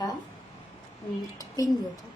এটা পিন দিও তো।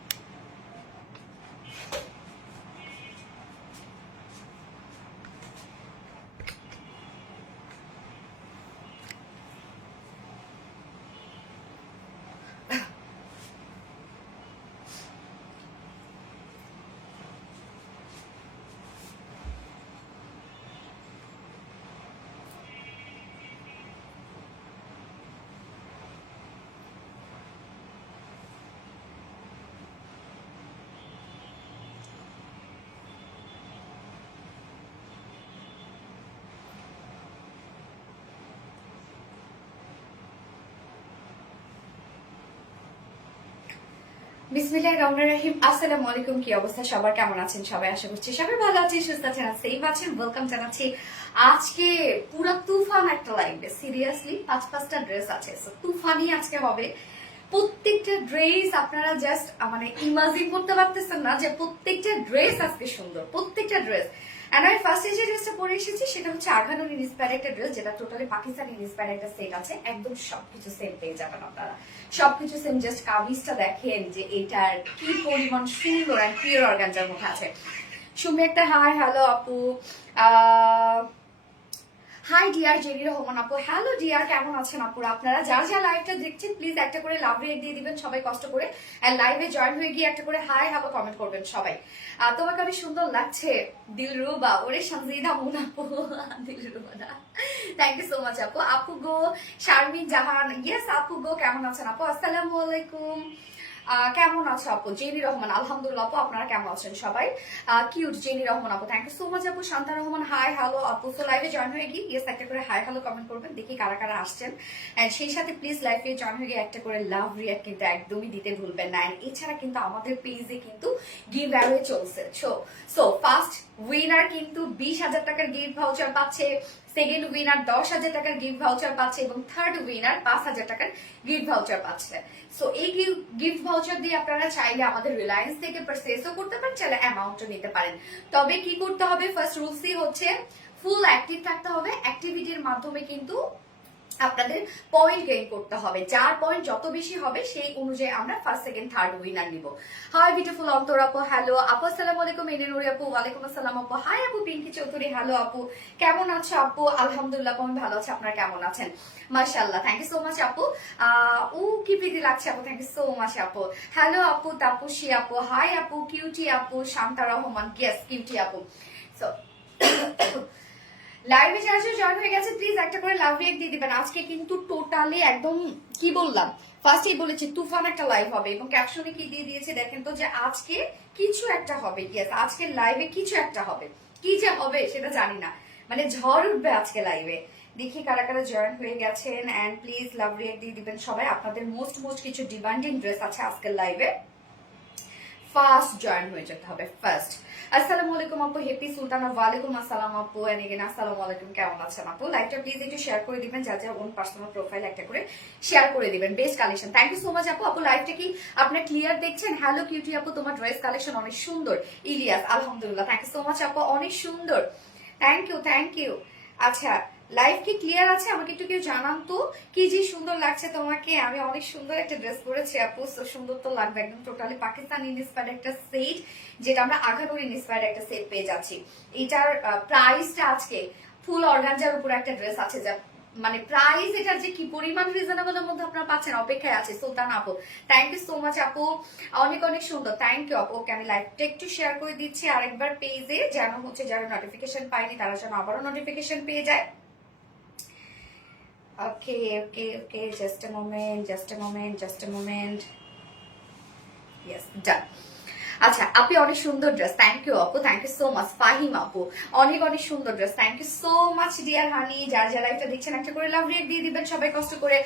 বিসমিল্লাহির রহমানির রহিম। আসসালামু আলাইকুম। কি অবস্থা সবার, কেমন আছেন সবাই? আশা করছি সবাই ভালো আছেন, সুস্থ আছেন, সেফ আছেন। ওয়েলকাম জানাচ্ছি আজকে পুরো তুফান একটা লাইভে। সিরিয়াসলি পাঁচটা ড্রেস আছে, তুফানই আজকে হবে। প্রত্যেকটা ড্রেস আপনারা জাস্ট মানে ইমাজিন করতে পারতেছেন না যে প্রত্যেকটা ড্রেস আজকে সুন্দর, প্রত্যেকটা ড্রেস। এন্ড আমি ফার্স্টে যে ড্রেসটা পরে এসেছি সেটা হচ্ছে আরহানুর ইন্সপায়ার একটা ড্রেস, যেটা টোটালি পাকিস্তানি ইন্সপায়ার একটা সেট আছে। একদম সবকিছু সেম পেয়ে যাবেন আপনারা, সবকিছু সেম। জাস্ট কামিজটা দেখেন যে এটার কি পরিমাণ সুন্দর এন্ড পিওর অর্গানজার মধ্যে আছে। সুমি একটা হাই হ্যালো আপু। হাই ডিয়ার জেনি রহমান আপু। হ্যালো ডিয়ার, কেমন আছেন আপুরা? আপনারা যারা যারা লাইভটা দেখছেন প্লিজ একটা করে লাভ রেট দিয়ে দিবেন সবাই কষ্ট করে, আর লাইভে জয়েন হয়ে গিয়ে একটা করে হাই হ্যালো কমেন্ট করবেন সবাই। তোমাকে আমি সুন্দর লাগছে দিলরুবা। ওরে সঞ্জিদা মুন আপু, দিলরুবা না, থ্যাংক ইউ সো মাচ আপু। আপু গো শারমিন জাহান, ইয়েস আপু গো, কেমন আছেন আপু? আসসালামু আলাইকুম। কেমন আছো আপু? জেনি রহমান, আলহামদুলিল্লাহ আপু, আপনারা কেমন আছেন সবাই? কিউট জেনি রহমান আপু, থ্যাংক ইউ সো মাচ আপু। শান্তা রহমান হাই হ্যালো আপু। তো লাইভে জয়েন হয়ে গিয়ে ইয়েস একটা করে হাই হ্যালো কমেন্ট করবেন, দেখি কারা কারা আসছেন। এন্ড সেই সাথে প্লিজ লাইভে জয়েন হয়ে গিয়ে একটা করে লাভ রিয়াক্ট কিন্তু একদমই দিতে ভুলবেন না। এন্ড এছাড়া কিন্তু আমাদের পেজে কিন্তু গিভ অ্যাওয়ে চলছে। সো ফার্স্ট উইনার কিন্তু 20,000 টাকার গিফট ভাউচার পাচ্ছে, সেকেন্ড উইনার 10,000 টাকার গিফট ভাউচার পাচ্ছে এবং থার্ড উইনার 5,000 টাকার গিফট ভাউচার পাচ্ছে। সো এই গিফট ভাউচার দিয়ে আপনারা চাইলে আমাদের রিলায়েন্স থেকে পারচেজও করতে পারেন, চাইলে অ্যামাউন্টও নিতে পারেন। তবে কি করতে হবে, ফার্স্ট রুলসই হচ্ছে ফুল অ্যাক্টিভ থাকতে হবে। অ্যাক্টিভিটির মাধ্যমে কিন্তু আপনাদের পয়েন্ট গেইন করতে হবে, যার পয়েন্ট যত বেশি হবে সেই অনুযায়ী আমরা ফার্স্ট সেকেন্ড থার্ড উইনার নিব। হাই বিউটিফুল অন্তর আপু, হ্যালো আপু। আসসালামু আলাইকুম এনে নুরি আপু, ওয়ালাইকুম আসসালাম আপু। হাই আপু পিঙ্কি চৌধুরী, হ্যালো আপু, কেমন আছো আপু? আলহামদুলিল্লাহ আমি ভালো আছি, আপনারা কেমন আছেন? মাশাআল্লাহ, থ্যাংক ইউ সো মাচ আপু। ও কি প্রীতি লাগছে আপু, থ্যাংক ইউ সো মাচ আপু। হ্যালো আপু তাপুসি আপু, হাই আপু কিউটি আপু, শান্তা রহমান, ইয়েস কিউটি আপু। সো লাইভে যারা জয়েন হয়ে গেছে প্লিজ একটা করে লাভ রিয়েক্ট দিয়ে দিবেন। আজকে কিন্তু টোটালি একদম কি বললাম, ফার্স্টেই বলেছি তুফান একটা লাইভ হবে এবং ক্যাপশনে কি দিয়ে দিয়েছে দেখেন তো, যে আজকে কিছু একটা হবে। ইয়েস, আজকে লাইভে কিছু একটা হবে, কি যে হবে সেটা জানি না, মানে ঝড় উঠবে আজকে লাইভে। দেখি কারা কারা জয়েন হয়ে গেছেন এন্ড প্লিজ লাভ রিয়েক্ট দিয়ে দিবেন সবাই। আপনাদের মোস্ট কিছু ডিমান্ডিং ড্রেস আছে আজকের লাইভে, ফার্স্ট জয়েন হয়ে যেতে হবে ফার্স্ট। আসসালামু আলাইকুম আপু, হ্যাপি সুলতানা, ওয়ালাইকুম আসসালাম আপু, এন্ড এগেন আসসালামু আলাইকুম, কেমন আছেন আপু? লাইভটা প্লিজ একটু শেয়ার করে দিবেন, যা যা ওন পার্সোনাল প্রোফাইল একটা করে শেয়ার করে দিবেন। Best collection, thank you so much আপু। আপু লাইভটা কি আপনি ক্লিয়ার দেখছেন? হ্যালো কিউটি আপু, তোমার ড্রেস কালেকশন অনেক সুন্দর। ইলিয়াস, আলহামদুলিল্লাহ, থ্যাংক ইউ সো মাচ আপু, অনেক সুন্দর, থ্যাংক ইউ। আচ্ছা লাইভ কি ক্লিয়ার আছে? আমাকে একটু কেউ জানান তো, কি যে সুন্দর লাগছে তোমাকে। আমি অনেক সুন্দর একটা ড্রেস পরেছি আপু, সুন্দর তো লাগবে একদম। টোটালি পাকিস্তানি ইন্সপায়ার্ড একটা সেট, যেটা আমরা আঘানুর ইন্সপায়ার্ড একটা সেট পেয়ে যাচ্ছি। এটার প্রাইসটা আজকে ফুল অর্গানজার উপর একটা ড্রেস আছে, যা মানে প্রাইস এটার যে কি পরিমাণ রিজনেবল এর মধ্যে আপনারা পাচ্ছেন, অপেক্ষায় আছে সুলতান আপু। থ্যাংক ইউ সো মাচ আপু, অনেক সুন্দর, থ্যাংক ইউ আপু। ওকে আমি লাইভটা একটু শেয়ার করে দিচ্ছি আরেকবার পেজে, যেন হচ্ছে যারা নোটিফিকেশন পায়নি তারা যেন আবারও নোটিফিকেশন পেয়ে যায়। Okay, just a moment. Yes, done. আচ্ছা আপনি অনেক সুন্দর ড্রেস, থ্যাংক ইউ আপু, thank you so much. Fahim আপু, অনেক সুন্দর dress, thank you so much dear honey. যারা যারা লাইভটা দেখছেন একটা করে লাভ রেট দিয়ে দিবেন সবাই কষ্ট করে।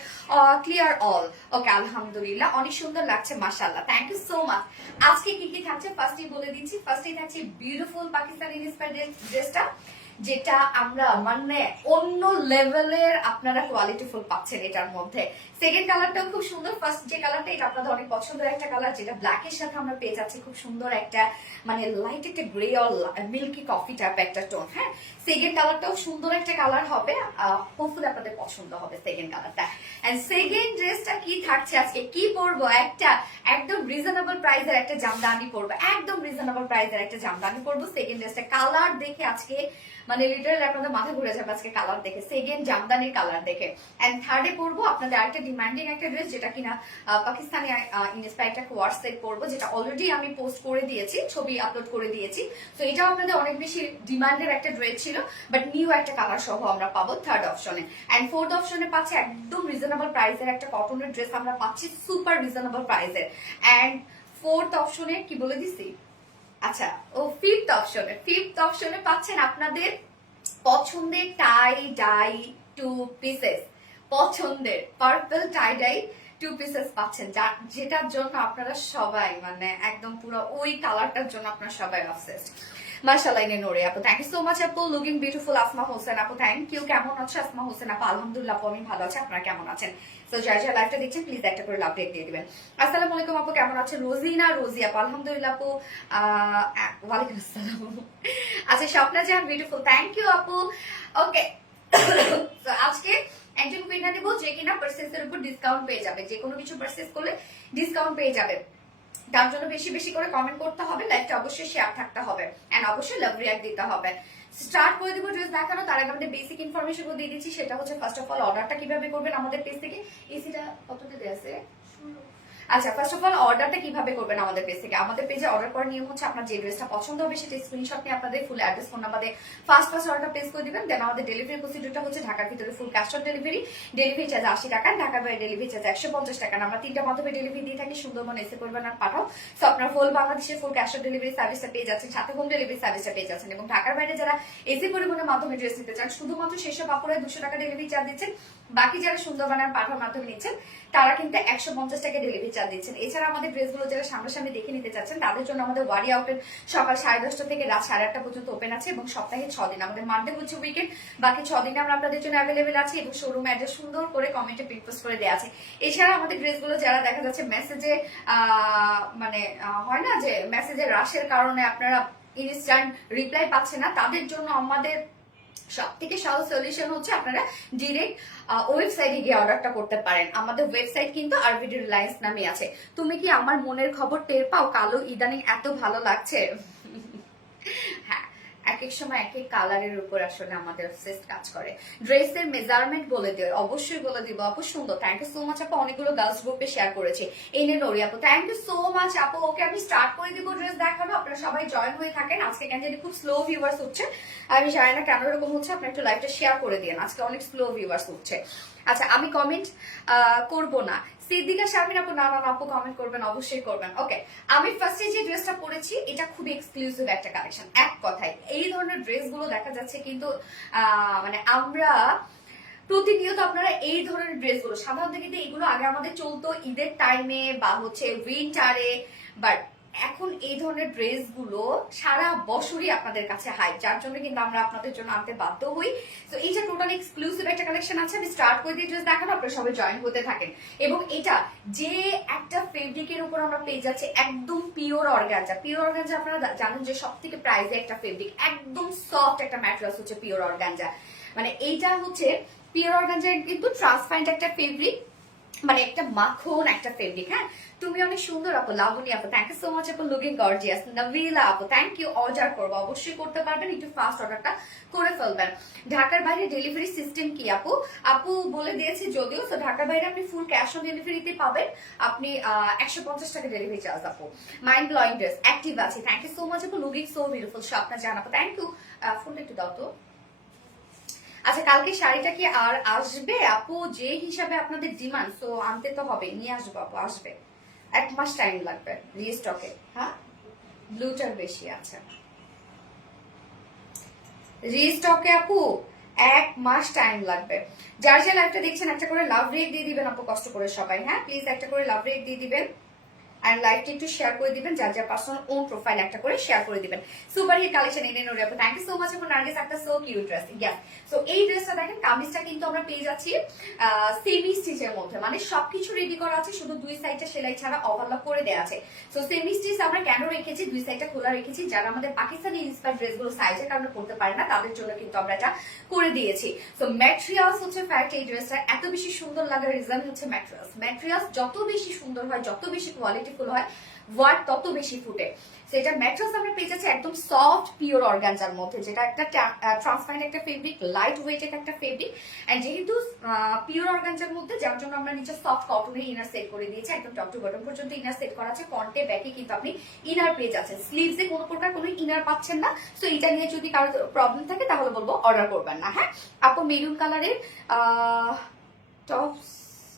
ক্লিয়ার অল, ওকে আলহামদুলিল্লাহ, অনেক সুন্দর লাগছে মাশাআল্লাহ, থ্যাংক ইউ সো মাচ। আজকে কি কি থাকছে ফার্স্টেই বলে দিচ্ছি। ফার্স্টেই থাকছে বিউটিফুল পাকিস্তানি ইন্সপায়ার্ড ড্রেসটা, যেটা আমরা মানে অন্য লেভেলের আপনারা কোয়ালিটিফুল পাচ্ছেন এটার মধ্যে। সেকেন্ড কালারটাও খুব সুন্দর। ফার্স্ট যে কালারটা এটা আপনাদের অনেক পছন্দের একটা কালার, যেটা ব্ল্যাকের সাথে আমরা পেয়ে যাচ্ছি খুব সুন্দর একটা মানে লাইট একটা grey or milky coffee type একটা টোন। হ্যাঁ, সেকেন্ড কালারটাও সুন্দর একটা কালার হবে, হোপফুলি আপনাদের পছন্দ হবে সেকেন্ড কালারটা। এন্ড সেকেন্ড ড্রেসটা কি থাকছে আজকে, কি পরবো, একটা একদম রিজনেবল প্রাইসের একটা জামদানি পরবো, একদম রিজনেবল প্রাইসের একটা জামদানি পরবো। সেকেন্ড ড্রেসটা কালার দেখে আজকে মানে লিটারালি আপনাদের মাথা ঘুরে যাবে আজকে কালার দেখে, সেকেন্ড জামদানির কালার দেখে। এন্ড থার্ডে পরবো আপনাদের আরেকটা ডিমান্ডিং একটা ড্রেস, যেটা কিনা পাকিস্তানি ইন্সপায়ার্ড একটা কোয়ার সেট পরবো, যেটা অলরেডি আমি পোস্ট করে দিয়েছি, ছবি আপলোড করে দিয়েছি। তো এটাও আপনাদের অনেক বেশি ডিমান্ডের একটা ড্রেস ছিল, বাট নিউ একটা কালার সহ আমরা পাবো থার্ড অপশনে। এন্ড ফোর্থ অপশনে পাচ্ছি একদম রিজনেবল প্রাইসের একটা কটনের ড্রেস আমরা পাচ্ছি, সুপার রিজনেবল প্রাইসের। এন্ড ফোর্থ অপশনে কি বলে দিছি, আচ্ছা ও ফিফথ অপশনে পাচ্ছেন আপনাদের পছন্দের টাই ডাই 2 পিসেস, পছন্দের পার্পল টাই ডাই 2 পিসেস পাচ্ছেন, যেটার জন্য আপনারা সবাই মানে একদম পুরো ওই কালারটার জন্য আপনারা সবাই অবসেসড। মাশাআল্লাহ ইনে নোরে আপু, থ্যাংক ইউ সো মাচ আপু। লুকিং বিউটিফুল আসমা হোসেন আপু, থ্যাংক ইউ। কেমন আছো আসমা হোসেন আপু? আলহামদুলিল্লাহ আপু আমি ভালো আছি, আপনারা কেমন আছেন? তো যারা যারা লাইভটা দেখছেন প্লিজ একটা করে লাভ রেট দিয়ে দিবেন। আসসালামু আলাইকুম আপু, কেমন আছেন? রোজিনা রোজি আপু, আলহামদুলিল্লাহ আপু। ওয়ালাইকুম আসসালাম। আচ্ছা স্বপ্না জাহান বিউটিফুল, থ্যাংক ইউ আপু। ওকে, তো আজকে একজন উইনার দিব যে কিনা পারচেজের উপর ডিসকাউন্ট পেয়ে যাবে, যে কোনো কিছু পারচেজ করলে ডিসকাউন্ট পেয়ে যাবে। তার জন্য বেশি বেশি করে কমেন্ট করতে হবে, লাইভটা অবশ্যই শেয়ার থাকতে হবে, এন্ড অবশ্যই লাভ রিঅ্যাক্ট দিতে হবে। স্টার্ট করে দিব ড্রেস দেখানো, তার আগে আমাদের বেসিক ইনফরমেশন দিয়ে দিচ্ছি। সেটা হচ্ছে ফার্স্ট অফ অল অর্ডারটা কিভাবে করবেন আমাদের পেজ থেকে। এসিটা কতটা দেয়া আছে? আচ্ছা, ফার্স্ট অফ অল অর্ডারটা কিভাবে করবেন আমাদের পেজ থেকে। আমাদের পেজে অর্ডার করার নিয়ম হচ্ছে আপনার যে ড্রেসটা পছন্দ হবে সেটা স্ক্রিনশট নিয়ে আপনাদের ফুল অ্যাড্রেস ফোন নাম্বার দিয়ে ফার্স্ট অর্ডারটা প্লেস করে দিবেন। দেন আমাদের ডেলিভারি প্রসিডিউরটা হচ্ছে ঢাকার ভিতরে full cash on delivery, delivery charge 80 টাকা, ঢাকার বাইরে ডেলিভারি চার্জ 150 টাকা। আমরা 3টা মাধ্যমে ডেলিভারি দিয়ে থাকি, সুন্দরবন এসে করবেন আর পাঠাও। সো আপনার ফুল বাংলাদেশে ফুল ক্যাশ অন ডেলিভারি সার্ভিসটা পেয়ে যাচ্ছেন, সাথে হোম ডেলিভারি সার্ভিসটা পেয়ে যাচ্ছেন। এবং ঢাকার বাইরে যারা এসি পরিবহনের মাধ্যমে ড্রেস নিতে চান, শুধুমাত্র সেসব আপুরা 200 টাকা ডেলিভারি চার্জ দিচ্ছেন। বাকি যারা সুন্দরবন আর পাঠার মাধ্যমে নিচ্ছেন তারা কিন্তু 150 টাকা ডেলিভারি চার্জ দিচ্ছেন। এছাড়া আমাদের ড্রেসগুলো যারা সামনাসামনি দেখে নিতে চাচ্ছেন তাদের জন্য আমাদের ওয়ারি আউটের সকাল 10:30 থেকে রাত 8:30 পর্যন্ত ওপেন আছে, এবং সপ্তাহে 6 দিন, আমাদের মানডে হচ্ছে উইকেন্ড, বাকি 6 দিনে আমরা আপনাদের জন্য অ্যাভেলেবেল আছে, এবং শোরুম অ্যাড্রেস সুন্দর করে কমেন্টে পিন পোস্ট করে দেওয়া আছে। এছাড়া আমাদের ড্রেসগুলো যারা দেখা যাচ্ছে মেসেজে মানে হয় না যে মেসেজের রাশের কারণে আপনারা ইনস্ট্যান্ট রিপ্লাই পাচ্ছেন না, তাদের জন্য আমাদের সব থেকে সহজ সলিউশন হচ্ছে আপনারা ডিরেক্ট ওয়েবসাইটে গিয়ে অর্ডারটা করতে পারেন। আমাদের ওয়েবসাইট কিন্তু আরভিডি রিলায়েন্স নামে আছে। তুমি কি আমার মনের খবর টের পাও? কালো ইদানিং এত ভালো লাগছে। হ্যাঁ, এক এক সময় এক এক কালারের উপর আসলে আমাদের অবসেসড কাজ করে। ড্রেসের মেজারমেন্ট বলে দিও, অবশ্যই বলে দিব আপু। সুন্দর, থ্যাংক ইউ সো মাচ আপু। অনেকগুলো গার্লস গ্রুপে শেয়ার করেছে এনে নরি আপু, থ্যাংক ইউ সো মাচ আপু। ওকে, আমি স্টার্ট করে দিব ড্রেস দেখানো, আপনারা সবাই জয়েন হয়ে থাকেন। আজকে কেন জানি খুব স্লো ভিউয়ার্স হচ্ছে, আমি জানি না কেন এরকম হচ্ছে, আপনি একটু লাইভটা শেয়ার করে দিন, আজকে অনেক স্লো ভিউয়ার্স হচ্ছে। আচ্ছা, আমি কমেন্ট করব না। সিদ্দিকা শারমিন আপু, না না আপু কমেন্ট করবেন, অবশ্যই করবেন। ওকে, আমি ফার্স্টে যে ড্রেসটা পরেছি এটা খুবই এক্সক্লুসিভ একটা কালেকশন। এক কথায় এই ধরনের ড্রেসগুলো দেখা যাচ্ছে কিন্তু মানে আমরা প্রতিনিয়ত আপনারা এই ধরনের ড্রেসগুলো সাধারণত কিন্তু এগুলো আগে আমাদের চলতো ঈদের টাইমে বা হচ্ছে উইন্টারে, বাট এখন এই ধরনের ড্রেসগুলো সারা বছরই আপনাদের কাছে হাই, যার জন্য কিন্তু আমরা আপনাদের জন্য আনতে বাধ্য হই। তো এইটা টোটালি এক্সক্লুসিভ একটা কালেকশন আছে। আমি স্টার্ট করে দিয়ে ড্রেস দেখানো, আপনারা সবাই জয়েন হতে থাকেন। এবং এটা যে একটা ফেব্রিকের উপর আমরা পেয়ে যাচ্ছি একদম পিওর অর্গানজা। পিওর অর্গানজা আপনারা জানেন যে সব থেকে প্রাইজে একটা ফেব্রিক, একদম সফট একটা ম্যাটেরিয়ালস হচ্ছে পিওর অর্গানজা। মানে এইটা হচ্ছে পিওর অর্গানজা, কিন্তু ট্রান্সপারেন্ট একটা ফেব্রিক, মানে একটা মাখন একটা ফেব্রিক। হ্যাঁ, তুমি অনেক সুন্দর আপু। লাবণী আপু, থ্যাংক ইউ সো মাচ আপু। Looking gorgeous. নবিলা আপু, থ্যাংক ইউ। অর্ডার করবো, অবশ্যই করতে পারবেন, একটু ফাস্ট অর্ডারটা করে ফেলবেন। ঢাকার বাইরে ডেলিভারি সিস্টেম কি আপু? আপু বলে দিয়েছে যদিও। তো ঢাকার বাইরে আপনি ফুল ক্যাশ অন ডেলিভারিতে পাবেন, আপনি 150 টাকা ডেলিভারি চার্জ আপু। মাইন্ড ব্লোয়িং ড্রেস অ্যাক্টিভ আছে, থ্যাংক ইউ সো মাচ আপু। লুকিং সো বিউটিফুল, আপনার জানাবো, থ্যাংক ইউ। ফোনটা একটু দাও তো। আচ্ছা, কালকে শাড়িটা কি আর আসবে আপু? যে হিসাবে আপনাদের ডিমান্ড, তো আনতে তো হবে, নিয়ে আসবো আপু, আসবে। 1 মাস টাইম লাগবে রিস্টকে। হ্যাঁ, ব্লুটার বেশি আছে রিস্টকে আপু, 1 মাস টাইম লাগবে। যার যে লাইভটা দেখছেন একটা করে লাভ রেট দিয়ে দিবেন আপু, কষ্ট করে সবাই। হ্যাঁ প্লিজ একটা করে লাভ রেট দিয়ে দিবেন। এন্ড লাইভটা একটু শেয়ার করে দিবেন, যার যার পার্সোনাল ওন প্রোফাইল একটা করে শেয়ার করে দিবেন। সুপার হিট কালেকশন এনে নুরি আপু, থ্যাংক ইউ সো মাচ। এখন নার্গিস একটা so cute dress, yes. So এই ড্রেসটা দেখেন, কামিজটা কিন্তু আমরা পেয়ে যাচ্ছি সেমি স্টিচের মধ্যে, মানে সবকিছু রেডি করা আছে, শুধু দুই সাইডটা সেলাই ছাড়া ওভারলক করে দেওয়া আছে। সো সেমি স্টিচ আমরা কেন রেখেছি, দুই সাইডটা খোলা রেখেছি, যারা আমাদের পাকিস্তানি ইন্সপায়ার ড্রেসগুলো সাইজের কারণে পড়তে পারে না তাদের জন্য কিন্তু আমরা এটা করে দিয়েছি। সো ম্যাটেরিয়ালস হচ্ছে ফ্যাক্ট, এই ড্রেসটা এত বেশি সুন্দর লাগার রিজন হচ্ছে ম্যাটেরিয়ালস। ম্যাটেরিয়ালস যত বেশি সুন্দর হয়, যত বেশি কোয়ালিটিফুল হয়, ওয়ার্ক তত বেশি ফুটে। সেটা ম্যাট্রেস আমরা পেয়ে যাচ্ছি একদম সফট পিওর অর্গানজার মধ্যে, যেটা একটা ট্রান্সপারেন্ট একটা ফেব্রিক, লাইট ওয়েটেড একটা ফেব্রিক। এন্ড যেহেতু পিওর অর্গানজার মধ্যে, যার জন্য আমরা নিচে সফট কটনের ইনার সেট করে দিয়েছি, একদম টপ টু বটম পর্যন্ত ইনার সেট করা আছে। ফ্রন্টে ব্যাকে কিন্তু আপনি ইনার পেয়ে যাচ্ছেন, স্লিভসে কোনো প্রকার কোনো ইনার পাচ্ছেন না। সো এটা নিয়ে যদি কারো প্রবলেম থাকে তাহলে বলবো অর্ডার করবেন না। হ্যাঁ আপু, মেরুন কালারের টপস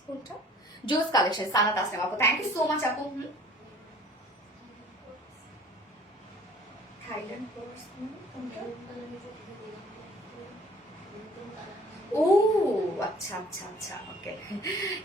কোনটা, জোস কালেকশন, সানাত আসলাম আপু, থ্যাংক ইউ সো মাচ আপু। থাইল্যান্ড ও আচ্ছা আচ্ছা আচ্ছা, ওকে।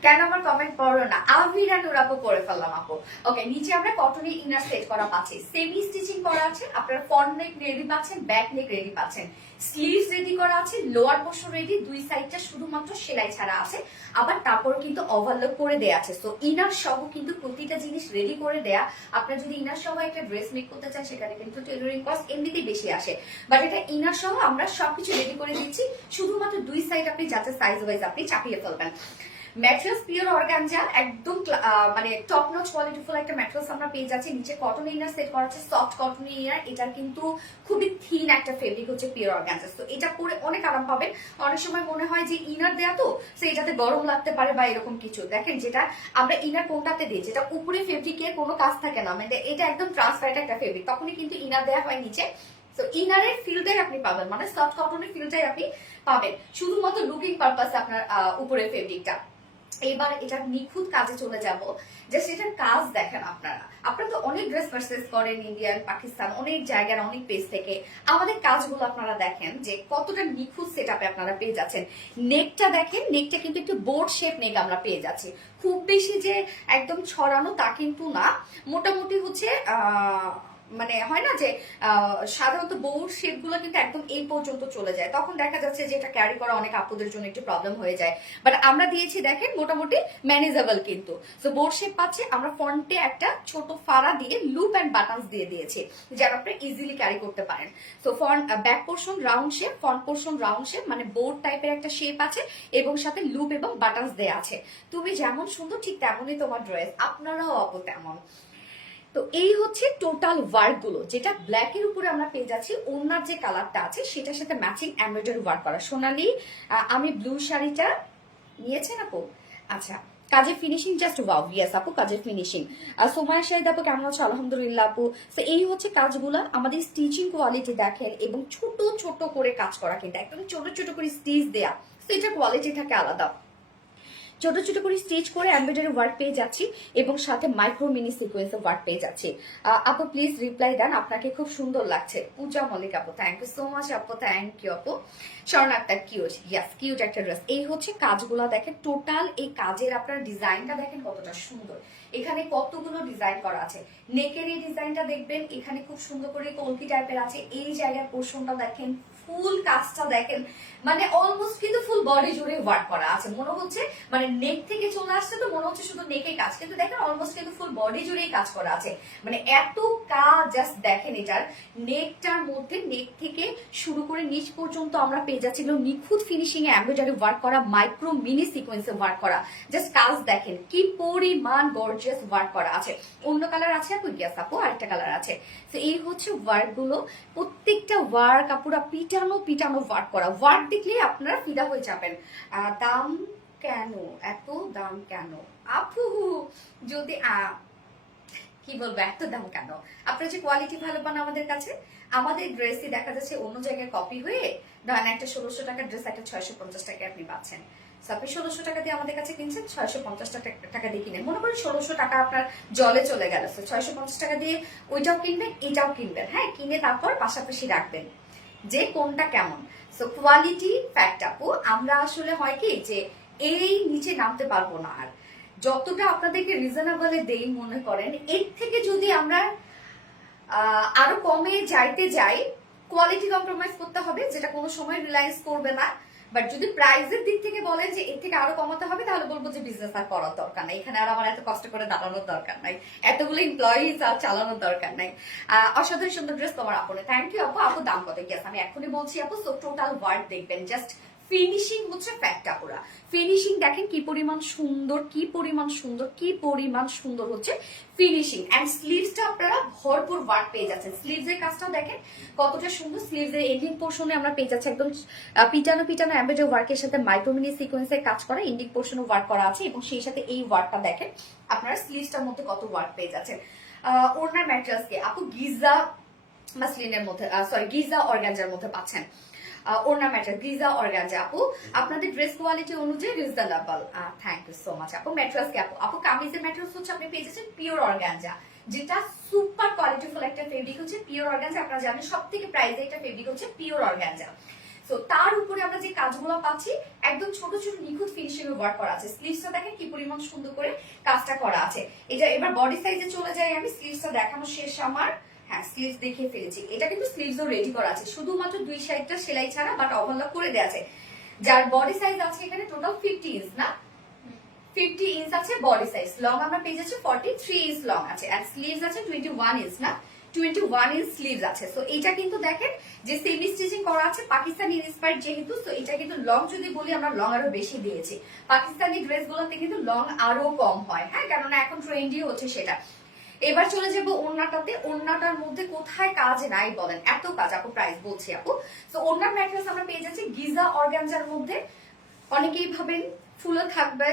কেন আমার কমেন্ট পড়ো না, আভিরা নুর আপু পড়ে ফেললাম আপু। ওকে, নিচে আমরা কটনের ইনার সেট করা পাচ্ছি, সেমি স্টিচিং করা আছে, আপনার ফ্রন্ট নেক রেডি পাচ্ছেন, ব্যাক নেক রেডি পাচ্ছেন, স্লিভস রেডি করা আছে, লোয়ার পোর্শন রেডি, দুই সাইডটা শুধুমাত্র সেলাই ছাড়া আছে, আবার তারপরও কিন্তু ওভারলক করে দেয়া আছে। সো ইনার সহ কিন্তু প্রতিটা জিনিস রেডি করে দেয়া। আপনার যদি ইনার সহ একটা ড্রেস মেক করতে চান, সেখানে কিন্তু টেইলরিং কস্ট এমনিতেই বেশি আসে, বাট এটা ইনার সহ আমরা সবকিছু রেডি করে দিচ্ছি, শুধুমাত্র দুই সাইড আপনি যাতে সাইজ ওয়াইজ আপনি চাপিয়ে ফেলবেন। ম্যাট্রেস পিওর অর্গানজা, একদম মানে টপ নচ কোয়ালিটিফুল একটা ম্যাট্রেস আমরা পেয়ে যাচ্ছি। নিচে কটন ইনার সেট করা আছে, সফট কটন ইনার, এটা কিন্তু খুবই থিন একটা ফেব্রিক হচ্ছে পিওর অর্গানজা। তো এটা পরে অনেক আরাম পাবেন। অনেক সময় মনে হয় যে ইনার দেয়া তো এটাতে গরম লাগতে পারে বা এরকম কিছু, দেখেন যেটা আমরা ইনার কোনটাতে দিই, যেটা উপরে ফেব্রিকের কোনো কাজ থাকে না, মানে এটা একদম ট্রান্সপারেন্ট একটা ফেব্রিক, তখনই কিন্তু ইনার দেয়া হয় নিচে। তো ইনারের ফিলটাই আপনি পাবেন, মানে সফট কটনের ফিলটাই আপনি পাবেন, শুধুমাত্র লুকিং পারপাসে আপনার উপরের ফেব্রিকটা। এবার এটা নিখুঁত কাজে চলে যাব, যে সেটার কাজ দেখেন আপনারা তো অনেক ড্রেস পারচেজ করেন, ইন্ডিয়ান, পাকিস্তান, অনেক জায়গার অনেক পেজ থেকে। আমাদের কাজগুলো আপনারা দেখেন যে কতটা নিখুঁত সেটআপে আপনারা পেয়ে যাচ্ছেন। নেকটা দেখেন, নেকটা কিন্তু একটু বোর্ড শেপ নেক আমরা পেয়ে যাচ্ছি, খুব বেশি যে একদম ছড়ানো তা কিন্তু না, মোটামুটি হচ্ছে মানে হয় না যে সাধারণত বোর্ড শেপ গুলো কিন্তু একদম এই পর্যন্ত চলে যায়, তখন দেখা যাচ্ছে যে এটা ক্যারি করা অনেক আপুদের জন্য একটু প্রবলেম হয়ে যায়। বাট আমরা দিয়েছি দেখেন মোটামুটি ম্যানেজেবল কিন্তু। সো বোর্ড শেপ পাচ্ছে, আমরা ফ্রন্টে একটা ছোট ফাড়া দিয়ে লুপ এন্ড বাটনস দিয়ে দিয়েছি, যেন আপনি ইজিলি ক্যারি করতে পারেন। So front back portion round shape, front portion round shape, মানে বোর্ড টাইপের একটা শেপ আছে এবং সাথে লুপ এবং বাটনস দেয়া আছে। তুমি যেমন সুন্দর ঠিক তেমনই তোমার ড্রেস, আপনারাও আপু তেমন। তো এই হচ্ছে টোটাল ওয়ার্ক গুলো, যেটা ব্ল্যাক এর উপরে আমরা পেয়ে যাচ্ছি। ওনার যে কালারটা আছে সেটার সাথে ম্যাচিং এমব্রয়ডারি ওয়ার্ক করা। সোনালি আমি ব্লু শাড়িটা নিয়েছেন আপু? আচ্ছা, কাজের ফিনিশিং জাস্ট ওয়াও, ইয়েস আপু কাজের ফিনিশিং। সোমায়া শাহিদ আপু কেমন আছো? আলহামদুলিল্লাহ আপু। তো এই হচ্ছে কাজগুলো, আমাদের স্টিচিং কোয়ালিটি দেখেন, এবং ছোট ছোট করে কাজ করা, কিন্তু একদম ছোট ছোট করে স্টিচ দেয়া, সেটা কোয়ালিটি থাকে আলাদা। ছোট ছোট করে স্টিচ করে এমব্রয়ডারি ওয়ার্ক পেয়ে যাচ্ছি, এবং সাথে মাইক্রো মিনি সিকোয়েন্সের ওয়ার্ক পেয়ে যাচ্ছি। আপু প্লিজ রিপ্লাই দেন, আপনাকে খুব সুন্দর লাগছে। পূজা মল্লিক আপু, থ্যাংক ইউ সো মাচ আপু, থ্যাংক ইউ আপু। স্বর্ণাক্তার কিউট, ইয়াস কিউট একটা ড্রেস। এই হচ্ছে কাজগুলো দেখেন, টোটাল এই কাজের আপনার ডিজাইনটা দেখেন কতটা সুন্দর, এখানে কতগুলো ডিজাইন করা আছে। নেকের এই ডিজাইনটা দেখবেন, এখানে খুব সুন্দর করে কলকি টাইপের আছে, এই জায়গার পোর্শনটা দেখেন, ফুল কাজটা দেখেন, মানে অলমোস্ট কিন্তু ফুল বডি জুড়ে ওয়ার্ক করা আছে, মনে হচ্ছে মানে নেক থেকে চলে আসছে তো মনে হচ্ছে শুধু নেকে কাজ, কিন্তু দেখেন অলমোস্ট কিন্তু ফুল বডি জুড়েই কাজ করা আছে, মানে এত কাজ। জাস্ট দেখেন এটার নেকটার মধ্যে, নেক থেকে শুরু করে নিচ পর্যন্ত আমরা পেয়ে যাচ্ছিল নিখুঁত ফিনিশিং এ এমব্রয়ডারি ওয়ার্ক করা, মাইক্রো মিনি সিকোয়েন্সে ওয়ার্ক করা। জাস্ট কাজ দেখেন কি পরিমাণ গর্জিয়াস ওয়ার্ক করা আছে। অন্য কালার আছে আপু? ইয়াস আপু, আরেকটা কালার আছে। তো এই হচ্ছে ওয়ার্ক গুলো, প্রত্যেকটা ওয়ার্ক আপুরা পিটানো পিটানো ওয়ার্ক করা, ওয়ার্ক দেখলে আপনারা ফিদা হয়ে যাবেন। দাম কেন, এত দাম কেন আপু? যদি কি বলবো, এত দাম কেন? আপনার যে কোয়ালিটি ভালো পান আমাদের কাছে, আমাদের ড্রেসই দেখা যাচ্ছে অন্য জায়গায় কপি হয়ে, ধরেন একটা 1600 টাকার ড্রেস একটা 650 টাকায় আপনি পাচ্ছেন। আপনি 1600 টাকা দিয়ে আমাদের কাছে কিনছেন, 650 টাকা দিয়ে কিনেন, মনে করেন 1600 টাকা আপনার জলে চলে গেল, 650 টাকা দিয়ে ওইটাও কিনবেন, এটাও কিনবেন, হ্যাঁ, কিনে তারপর পাশাপাশি রাখবেন যে কোনটা কেমন। সো কোয়ালিটি ফ্যাক্ট আপু, আমরা আসলে হয় কি যে এই নিচে নামতে পারবো না আর, যতটা আপনাদেরকে রিজনেবলে দেই মনে করেন, এর থেকে যদি আমরা আরো কমে যাইতে যাই, কোয়ালিটি কম্প্রোমাইজ করতে হবে, যেটা কোনো সময় রিলায়েন্স করবে না। বাট যদি প্রাইসের দিক থেকে বলেন যে এর থেকে আরো কমাতে হবে, তাহলে বলবো যে বিজনেস আর করার দরকার নাই, এখানে আর আমার এত কষ্ট করে দাঁড়ানোর দরকার নাই, এতগুলো এমপ্লয়িজ আর চালানোর দরকার নাই। অসাধারণ সুন্দর ড্রেস তোমার আপু, থ্যাংক ইউ আপু। আপু দাম কত? গেস আমি এখনই বলছি আপু। সো টোটাল ওয়ার্ড দেখবেন, জাস্ট ফিনিশিং হচ্ছে ফ্যাক্টটা পুরা। ফিনিশিং দেখেন কি পরিমাণ সুন্দর, কি পরিমাণ সুন্দর, কি পরিমাণ সুন্দর হচ্ছে ফিনিশিং। এন্ড স্লিভসটা আপনারা ভরপুর ওয়ার্ক পেয়ে যাচ্ছেন। স্লিভস এর কাজটাও দেখেন কতটা সুন্দর। স্লিভস এর এন্ডিং পোর্শনে আমরা পেয়ে যাচ্ছি একদম পিটানো পিটানো এমব্রয়ডারি ওয়ার্কের সাথে মাইক্রোমিনি সিকোয়েন্সের কাজ করা, এন্ডিং পোর্শনে ওয়ার্ক করা আছে, এবং সেই সাথে এই ওয়ার্কটা দেখেন আপনারা স্লিভসটার মধ্যে কত ওয়ার্ক পেয়ে যাচ্ছেন। ওড়নার ম্যাটেরিয়ালস কে আপু গিজা মাসলিনের মধ্যে, সরি গিজা অর্গানজার মধ্যে পাচ্ছেন। ওড়না ম্যাটেরিয়াল গিজা অর্গানজা আপু, আপনাদের ড্রেস কোয়ালিটি অনুযায়ী reasonable. Thank you so much আপু। ম্যাটেরিয়ালস কে আপু? আপু কামিজের ম্যাটেরিয়ালস হচ্ছে আপনি পেয়ে যাচ্ছেন পিওর অর্গানজা, যেটা সুপার কোয়ালিটিফুল একটা ফেব্রিক হচ্ছে পিওর অর্গানজা। আপনারা জানেন সব থেকে প্রাইজে একটা ফেব্রিক হচ্ছে পিওর অর্গানজা। সো তার উপরে আমরা যে কাজগুলো পাচ্ছি একদম ছোট ছোট নিখুঁত ফিনিশিং এর ওয়ার্ক করা আছে। স্লিভসটা দেখেন কি পরিমাণ সুন্দর করে কাজটা করা আছে। এটা এবার বডি সাইজে চলে যাই আমি। স্লিভসটা দেখানো শেষ আমার। হ্যাঁ, স্লিভস দেখিয়ে ফেলেছি। এটা কিন্তু স্লিভসও রেডি করা আছে, শুধুমাত্র দুই সাইডটা সেলাই ছাড়া, বাট ওভারলক করে দেওয়া আছে। যার বডি সাইজ আছে এখানে টোটাল 50 ইঞ্চ, না 50 ইঞ্চ আছে বডি সাইজ। লং আমরা পেয়ে যাচ্ছি 43 ইঞ্চ লং আছে, আর স্লিভস আছে 21 ইঞ্চ, না 21 ইঞ্চ স্লিভস আছে। সো এটা কিন্তু দেখেন যে সেমি স্টিচিং করা আছে, পাকিস্তানি ইন্সপায়ার্ড যেহেতু, তো এটা কিন্তু লং যদি বলি আমরা লং আরো বেশি দিয়েছি। পাকিস্তানি ড্রেস গুলোতে কিন্তু লং আরো কম হয়, হ্যাঁ, কেননা এখন ট্রেন্ডি হচ্ছে সেটা। এবার চলে যাবো ওড়নাটাতে। ওড়নাটার মধ্যে কোথায় কাজ নাই বলেন, এত কাজ। আপু প্রাইস বলছি আপু। তো ওড়নার ম্যাটেরিয়ালস আমরা পেয়ে যাচ্ছি গিজা অর্গানজার মধ্যে। অনেকেই ভাবেন ফুলে থাকবে,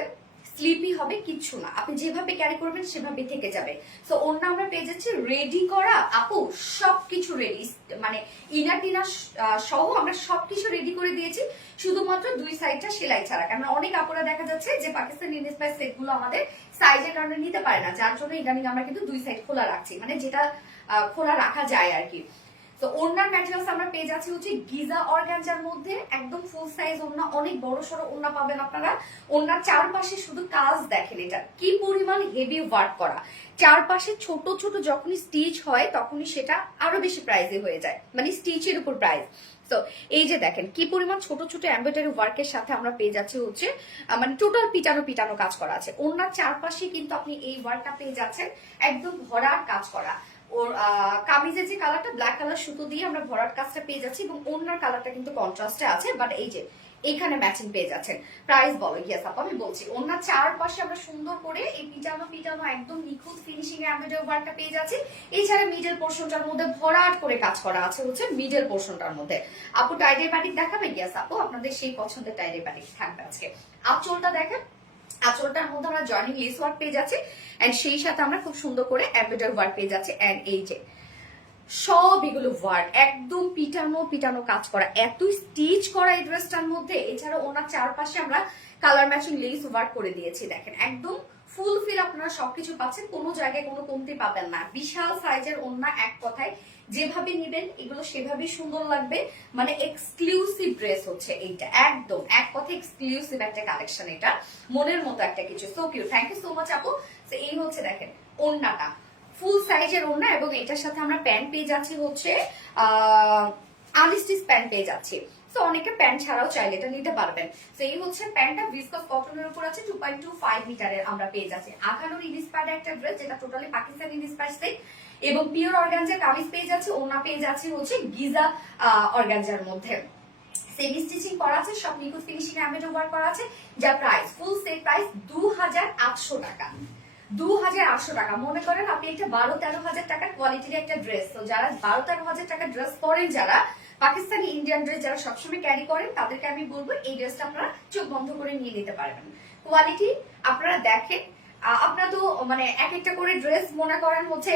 স্লিপি হবে, কিচ্ছু না, আপনি যেভাবে ক্যারি করবেন সেভাবে থেকে যাবে। সো ওড়না আমরা পেয়ে যাচ্ছি রেডি করা আপু, সবকিছু রেডি, মানে ইনার টিনার সহ আমরা সবকিছু রেডি করে দিয়েছি, শুধুমাত্র দুই সাইডটা সেলাই ছাড়া। কারণ অনেক আপুরা দেখা যাচ্ছে যে পাকিস্তানি ইন্সপায়ার সেট গুলো আমাদের সাইজের কারণে নিতে পারে না, যার জন্য ইদানিং আমরা কিন্তু দুই সাইড খোলা রাখছি, মানে যেটা খোলা রাখা যায় আর কি। তো ওড়নার ম্যাটেরিয়ালস আমরা পেয়ে যাচ্ছি হচ্ছে গিজা অর্গানজার মধ্যে, একদম ফুল সাইজ ওড়না, অনেক বড় সড়ো ওড়না পাবেন আপনারা। ওড়নার চারপাশে শুধু কাজ দেখেন, এটা কি পরিমাণ হেভি ওয়ার্ক করা। চারপাশে ছোট ছোট যখনই স্টিচ হয় তখনই সেটা আরো বেশি প্রাইসে হয়ে যায়, মানে স্টিচের উপর প্রাইস। তো এই যে দেখেন কি পরিমাণ ছোট ছোট এমব্রয়ডারি ওয়ার্কের সাথে আমরা পেয়ে যাচ্ছি হচ্ছে মানে টোটাল পিটানো পিটানো কাজ করা আছে। ওড়নার চারপাশে কিন্তু আপনি এই ওয়ার্কটা পেয়ে যাচ্ছেন, একদম ভরার কাজ করা। ওর কামিজের যে কালারটা ব্ল্যাক কালার সুতো দিয়ে আমরা ভরাট কাজটা পেয়ে যাচ্ছি, এবং ওড়নার কালারটা কিন্তু কন্ট্রাস্টে আছে, বাট এই যে এখানে ম্যাচিং পেয়ে যাচ্ছেন। প্রাইস বলো? ইয়েস আপু আমি বলছি। ওড়নার চারপাশে আমরা সুন্দর করে এই পিটানো পিটানো একদম নিখুঁত ফিনিশিং এর এমব্রয়ডারি ওয়ার্কটা পেয়ে যাচ্ছি। এছাড়া মিডল পোর্শনটার মধ্যে ভরাট করে কাজ করা আছে হচ্ছে মিডল পোর্শনটার মধ্যে। আপু টাইডের বাটিক দেখাবে? ইয়েস আপু, আপনাদের সেই পছন্দের টাইডের বাটিক থাকবে আজকে। আঁচলটা দেখেন, আঁচলটার মধ্যে আমরা জয়েনিং লেস ওয়ার্ক পেয়ে যাচ্ছি, এন্ড সেই সাথে আমরা খুব সুন্দর করে এমব্রয়ডারি ওয়ার্ক পেয়ে যাচ্ছি। এন্ড এই যে সব এগুলো ওয়ার্ক একদম পিটানো পিটানো কাজ করা, এত স্টিচ করা এই ড্রেসটার মধ্যে। এছাড়া ওনার চারপাশে আমরা কালার ম্যাচিং লেস ওয়ার্ক করে দিয়েছি, দেখেন একদম ফুল ফিল আপনারা সবকিছু পাচ্ছেন, কোনো জায়গায় কোনো কমতি পাবেন না। বিশাল সাইজের ওড়না, এক কথায় যেভাবে নিবেন এগুলো সেভাবেই সুন্দর লাগবে, মানে এক্সক্লুসিভ ড্রেস হচ্ছে এইটা, একদম এক কথা এক্সক্লুসিভ একটা কালেকশন, এটা মনের মতো একটা কিছু। So cute, thank you so much আপু। তো এই হচ্ছে দেখেন ওড়নাটা, ফুল সাইজের ওড়না, এবং এটার সাথে আমরা প্যান্ট পেয়ে যাচ্ছি হচ্ছে আনস্টিচ প্যান্ট পেয়ে যাচ্ছি। তো অনেকে প্যান্ট ছাড়াও চাইলে এটা নিতে পারবেন। তো এই হচ্ছে প্যান্টটা ভিসকস কটনের উপর আছে, 2.25 মিটারের আমরা পেয়ে যাচ্ছি। আখানোর ইন্সপায়ার্ড একটা ড্রেস, যেটা টোটালি পাকিস্তানি ইন্সপায়ার্ড সেট, এবং পিওর অর্গানজার কামিজ পেয়ে যাচ্ছে, ওড়না পেয়ে যাচ্ছে হচ্ছে গিজা অর্গানজার মধ্যে। সেমি স্টিচিং করা আছে, সব নিখুঁত ফিনিশিং এমব্রয়ডারি ওয়ার্ক করা আছে, যার প্রাইস ফুল সেট প্রাইস 2800 টাকা। 2800 টাকা। মনে করেন আপনি একটা 12-13 হাজার টাকার কোয়ালিটির একটা ড্রেস, তো যারা 12-13 হাজার টাকার ড্রেস পরেন, যারা পাকিস্তানি ইন্ডিয়ান ড্রেস যারা সবসময় ক্যারি করেন, তাদেরকে আমি বলবো এই ড্রেসটা আপনারা চোখ বন্ধ করে নিয়ে নিতে পারবেন। কোয়ালিটি আপনারা দেখেন, আপনারা তো মানে এক একটা করে ড্রেস মনে করেন হচ্ছে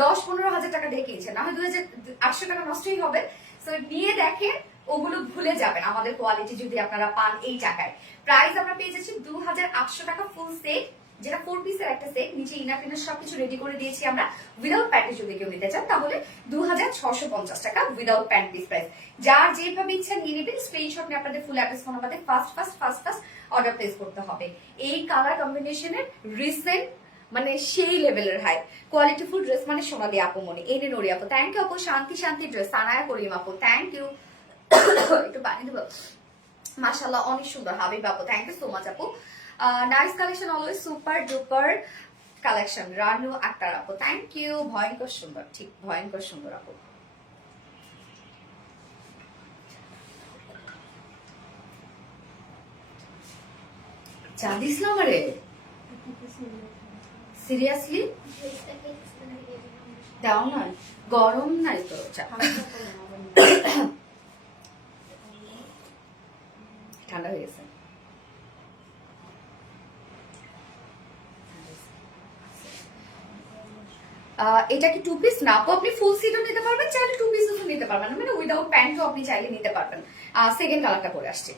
10-15 হাজার টাকা দিয়ে কিনছেন, না হয় 2800 টাকা নষ্টই হবে। তো নিয়ে দেখেন, ওগুলো ভুলে যাবেন আমাদের কোয়ালিটি যদি আপনারা পান এই টাকায়। প্রাইস আমরা পেয়ে যাচ্ছি 2800 টাকা ফুল সেট, যেটা 4 পিসের একটা সেট, নিচে ইনার টিনার সবকিছু রেডি করে দিয়েছি আমরা। উইদাউট প্যান্টে যদি কেউ নিতে চান তাহলে 2650 টাকা উইদাউট প্যান্ট পিস প্রাইস। যার যেভাবে ইচ্ছা নিয়ে নেবেন, স্ক্রিনশট নিয়ে আপনাদের ফুল অ্যাড্রেস ফোন নাম্বারে ফার্স্ট অর্ডার প্লেস করতে হবে। এই কালার কম্বিনেশনের রিসেন্ট মানে সেই লেভেলের হাই কোয়ালিটিফুল ড্রেস মানে সোনালি আপু মনি, এই নিন ওরি আপু, থ্যাংক ইউ আপু। শান্তি ড্রেস সানায়া করিম আপু, থ্যাংক ইউ। একটু পানি দেবো। মাশাআল্লাহ অনেক সুন্দর হাবিব আপু, থ্যাংক ইউ সো মাচ আপু। Nice collection, always super duper collection. Ranu Akter আপু, থ্যাংক ইউ। ভয়ঙ্কর সুন্দর, ঠিক ভয়ঙ্কর সুন্দর আপু। চা দিছিলাম আরে সিরিয়াসলি দাও না, গরম নাই তো চা, ঠান্ডা হয়ে গেছে। এটা কি 2 পিস না আপু? আপনি ফুল সিটও নিতে পারবেন, চাইলে 2 পিসও নিতে পারবেন, মানে উইদাউট প্যান্টও আপনি চাইলে নিতে পারবেন। সেকেন্ড কালারটা পরে আসছে।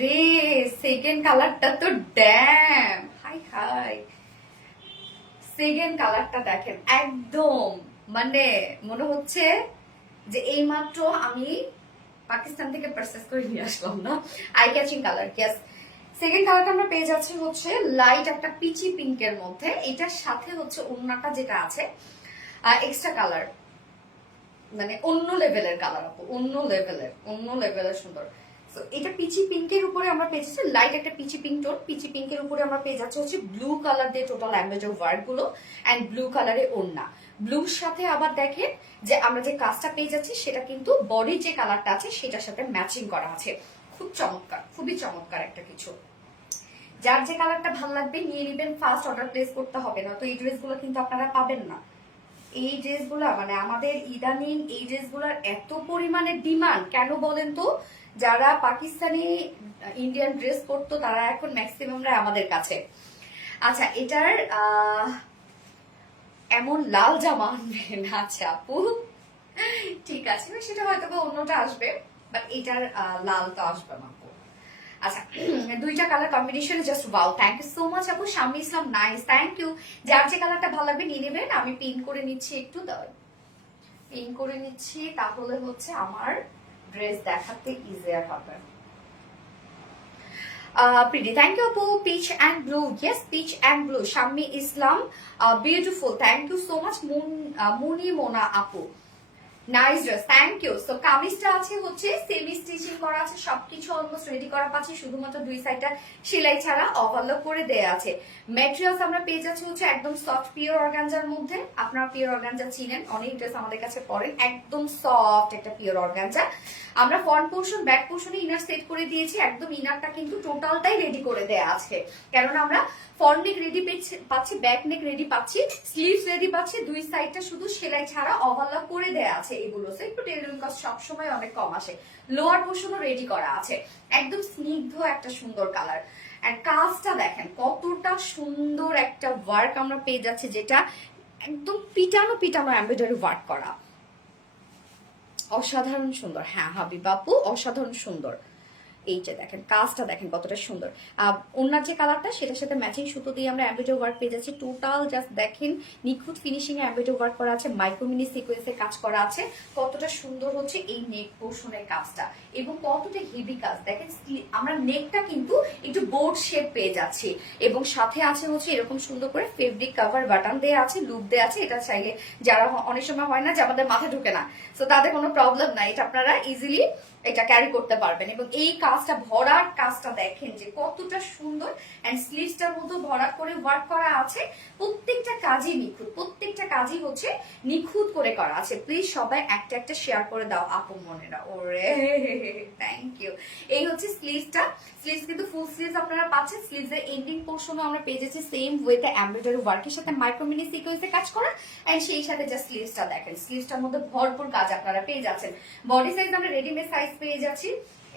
রে সেকেন্ড কালারটা তো ড্যাম, হাই সেকেন্ড কালারটা দেখেন, একদম মানে মনে হচ্ছে যে এইমাত্র আমি পাকিস্তান থেকে পারচেজ করে নিয়ে আসলাম না। Eye catching colour. Yes, second কালারটা আমরা পেয়ে যাচ্ছি হচ্ছে লাইট একটা পিচি পিঙ্কের মধ্যে। এটার সাথে হচ্ছে ওড়নাটা যেটা আছে এক্সট্রা কালার, মানে অন্য লেভেলের কালার আপু, অন্য লেভেলের সুন্দর। তো এটা পিচি পিঙ্কের উপরে আমরা পেয়ে যাচ্ছি লাইট একটা পিচি পিঙ্ক টোন। পিচি পিঙ্কের উপরে আমরা পেয়ে যাচ্ছি হচ্ছে ব্লু কালার দিয়ে টোটাল অ্যাম্বেজর ওয়ার্ক গুলো এন্ড ব্লু কালারে ওড়না। ব্লুর সাথে আবার দেখেন যে আমরা যে কাজটা পেয়ে যাচ্ছি সেটা কিন্তু বডির যে কালারটা আছে সেটার সাথে ম্যাচিং করা আছে। খুব চমৎকার, খুবই চমৎকার একটা কিছু। যার যে কালারটা ভালো লাগবে নিয়ে নেবেন, ফার্স্ট অর্ডার প্লেস করতে হবে না। তো এই ড্রেসগুলো কিন্তু আপনারা পাবেন না। এই ড্রেসগুলা মানে আমাদের ইদানিং এই ড্রেসগুলার এত পরিমাণে ডিমান্ড কেন বলেন তো? যারা পাকিস্তানি ইন্ডিয়ান ড্রেস পরতো তারা এখন ম্যাক্সিমামরা আমাদের কাছে। আচ্ছা, এটার এমন লাল জামা আনবেন। আচ্ছা আপু ঠিক আছে, সেটা হয়তো বা অন্যটা আসবে, বাট এটার লাল তো আসবে না আপু। আচ্ছা, দুইটা colour combination just wow, thank you so much আপু। Shammi Islam, nice, thank you. যার যে কালারটা ভালো লাগবে নিয়ে নেবেন। আমি পিন করে নিচ্ছি, একটু পিন করে নিচ্ছি, তাহলে হচ্ছে আমার ড্রেস দেখাতে ইজিয়ার হবে। Pretty, thank you আপু। Peach and blue, yes peach and blue. Shammi Islam, beautiful, thank you so much. Muni Mona আপু, nice dress, thank you. So কামিজটা আছে হচ্ছে সেমি স্টিচিং করা আছে, সবকিছু অলমোস্ট রেডি করা পাচ্ছি, শুধুমাত্র দুই সাইডটা সেলাই ছাড়া ওভারলক করে দেয়া আছে। ম্যাটেরিয়ালস আমরা পেয়ে যাচ্ছি হচ্ছে একদম সফট পিওর অর্গানজার মধ্যে। আপনারা পিওর অর্গানজা চিনেন, অনেক ড্রেস আমাদের কাছে পরেন, একদম সফট একটা পিওর অর্গানজা। আমরা ফ্রন্ট পোর্শন ব্যাক পোর্শনে ইনার সেট করে দিয়েছি, একদম ইনারটা কিন্তু টোটালটাই রেডি করে দেয়া আছে, কেননা আমরা ফ্রন্ট নেক রেডি পাচ্ছি, ব্যাক নেক রেডি পাচ্ছি, স্লিভস রেডি পাচ্ছি, দুই সাইডটা শুধু সেলাই ছাড়া ওভারলক করে দেয়া আছে এগুলো। একটু টেলারিং কস্ট সবসময় অনেক কম আসে। লোয়ার পোর্শনও রেডি করা আছে, একদম স্নিগ্ধ একটা সুন্দর কালার। আর কাজটা দেখেন কতটা সুন্দর একটা ওয়ার্ক আমরা পেয়ে যাচ্ছি, যেটা একদম পিটানো এমব্রয়ডারি ওয়ার্ক করা, অসাধারণ সুন্দর। হ্যাঁ হাবিব আপু, অসাধারণ সুন্দর। এই যে দেখেন কাজটা দেখেন কতটা সুন্দর। ওনার যে কালারটা সেটার সাথে ম্যাচিং সুতো দিয়ে আমরা এমব্রয়ডারি ওয়ার্ক পেয়ে যাচ্ছি। টোটাল জাস্ট দেখেন নিখুঁত ফিনিশিং এ এমব্রয়ডারি ওয়ার্ক করা আছে, মাইক্রো মিনি সিকোয়েন্সে কাজ করা আছে। কতটা সুন্দর হচ্ছে এই নেক পোর্শনের কাজটা এবং কতটা হেভি কাজ দেখেন। আমরা নেকটা কিন্তু একটু বোর্ড শেপ পেয়ে যাচ্ছি এবং সাথে আছে হচ্ছে এরকম সুন্দর করে ফেব্রিক কাভার বাটন দেওয়া আছে, লুপ দেওয়া আছে। এটা চাইলে যারা অনেক সময় হয় না যে আমাদের মাথা ঢুকে না, তো তাদের কোনো প্রবলেম নাই, এটা আপনারা ইজিলি এটা ক্যারি করতে পারবেন। এবং এই কাজটা ভরার কাজটা দেখেন যে কতটা সুন্দর, এন্ড স্লিভসটার মধ্যে ভরাট করে ওয়ার্ক করা আছে। প্রত্যেকটা কাজই নিখুঁত, প্রত্যেকটা কাজই হচ্ছে নিখুঁত করে করা আছে। প্লিজ সবাই একটা একটা শেয়ার করে দাও আপু মনেরা। ওরে থ্যাংক ইউ। এই হচ্ছে স্লিভসটা। স্লিভস কিন্তু ফুল স্লিভস আপনারা পাচ্ছেন। স্লিভস এর এন্ডিং পোর্শনও আমরা পেয়ে যাচ্ছি সেম ওয়েতে এমব্রয়ডারি ওয়ার্কের সাথে মাইক্রো মিনি সিকোয়েন্সে কাজ করা, এন্ড সেই সাথে জাস্ট স্লিভসটা দেখেন। স্লিভসটার মধ্যে ভরপুর কাজ আপনারা পেয়ে যাচ্ছেন। বডি সাইজ আমরা রেডিমেড সাইজ পেয়ে যাচ্ছি।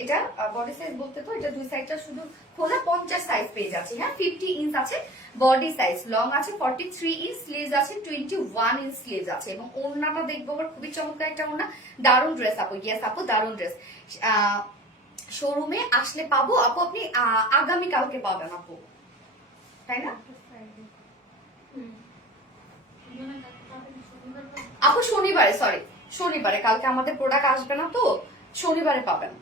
এটা বডি সাইজ বলতে তো এটা দুই সাইডটা শুধু খোলা 50 সাইজ পেয়ে যাচ্ছি। হ্যাঁ 50 ইঞ্চ আছে বডি সাইজ, লং আছে 43 ইঞ্চ, স্লিভস আছে 21 ইঞ্চ স্লিভস আছে। এবং ওড়নাটা দেখবো আবার খুবই চমৎকার একটা ওড়না। দারুণ ড্রেস আপু। ইয়েস আপু দারুণ ড্রেস। শোরুমে আসলে পাবো আপু, আপনি আগামী কালকে পাবেন আপু, তাই না আপু? শনিবারে, সরি শনিবারে, কালকে আমাদের প্রোডাক্ট আসবে না তো, শনিবারে পাবেন।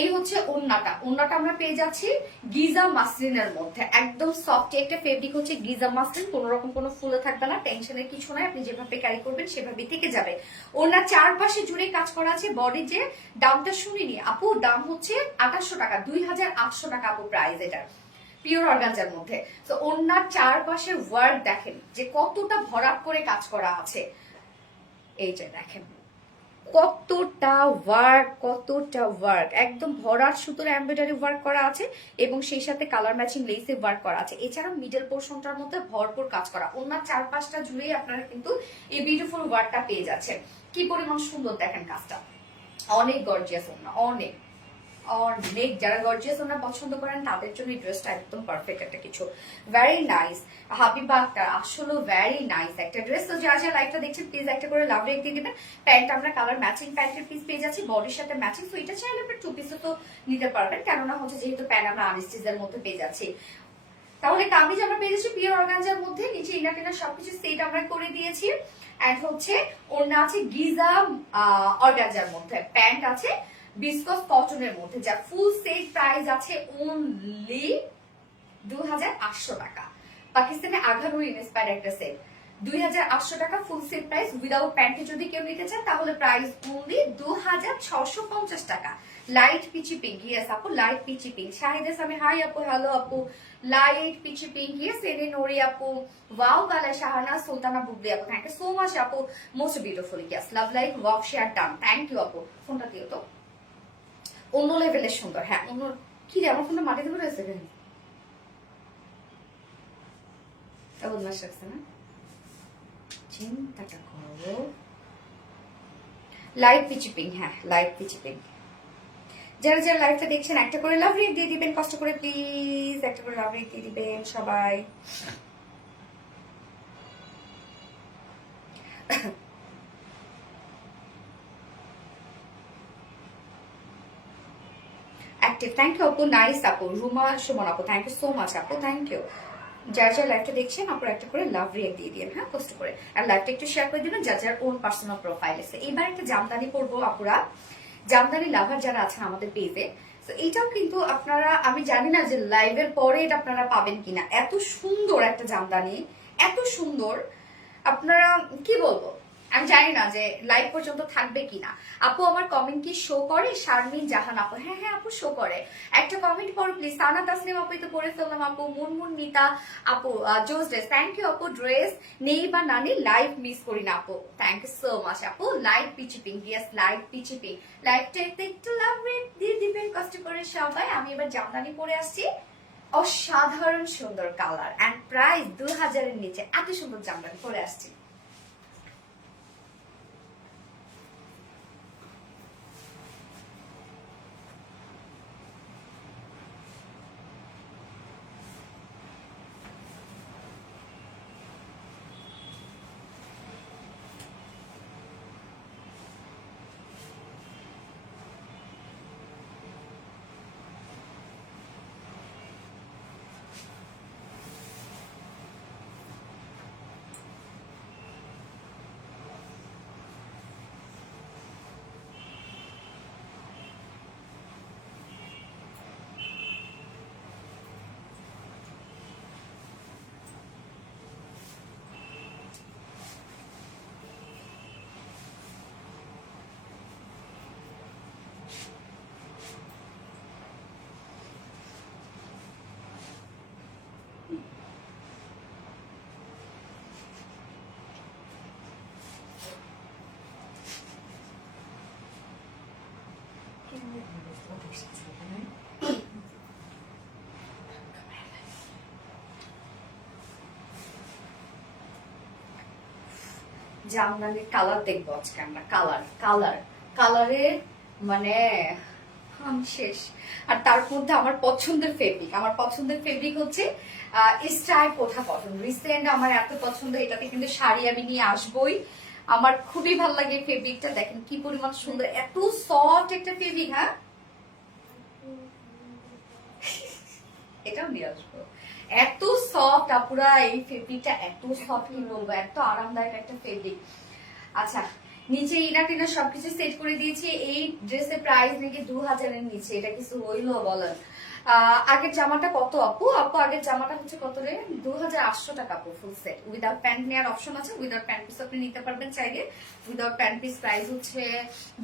এই হচ্ছে ওড়নাটা। ওড়নাটা আমরা পেয়ে যাচ্ছি গিজা মাসলিনের মধ্যে, একদম সফট একটা ফেব্রিক হচ্ছে গিজা মাসলিন। কোন রকম কোনো ফুলে থাকবে না, টেনশনের কিছু নাই, আপনি যেভাবে ক্যারি করবেন সেভাবে থেকে যাবে। ওড়নার চারপাশে জুড়ে কাজ করা আছে। বডি যে দামটা শুনিনি আপু, দাম হচ্ছে 2800 টাকা, 2800 টাকা আপু প্রাইস এটা, পিওর অর্গানজার মধ্যে। তো ওড়নার চারপাশে ওয়ার্ক দেখেন যে কতটা ভরাট করে কাজ করা আছে। এই যে দেখেন কতটা ওয়ার্ক, কতটা ওয়ার্ক, একদম ভরাট সুতোর এমব্রয়ডারি ওয়ার্ক করা আছে এবং সেই সাথে কালার ম্যাচিং লেসে ওয়ার্ক করা আছে। এছাড়াও মিডল পোর্শনটার মধ্যে ভরপুর কাজ করা। ওনার চারপাশটা জুড়েই আপনারা কিন্তু এই বিউটিফুল ওয়ার্কটা পেয়ে যাচ্ছেন। কি পরিমাণ সুন্দর দেখেন কাজটা, অনেক গর্জিয়াস ওনা, অনেক অনেক। যারা গর্জিয়াস ওনা পছন্দ করেন তাদের জন্য এই ড্রেসটা একদম পারফেক্ট একটা কিছু। ভেরি নাইস হাবিবা আক্তার, আসলে ভেরি নাইস একটা ড্রেস। তো যারা যারা লাইভটা দেখছেন প্লিজ একটা করে লাভ রেখ দিয়ে দিবেন। প্যান্ট আমরা কালার ম্যাচিং প্যান্টের পিস পেয়ে যাচ্ছি, বডির সাথে ম্যাচিং। তো এটা চাইলে আপনি টু পিসও তো নিতে পারবেন, কেননা হচ্ছে যেহেতু প্যান্ট আমরা আনস্টিচের মধ্যে পেয়ে যাচ্ছি। তাহলে কামিজ আমরা পেয়ে যাচ্ছি পিওর অর্গানজার মধ্যে, নিচে ইনার টিনার সবকিছু সেট আমরা করে দিয়েছি। এন্ড হচ্ছে ওড়না আছে গিজা অর্গানজার মধ্যে, প্যান্ট আছে বিসকস কটনের মধ্যে, যার ফুল সেট প্রাইস আছে অনলি 2800 টাকা। পাকিস্তানে আঘানুর ইন্সপায়ার একটা সেট, 2800 টাকা ফুল সেট প্রাইস। উইদাউট প্যান্টে যদি কেউ নিতে চান তাহলে প্রাইস অনলি 2650 টাকা। লাইট পিচি পিঙ্ক, ইয়েস আপু light peachy pink. Shahida Sami hi আপু, হ্যালো আপু। লাইট পিচি পিঙ্ক, ইয়েস এনে নোরি আপু। ওয়াও কালার শাহানা সুলতানা বুবলি আপু, থ্যাংক ইউ সো মাচ আপু, most beautiful. Yes love like walk share done, thank you আপু। ফোনটা দিও তো, অন্য লেভেলের সুন্দর। হ্যাঁ অন্য কি রে, আমার ফোনটা মাটিতে পড়ে আছে কেন? বদমাস রাখছে না, চিন্তাটা করো। লাইট পিচি পিঙ্ক, হ্যাঁ লাইট পিচি পিঙ্ক। যারা যারা লাইভটা দেখছেন একটা করে লাভ রেট দিয়ে দিবেন, কষ্ট করে প্লিজ একটা করে লাভ রেট দিয়ে দিবেন সবাই। অ্যাক্টিভ, থ্যাংক ইউ আপু, নাইস আপু। রুমা সুমন আপু, থ্যাংক ইউ সো মাচ আপু, থ্যাংক ইউ। যার যার লাইভটা দেখছেন আপনারা একটা করে লাভ রিয়েক্ট দিয়ে দিবেন, হ্যাঁ কষ্ট করে। আর লাইভটা একটু শেয়ার করে দিবেন যার যার ওন পার্সোনাল প্রোফাইল আছে। এবার একটা জামদানি পরবো আপুরা, জামদানি লাভার যারা আছেন আমাদের পেজে। তো এটাও কিন্তু আপনারা, আমি জানি না যে লাইভের পরে এটা আপনারা পাবেন কিনা, এত সুন্দর একটা জামদানি, এত সুন্দর। আপনারা কি বলবো, আমি জানি না যে লাইভ পর্যন্ত থাকবে কিনা। আপু আমার কমেন্ট কি শো করে? শারমিন জাহান আপু, হ্যাঁ হ্যাঁ আপু শো করে। একটা কমেন্ট করো প্লিজ। সানা তাসনিম আপু তো পড়ে ফেললাম আপু। মুনমুন মিতা আপু, জোস ড্রেস, থ্যাংক ইউ আপু। ড্রেস নেই বা নানি লাইভ মিস করি না আপু, থ্যাংক ইউ সো মাচ আপু। Light peachy pink, yes light peachy pink. লাইভটা একটু লাভ রেট দিয়ে দিবেন কষ্ট করে সবাই। আমি এবার জামদানি পরে আসছি, অসাধারণ সুন্দর কালার এন্ড প্রাইস 2000-এর নিচে, এত সুন্দর জামদানি পরে আসছি। জামদানির কালার দেখবো আজকে আমরা। কালারের মানে শেষ। আর তার মধ্যে আমার পছন্দের ফেব্রিক হচ্ছে স্ট্রাইপ কোঠা কটন। রিসেন্ট আমার এত পছন্দ, এটাতে কিন্তু শাড়ি আমি নিয়ে আসবোই। আমার খুবই ভালো লাগে ফেব্রিকটা। দেখেন কি পরিমাণ সুন্দর, এত সফট একটা ফেব্রিক। হ্যাঁ, এটাও নিয়ে আসবো। এত সফট আপুরা, এই ফেব্রিকটা এত সফট, কি বলবো, এত আরামদায়ক একটা ফেব্রিক। আচ্ছা, নিচে ইনার টিনার সবকিছু সেট করে দিয়েছি। এই ড্রেসের প্রাইস নাকি 2000-এর নিচে। এটা কিছু হইলো বলেন? আগের জামাটা কত আপু? আগের জামাটা হচ্ছে কত রে? 2800 টাকা আপু, ফুল সেট। উইদাউট প্যান্ট নেওয়ার অপশন আছে, উইদাউট প্যান্ট পিস আপনি নিতে পারবেন চাইলে। উইদাউট প্যান্ট পিস প্রাইস হচ্ছে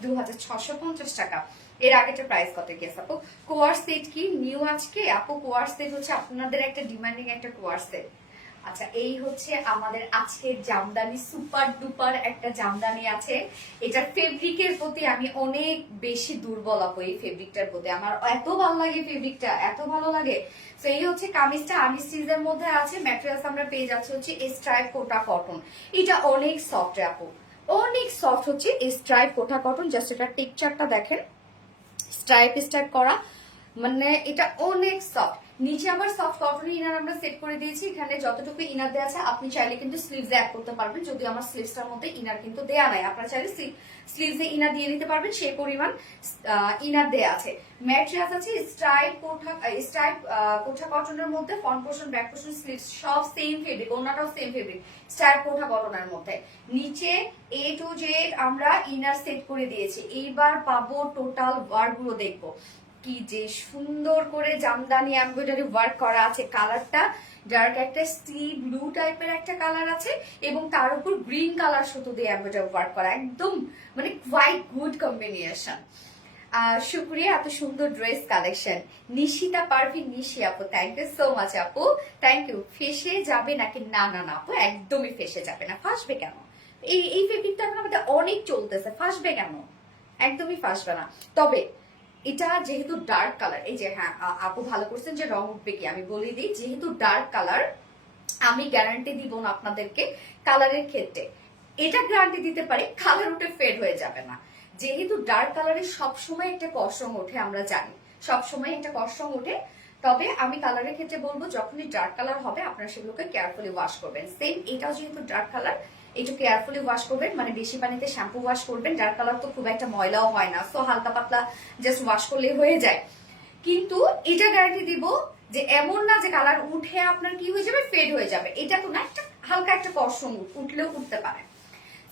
2650 টাকা। এর আগেটা প্রাইস কত গেছে আপু? কোয়ার সেট কি নিউ আজকে আপু? কোয়ার সেট হচ্ছে আপনাদের একটা ডিমান্ডিং একটা কোয়ার সেট। আচ্ছা, এই হচ্ছে আমাদের আজকের জামদানি, সুপার ডুপার একটা জামদানি আছে। এটার ফেব্রিকের প্রতি আমি অনেক বেশি দুর্বল আপু। এই ফেব্রিকটার প্রতি আমার এত ভালো লাগে, ফেব্রিকটা এত ভালো লাগে। তো এই হচ্ছে কামিজটা, আনস্টিচের মধ্যে আছে। ম্যাটেরিয়ালস আমরা পেয়ে যাচ্ছি হচ্ছে স্ট্রাইপ কোটা কটন। এটা অনেক সফট আপু, অনেক সফট হচ্ছে স্ট্রাইপ কোটা কটন। জাস্ট এটা টেক্সচারটা দেখেন, স্ট্রাইপ করা, মানে এটা অনেক সফট। নিচে আবার সফট কটনের ইনার আমরা সেট করে দিয়েছি। এখানে যতটুকু ইনার দেওয়া আছে আপনি চাইলে কিন্তু স্লিভস অ্যাড করতে পারবেন। যদি আমার স্লিভসটার মধ্যে ইনার কিন্তু দেয়া নাই, আপনারা চাইলে স্লিভসে ইনার দিয়ে নিতে পারবেন, সেই পরিমাণ ইনার দেয়া আছে। ম্যাটেরিয়ালস আছে স্ট্রাইপ কোঠা কটনের মধ্যে। Front portion, back portion, sleeves সব সেম ফেব্রিক, ওনাটাও সেম ফেব্রিক, স্ট্রাইপ কোঠা কটনের মধ্যে। নিচে A to Z আমরা ইনার সেট করে দিয়েছি। এইবার পাবো টোটাল ওয়ার্কগুলো দেখবো। কি যে সুন্দর করে জামদানি এমব্রয়ডারি ওয়ার্ক করা আছে। কালারটা ডার্ক একটা স্টি ব্লু টাইপের একটা কালার আছে, এবং তার উপর গ্রিন কালার সুতো দিয়ে এমব্রয়ডারি ওয়ার্ক করা, একদম মানে কোয়াইট গুড কম্বিনেশন। শুক্রিয়া, এত সুন্দর ড্রেস কালেকশন। নিশিতা পারভিন, নিশি আপু, থ্যাংক ইউ সো মাচ আপু, থ্যাংক ইউ। ফেসে যাবে নাকি? না না না আপু, একদমই ফেসে যাবে না। ফাঁসবে কেন? এই ফেব্রিকটা এখন আমাদের অনেক চলতেছে, ফাঁসবে কেন? একদমই ফাঁসবে না। তবে এটা যেহেতু ডার্ক কালার, এই যে হ্যাঁ আপু ভালো করছেন যে রং উঠবে কি, আমি বলে দিই যেহেতু ডার্ক কালার, আমি গ্যারান্টি দিব না আপনাদেরকে কালারের ক্ষেত্রে। এটা গ্যারান্টি দিতে পারি কালার উঠে ফেড হয়ে যাবে না। যেহেতু ডার্ক কালারে সবসময় একটা কষ্ট ওঠে, আমরা জানি সবসময় একটা কষ্ট ওঠে। তবে আমি কালারের ক্ষেত্রে বলবো যখনই ডার্ক কালার হবে আপনারা সেগুলোকে কেয়ারফুলি ওয়াশ করবেন। সেম এটাও যেহেতু ডার্ক কালার, একটু কেয়ারফুলি ওয়াশ করবেন, মানে বেশি পানিতে শ্যাম্পু ওয়াশ করবেন। ডার্ক কালার তো খুব একটা ময়লাও হয় না, সো হালকা পাতলা জাস্ট ওয়াশ করলে হয়ে যায়। কিন্তু এটা গ্যারান্টি দিব যে এমন না যে কালার উঠে আপনার কি হয়ে যাবে, ফেড হয়ে যাবে। এটা তো না, একটা হালকা একটা কষ্ট উঠলেও উঠতে পারে।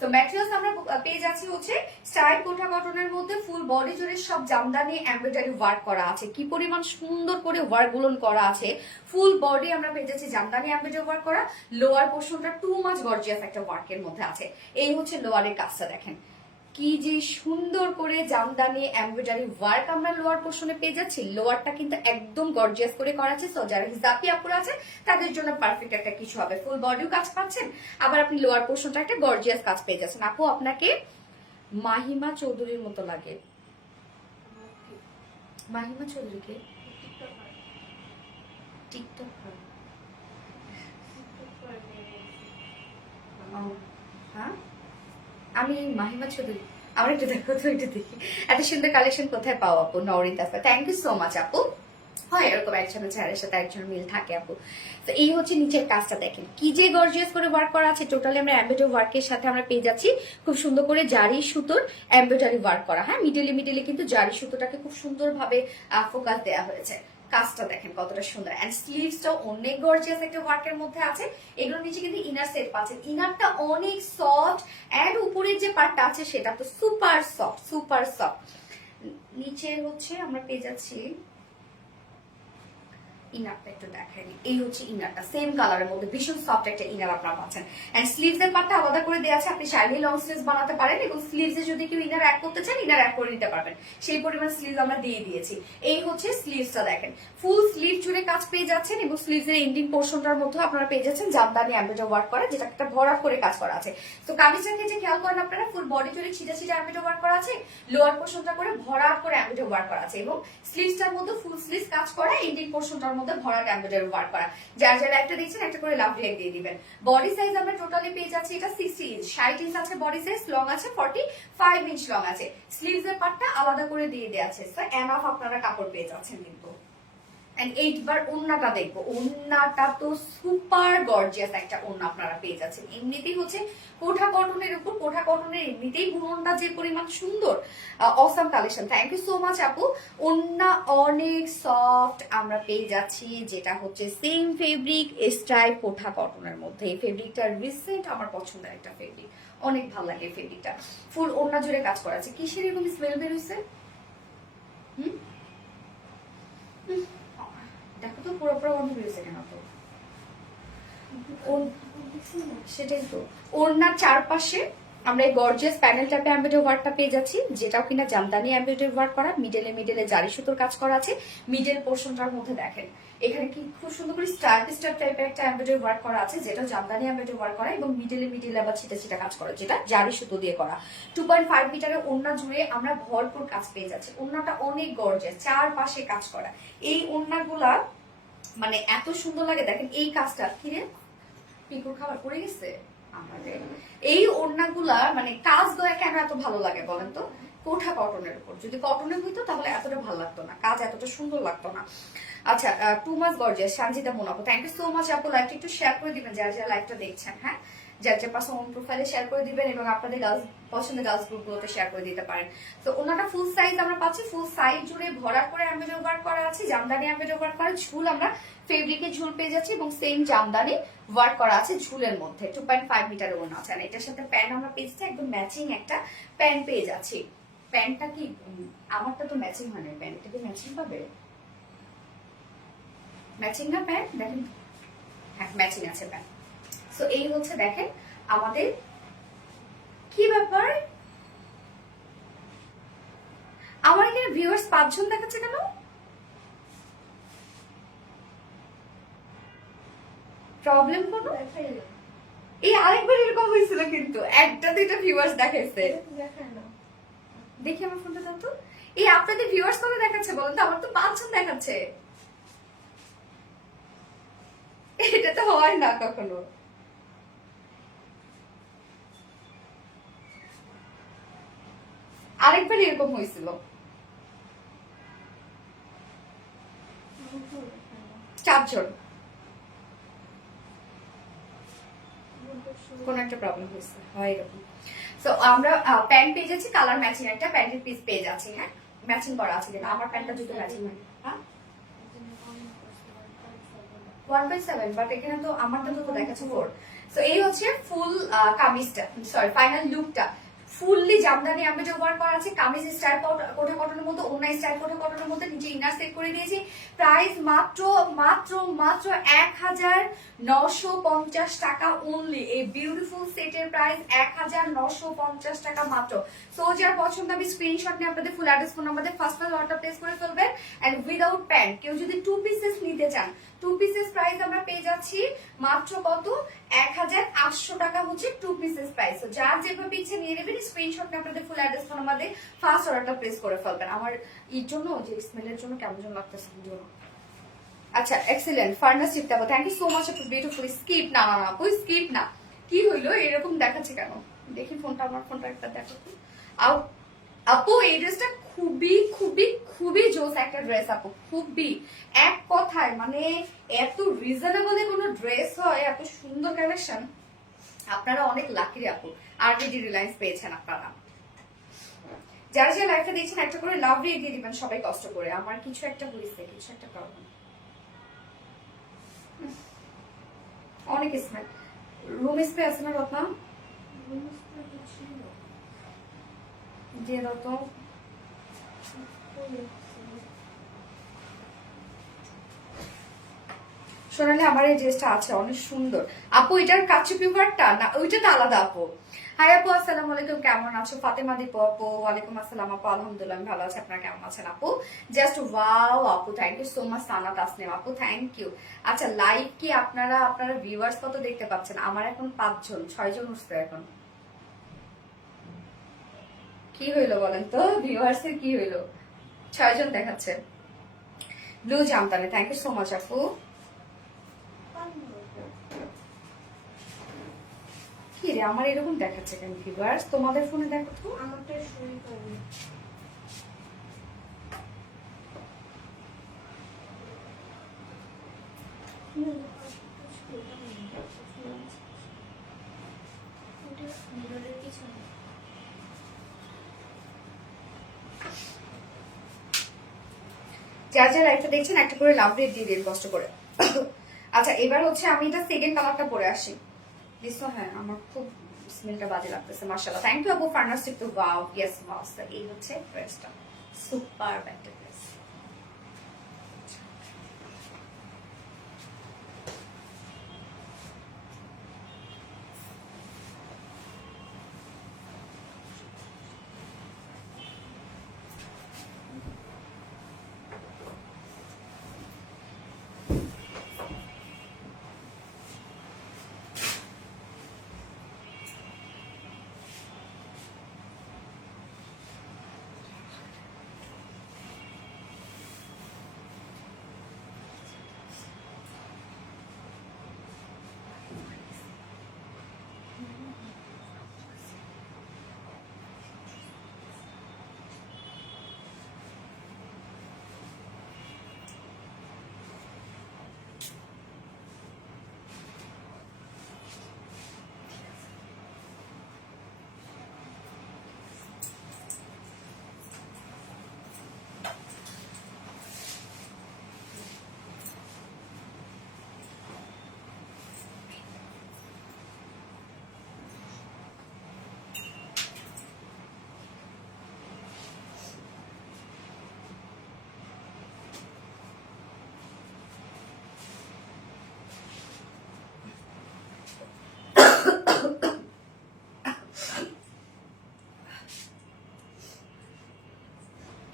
তো ম্যাটেরিয়ালস আমরা পেয়ে যাচ্ছি হচ্ছে স্ট্রাইপ কোঠা কটনের মধ্যে। ফুল বডি জুড়ে সব জামদানি এমব্রয়ডারি ওয়ার্ক করা আছে। কি পরিমাণ সুন্দর করে ওয়ার্ক গুলো করা আছে। ফুল বডি আমরা পেয়ে যাচ্ছি জামদানি এমব্রয়ডারি ওয়ার্ক করা। লোয়ার পোর্শনটা টু মাচ গর্জিয়াস একটা ওয়ার্কের মধ্যে আছে। এই হচ্ছে লোয়ারের কাজটা দেখেন, কি যে সুন্দর করে জামদানি এমব্রয়ডারি ওয়ার্ক আমরা লোয়ার পোর্শনে পেয়ে যাচ্ছি। লোয়ারটা কিন্তু একদম গর্জিয়াস করে করা আছে। সো যারা হিজাবি আপুরা আছে তাদের জন্য পারফেক্ট একটা কিছু হবে। ফুল বডিও কাজ পাচ্ছেন, আবার আপনি লোয়ার পোর্শনটা একটা গর্জিয়াস কাজ পেয়ে যাচ্ছেন। আপু আপনাকে মাহিমা চৌধুরীর মতো লাগে। মাহিমা চৌধুরীকে টিকটক, হ্যাঁ আমি মাহিমা চৌধুরী, আমার একটু দেখো তো, একটু দেখি এত সুন্দর কালেকশন কোথায় পাও আপু? Nowrin Tasfa, thank you so much আপু। হয় এরকম একজনের চেহারের সাথে একজন মিল থাকে আপু। তো এই হচ্ছে নিচের কাজটা দেখেন, কি যে গর্জিয়াস করে ওয়ার্ক করা আছে। টোটালি আমরা এমব্রয়ডারি ওয়ার্কের সাথে আমরা পেয়ে যাচ্ছি খুব সুন্দর করে জারি সুতোর এমব্রয়ডারি ওয়ার্ক করা। হ্যাঁ, মিডলে কিন্তু জারি সুতোটাকে খুব সুন্দরভাবে ফোকাস দেওয়া হয়েছে। কাজটা দেখেন কতটা সুন্দর। এন্ড স্লিভসটাও অনেক গর্জিয়াস একটা ওয়ার্কের মধ্যে আছে। এগুলোর নিচে কিন্তু ইনার সেট পাচ্ছেন। ইনারটা অনেক সফট, এন্ড উপরের যে পার্টটা আছে সেটা তো সুপার সফট, সুপার সফট। নিচে হচ্ছে আমরা পেয়ে যাচ্ছি ইনারটা একটু দেখাইনি, এই হচ্ছে ইনারটা সেম কালারের মধ্যে ভীষণ সফট একটা ইনার আপনারা পাচ্ছেন। এন্ড স্লিভস এর পার্টটা আলাদা করে দেওয়া আছে, আপনি চাইলে লং স্লিভস বানাতে পারেন এবং স্লিভসে যদি কেউ ইনার অ্যাড করতে চান ইনার অ্যাড করে নিতে পারবেন, সেই পরিমাণ স্লিভস আমরা দিয়ে দিয়েছি। এই হচ্ছে স্লিভসটা দেখেন, ফুল স্লিভ জুড়ে কাজ পেয়ে যাচ্ছেন এবং স্লিভস এর এন্ডিং পোর্শনটার মধ্যে আপনারা পেয়ে যাচ্ছেন জামদানি এমব্রয়ডারি ওয়ার্ক করা, যেটা একটা ভরাট করে কাজ করা আছে। তো কামিজটাকে যে খেয়াল করেন আপনারা, ফুল বডি জুড়ে ছিটা ছিটা এমব্রয়ডারি ওয়ার্ক করা আছে, লোয়ার পোর্শনটা করে ভরাট করে এমব্রয়ডারি ওয়ার্ক করা আছে এবং স্লিভসটার মধ্যে ফুল স্লিভস কাজ করা, এন্ডিং পোর্শনটার মধ্যে ভরাট এমব্রয়ডারি ওয়ার্ক করা। যার যারা একটা দেখছেন একটা করে লাভ রিয়েক্ট দিয়ে দিবেন। বডি সাইজ আমরা টোটালি পেয়ে যাচ্ছি এটা 60 ইঞ্চ, 60 ইঞ্চ আছে বডি সাইজ, লং আছে 45 ইঞ্চ লং আছে। স্লিভস এর পার্টটা আলাদা করে দিয়ে দেওয়া আছে, সো এনাফ আপনারা কাপড় পেয়ে যাচ্ছেন কিন্তু। এন্ড এইবার ওন্নাটা দেখবো, ওন্নাটা তো সুপার গর্জিয়াস একটা ওন্না আপনারা পেয়ে যাচ্ছেন। এমনিতেই হচ্ছে কোঠা কটনের উপর, কোঠা কটনের এমনিতেই বুননটা যে পরিমাণ সুন্দর, awesome collection. Thank you so much আপু। ওন্না অনেক সফট আমরা পেয়ে যাচ্ছি, যেটা হচ্ছে সেম ফেব্রিক স্ট্রাইপ কোঠা কটনের মধ্যে। এই ফেব্রিকটা রিসেন্ট আমার পছন্দের একটা ফেব্রিক, অনেক ভালো লাগে এই ফেব্রিকটা। ফুল ওন্না জুড়ে কাজ করা আছে। কিসের এরকম স্মেল বেরোচ্ছে? দেখো তো পুরোপুরি বন্ধ হয়েছে কেন? তো সেটাই তো, ওড়নার চারপাশে আমরা এই গর্জিয়াস প্যানেল টাইপে এমব্রয়ডারি ওয়ার্কটা পেয়ে যাচ্ছি, যেটাও কিনা জামদানি এমব্রয়ডারি ওয়ার্ক করা। মিডলে জারি সুতোর কাজ করা আছে। মিডল পোর্শনটার মধ্যে দেখেন এখানে কি খুব সুন্দর করে স্টার টাইপের একটা এমব্রয়ডারি ওয়ার্ক করা আছে, যেটা জামদানি এমব্রয়ডারি ওয়ার্ক করা এবং মিডলে আবার ছিটা ছিটা কাজ করা, যেটা জারি সুতো দিয়ে করা। 2.5 মিটারের ওড়না জুড়ে আমরা ভরপুর কাজ পেয়ে যাচ্ছি। ওড়নাটা অনেক গর্জিয়াস, চারপাশে কাজ করা। এই ওড়নাগুলা মানে এত সুন্দর লাগে। দেখেন এই কাজটা, কিরে পিকুর খাবার পড়ে গেছে আমাদের। এই ওড়নাগুলা মানে কাজ দয়া কেন এত ভালো লাগে বলেন তো? কোঠা কটনের উপর, যদি কটনের হইতো তাহলে এতটা ভালো লাগতো না, কাজ এতটা সুন্দর লাগতো না। আচ্ছা, টু মাচ গর্জিয়াস সঞ্জিতা মোনাকো, থ্যাংক ইউ সো মাচ আপু। লাইভটা একটু শেয়ার করে দিবেন যারা যারা লাইভটা দেখছেন, হ্যাঁ, যার যার পার্সোনাল প্রোফাইলে শেয়ার করে দিবেন এবং আপনাদের গার্লস পছন্দের গার্লস গ্রুপগুলোতে শেয়ার করে দিতে পারেন। তো ওনাটা ফুল সাইজ আমরা পাচ্ছি, ফুল সাইজ জুড়ে ভরাট করে এমব্রয়ডারি ওয়ার্ক করা আছে, জামদানি এমব্রয়ডারি ওয়ার্ক করা। ঝুল আমরা ফেব্রিকে ঝুল পেয়ে যাচ্ছি এবং সেম জামদানি ওয়ার্ক করা আছে ঝুলের মধ্যে। 2.5 মিটার ওড়না আছে। আর এটার সাথে প্যান্ট আমরা পেয়ে যাচ্ছি, একদম ম্যাচিং একটা প্যান্ট পেয়ে যাচ্ছি। প্যান্টটা কি আমারটা তো ম্যাচিং হয় না, প্যান্ট এটা কি ম্যাচিং পাবে? ম্যাচিং না প্যান্ট? দেখেন, হ্যাঁ ম্যাচিং আছে প্যান্ট। সো এই হচ্ছে দেখেন আমাদের কি ব্যাপার, আমার এখানে ভিউয়ার্স 5 জন দেখাচ্ছে কেন? প্রবলেম কোন? এই আরেকবার এরকম হয়েছিল কিন্তু, একটা দুইটা ভিউয়ার্স দেখাইছে। দেখি আমার ফোনটা দাও তো। এই আপনাদের ভিউয়ার্স কত দেখাচ্ছে বলুন তো? আমার তো 5 জন দেখাচ্ছে। এটা তো হয় না কখনো। আরেকবার এরকম হয়েছিল। 4 জন, কোন একটা প্রবলেম হয়েছে, হয় এরকম। সো আমরা প্যান্ট পেয়ে যাচ্ছি, কালার ম্যাচিং একটা প্যান্টের পিস পেয়ে যাচ্ছি। হ্যাঁ, ম্যাচিং করা আছে কিনা? আমার প্যান্টটা যদি ম্যাচিং হয়, হ্যাঁ 1/7, বাট এখানে তো আমারটা তো দেখাচ্ছে 4। সো এই হচ্ছে ফুল কামিজটা, সরি ফাইনাল লুকটা। ফুললি জামদানি এমব্রয়ডারি ওয়ার্ক করা আছে। কামিজ স্টাইল কোটা কটনের মধ্যে, ওন্না স্টাইল কোটা কটনের মধ্যে, নিচে ইনার সেট করে দিয়েছি। প্রাইস মাত্র মাত্র মাত্র 1950 টাকা অনলি। এই বিউটিফুল সেটের প্রাইস 1950 টাকা মাত্র। সো যার পছন্দ আমি স্ক্রিনশট নিয়ে আপনাদের ফুল অ্যাড্রেস ফোন নাম্বার দিয়ে ফার্স্ট অর্ডার প্লেস করে ফেলবেন। এন্ড উইদাউট প্যান্ট কেউ যদি 2 পিসেস নিতে চান, 2 পিসেস প্রাইস আমরা পেয়ে যাচ্ছি মাত্র কত? 1800 টাকা হচ্ছে 2 পিসেস প্রাইস। তো যার যেভাবে ইচ্ছে নিয়ে নেবেন, স্ক্রিনশট নিয়ে আপনাদের ফুল অ্যাড্রেস ফোন নাম্বার দিয়ে ফার্স্ট অর্ডারটা প্লেস করে ফেলবেন। আমার এর জন্য যে স্মেলের জন্য কেমন যেন লাগতেছে ভিডিও। আচ্ছা, এক্সিলেন্ট ফার্নাস চিপটা, থ্যাংক ইউ সো মাচ আপু। বিউটিফুল স্কিপ না না না আপু, স্কিপ না। কি হইলো এরকম দেখাচ্ছে কেন? দেখি ফোনটা, আমার ফোনটা একটা দেখো তো। আপু এই ড্রেসটা খুবই খুবই খুবই জোস একটা ড্রেস আপু, খুবই। এক কথায় মানে এত রিজনেবলে কোনো ড্রেস হয়, এত সুন্দর কালেকশন, আপনারা অনেক লাকি আপু। আরবিডি রিলায়েন্স পেয়েছেন আপনারা। যারা যে লাইফটা দেখছেন একটা করে লাভ দিয়ে দিয়ে দিবেন সবাই কষ্ট করে। আমার কিছু একটা হয়েছে, কিছু একটা প্রবলেম, অনেক স্মেল। রুম স্প্রে আছে না রত্না? দিয়ে দাও তো। সোনালি আমার এই ড্রেসটা আছে অনেক সুন্দর আপু, এটার কাচ্চি পিউপারটা না ওইটা তো আলাদা আপু। হাই আপু, আসসালামু আলাইকুম, কেমন আছো? ফাতেমা দীপু আপু, ওয়ালাইকুম আসসালাম আপু, আলহামদুলিল্লাহ আমি ভালো আছি, আপনারা কেমন আছেন আপু? জাস্ট ওয়াও আপু, থ্যাংক ইউ সো মাচ। সানা তাসনিম আপু, থ্যাংক ইউ। আচ্ছা, লাইভ কি আপনারা ভিউয়ার্স কত দেখতে পাচ্ছেন? আমার এখন 5 জন 6 জন উঠছে এখন। কি হইলো বলেন তো, ভিউয়ার্স এর কি হইলো? 6 জন দেখাচ্ছে। Blue jamdani, thank you so much আপু। কি রে, আমার এরকম দেখাচ্ছে কেন ভিউয়ার্স? তোমাদের ফোনে দেখো তো। আমারটা শুরু করবে। যার যার লাইভটা দেখছেন একটা করে লাভ রেট দিয়ে দিন কষ্ট করে। আচ্ছা, এবার হচ্ছে আমি এটা সেকেন্ড কালারটা পরে আসি। দিছো, হ্যাঁ আমার খুব স্মেলটা বাজে লাগতেছে। মাশাআল্লাহ, থ্যাংক ইউ আপু। Fantastic too wow, yes wow sir. এই হচ্ছে ড্রেসটা, সুপার একটা ড্রেস।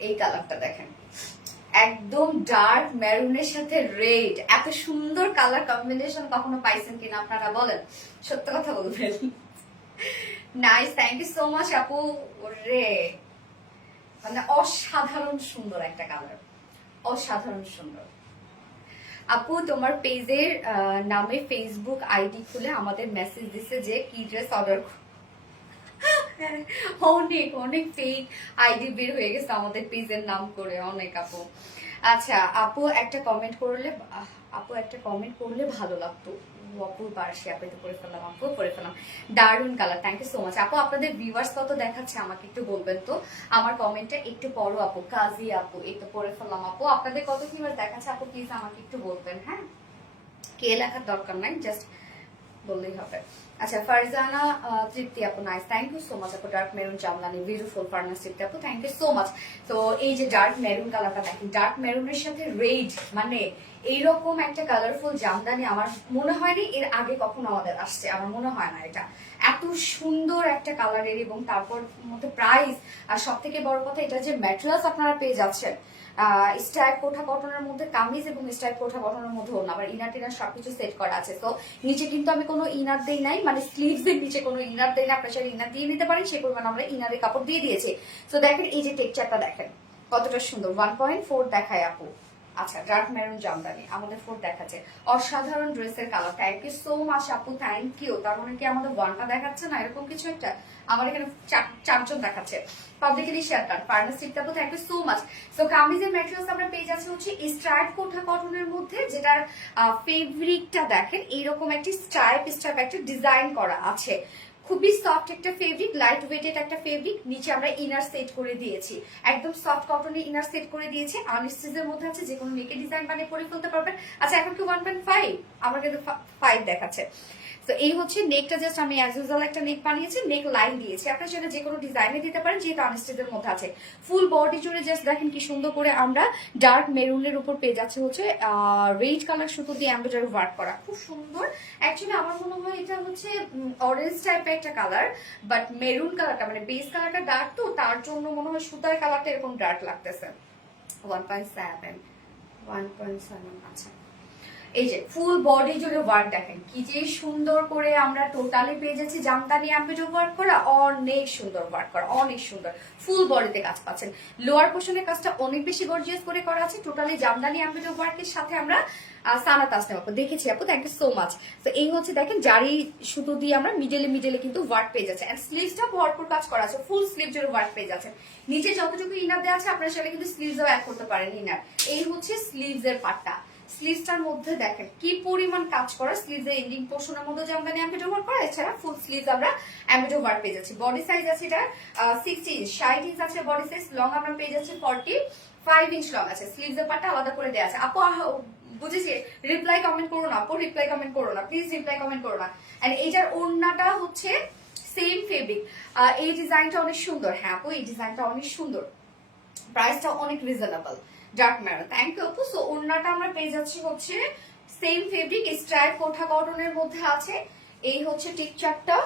এই কালারটা দেখেন, একদম ডার্ক মেরুনের সাথে রেড, এত সুন্দর কালার কম্বিনেশন কখনো পাইছেন কিনা আপনারা বলেন, সত্য কথা বলবেন। Nice, thank you so much আপু। রে মানে অসাধারণ সুন্দর একটা কালার, অসাধারণ সুন্দর। আপু তোমার পেজের নামে ফেসবুক আইডি খুলে আমাদের মেসেজ দিছে যে কি ড্রেস অর্ডার। অনেক অনেক ফেক আইডি বের হয়ে গেছে আমাদের পেজের নাম করে, অনেক আপু। আচ্ছা আপু একটা কমেন্ট করলে, আপু একটা কমেন্ট করলে ভালো লাগতো। আপু পারছি, আপু তো করে ফেললাম, আপু করে ফেললাম। দারুন কালার, থ্যাংক ইউ সো মাচ আপু। আপনাদের ভিউয়ার্স কত দেখাচ্ছে আমাকে একটু বলবেন তো, আমার কমেন্টটা একটু পড়ো আপু। কাজী আপু, এই তো পড়ে ফেললাম আপু। আপনাদের কত ভিউয়ার্স দেখাচ্ছে আপু, প্লিজ আমাকে একটু বলবেন। হ্যাঁ, কে লেখার দরকার নাই, জাস্ট বললেই হবে। আচ্ছা, ফারজানা তৃপ্তি আপু, nice, thank you so much আপু। ডার্ক মেরুন জামদানি, বিউটিফুল ফার্নাস তৃপ্তি আপু, থ্যাংক ইউ সো মাচ। তো এই যে ডার্ক মেরুন কালারটা দেখেন, ডার্ক মেরুনের সাথে রেড, মানে এইরকম একটা কালারফুল জামদানি আমার মনে হয়নি এর আগে কখনো আমাদের আসছে, আমার মনে হয় না এটা এত সুন্দর একটা কালারের, এবং তারপর মধ্যে প্রাইস, আর সব থেকে বড় কথা এটা যে ম্যাটেরিয়ালস আপনারা পেয়ে যাচ্ছেন। স্ট্রাইপ কোঠা কটনের মধ্যে কামিজ এবং স্ট্রাইপ কোঠা কটনের মধ্যে ওড়না, আবার ইনার টিনার সবকিছু সেট করা আছে। তো নিচে কিন্তু আমি কোনো ইনার দেই নাই, মানে স্লিভস এর নিচে কোনো ইনার দেই না, আপনার চাইলে ইনার দিয়ে নিতে পারেন, সে পরিমাণ আমরা ইনারের কাপড় দিয়ে দিয়েছি। তো দেখেন এই যে টেক্সচারটা দেখেন কতটা সুন্দর, 1.4 দেখায় আপু। আচ্ছা, ডার্ক মেরুন জামদানি আমাদের 4 দেখাচ্ছে, অসাধারণ ড্রেসের colour. Thank you so much আপু, থ্যাংক ইউ। তার মানে কি আমাদের 1টা দেখাচ্ছে না, এরকম কিছু একটা? আমার এখানে 4জন দেখাচ্ছে। পাবলিকলি শেয়ার করেন ফার্নাস্টিক আপু, thank you so much. So কামিজের ম্যাটেরিয়ালস আমরা পেয়ে যাচ্ছি হচ্ছে স্ট্রাইপ কোঠা কটনের মধ্যে, যেটার ফেব্রিকটা দেখেন এইরকম একটি স্ট্রাইপ একটা ডিজাইন করা আছে, খুবই সফট একটা ফেব্রিক, লাইট ওয়েটেড একটা ফেব্রিক। নিচে আমরা ইনার সেট করে দিয়েছি, একদম সফট কটনের ইনার সেট করে দিয়েছি। আনস্টিচের মধ্যে আছে, যে কোনো নেকে ডিজাইন বানিয়ে পরে ফেলতে পারবেন। আচ্ছা এখন কি 1.5, আমার কিন্তু 5 দেখাচ্ছে। তো এই হচ্ছে নেকটা, জাস্ট আমি অ্যাজ ইউজুয়াল একটা নেক বানিয়েছি, নেক লাইন দিয়েছি। আপনার সেটা যে কোনো ডিজাইনে দিতে পারেন, যেহেতু আনস্টিচের মধ্যে আছে। ফুল বডি জুড়ে জাস্ট দেখেন কি সুন্দর করে আমরা ডার্ক মেরুনের উপর পেয়ে যাচ্ছে হচ্ছে রেড কালার সুতো দিয়ে এমব্রয়ডারি ওয়ার্ক করা, খুব সুন্দর। অ্যাকচুয়ালি আমার মনে হয় এটা হচ্ছে অরেঞ্জ টাইপের একটা কালার, বাট মেরুন কালারটা মানে বেস কালারটা ডার্ক, তো তার জন্য মনে হয় সুতার কালারটা এরকম ডার্ক লাগতেছে। 1.7, আচ্ছা। এই যে ফুল বডি জুড়ে ওয়ার্ক দেখেন কি যে সুন্দর করে আমরা টোটালি পেয়ে যাচ্ছি জামদানি এমব্রয়ডারি ওয়ার্ক করা, অনেক সুন্দর ওয়ার্ক করা, অনেক সুন্দর। ফুল বডিতে কাজ পাচ্ছেন, লোয়ার পোর্শনের কাজটা অনেক বেশি গর্জিয়াস করে করা আছে। টোটালি জামদানি এমব্রয়ডারি ওয়ার্কের সাথে আমরা সানা তাসনিম আপু দেখেছি আপু, থ্যাংক ইউ সো মাচ। তো এই হচ্ছে দেখেন জারি সুতো দিয়ে আমরা মিডলে কিন্তু ওয়ার্ক পেয়ে যাচ্ছে, এন্ড স্লিভসটা ভরপুর কাজ করা আছে, ফুল স্লিভ জুড়ে ওয়ার্ক পেয়ে যাচ্ছে। নিচে যতটুকু ইনার দেওয়া আছে আপনারা সেটা কিন্তু স্লিভসও অ্যাড করতে পারেন ইনার। এই হচ্ছে স্লিভস এর পার্টটা, স্লিভসটার মধ্যে দেখেন কি পরিমাণ কাজ করা, স্লিভস এর এন্ডিং পোর্শনের মধ্যে জামদানি এমব্রয়ডারি ওয়ার্ক করা, এছাড়া ফুল স্লিভস আমরা এমব্রয়ডারি ওয়ার্ক পেয়ে যাচ্ছি। বডি সাইজ আছে এটা 60 ইঞ্চ, 60 ইঞ্চ আছে বডি সাইজ। লং আমরা পেয়ে যাচ্ছি 45 ইঞ্চ লং আছে। স্লিভস এর পার্টটা আলাদা করে দেওয়া আছে। আপু বুঝেছি, রিপ্লাই কমেন্ট করো না আপু, রিপ্লাই কমেন্ট করো না প্লিজ, রিপ্লাই কমেন্ট করো না। এন্ড এইটার ওড়নাটা হচ্ছে সেম ফেব্রিক। এই ডিজাইনটা অনেক সুন্দর। হ্যাঁ আপু এই ডিজাইনটা অনেক সুন্দর, প্রাইসটা অনেক reasonable. Dark maroon, thank you আপু। সো ওড়নাটা আমরা পেয়ে যাচ্ছি হচ্ছে সেম ফেব্রিক, স্ট্রাইপ কোঠা কটনের মধ্যে আছে। এই হচ্ছে টিকচারটা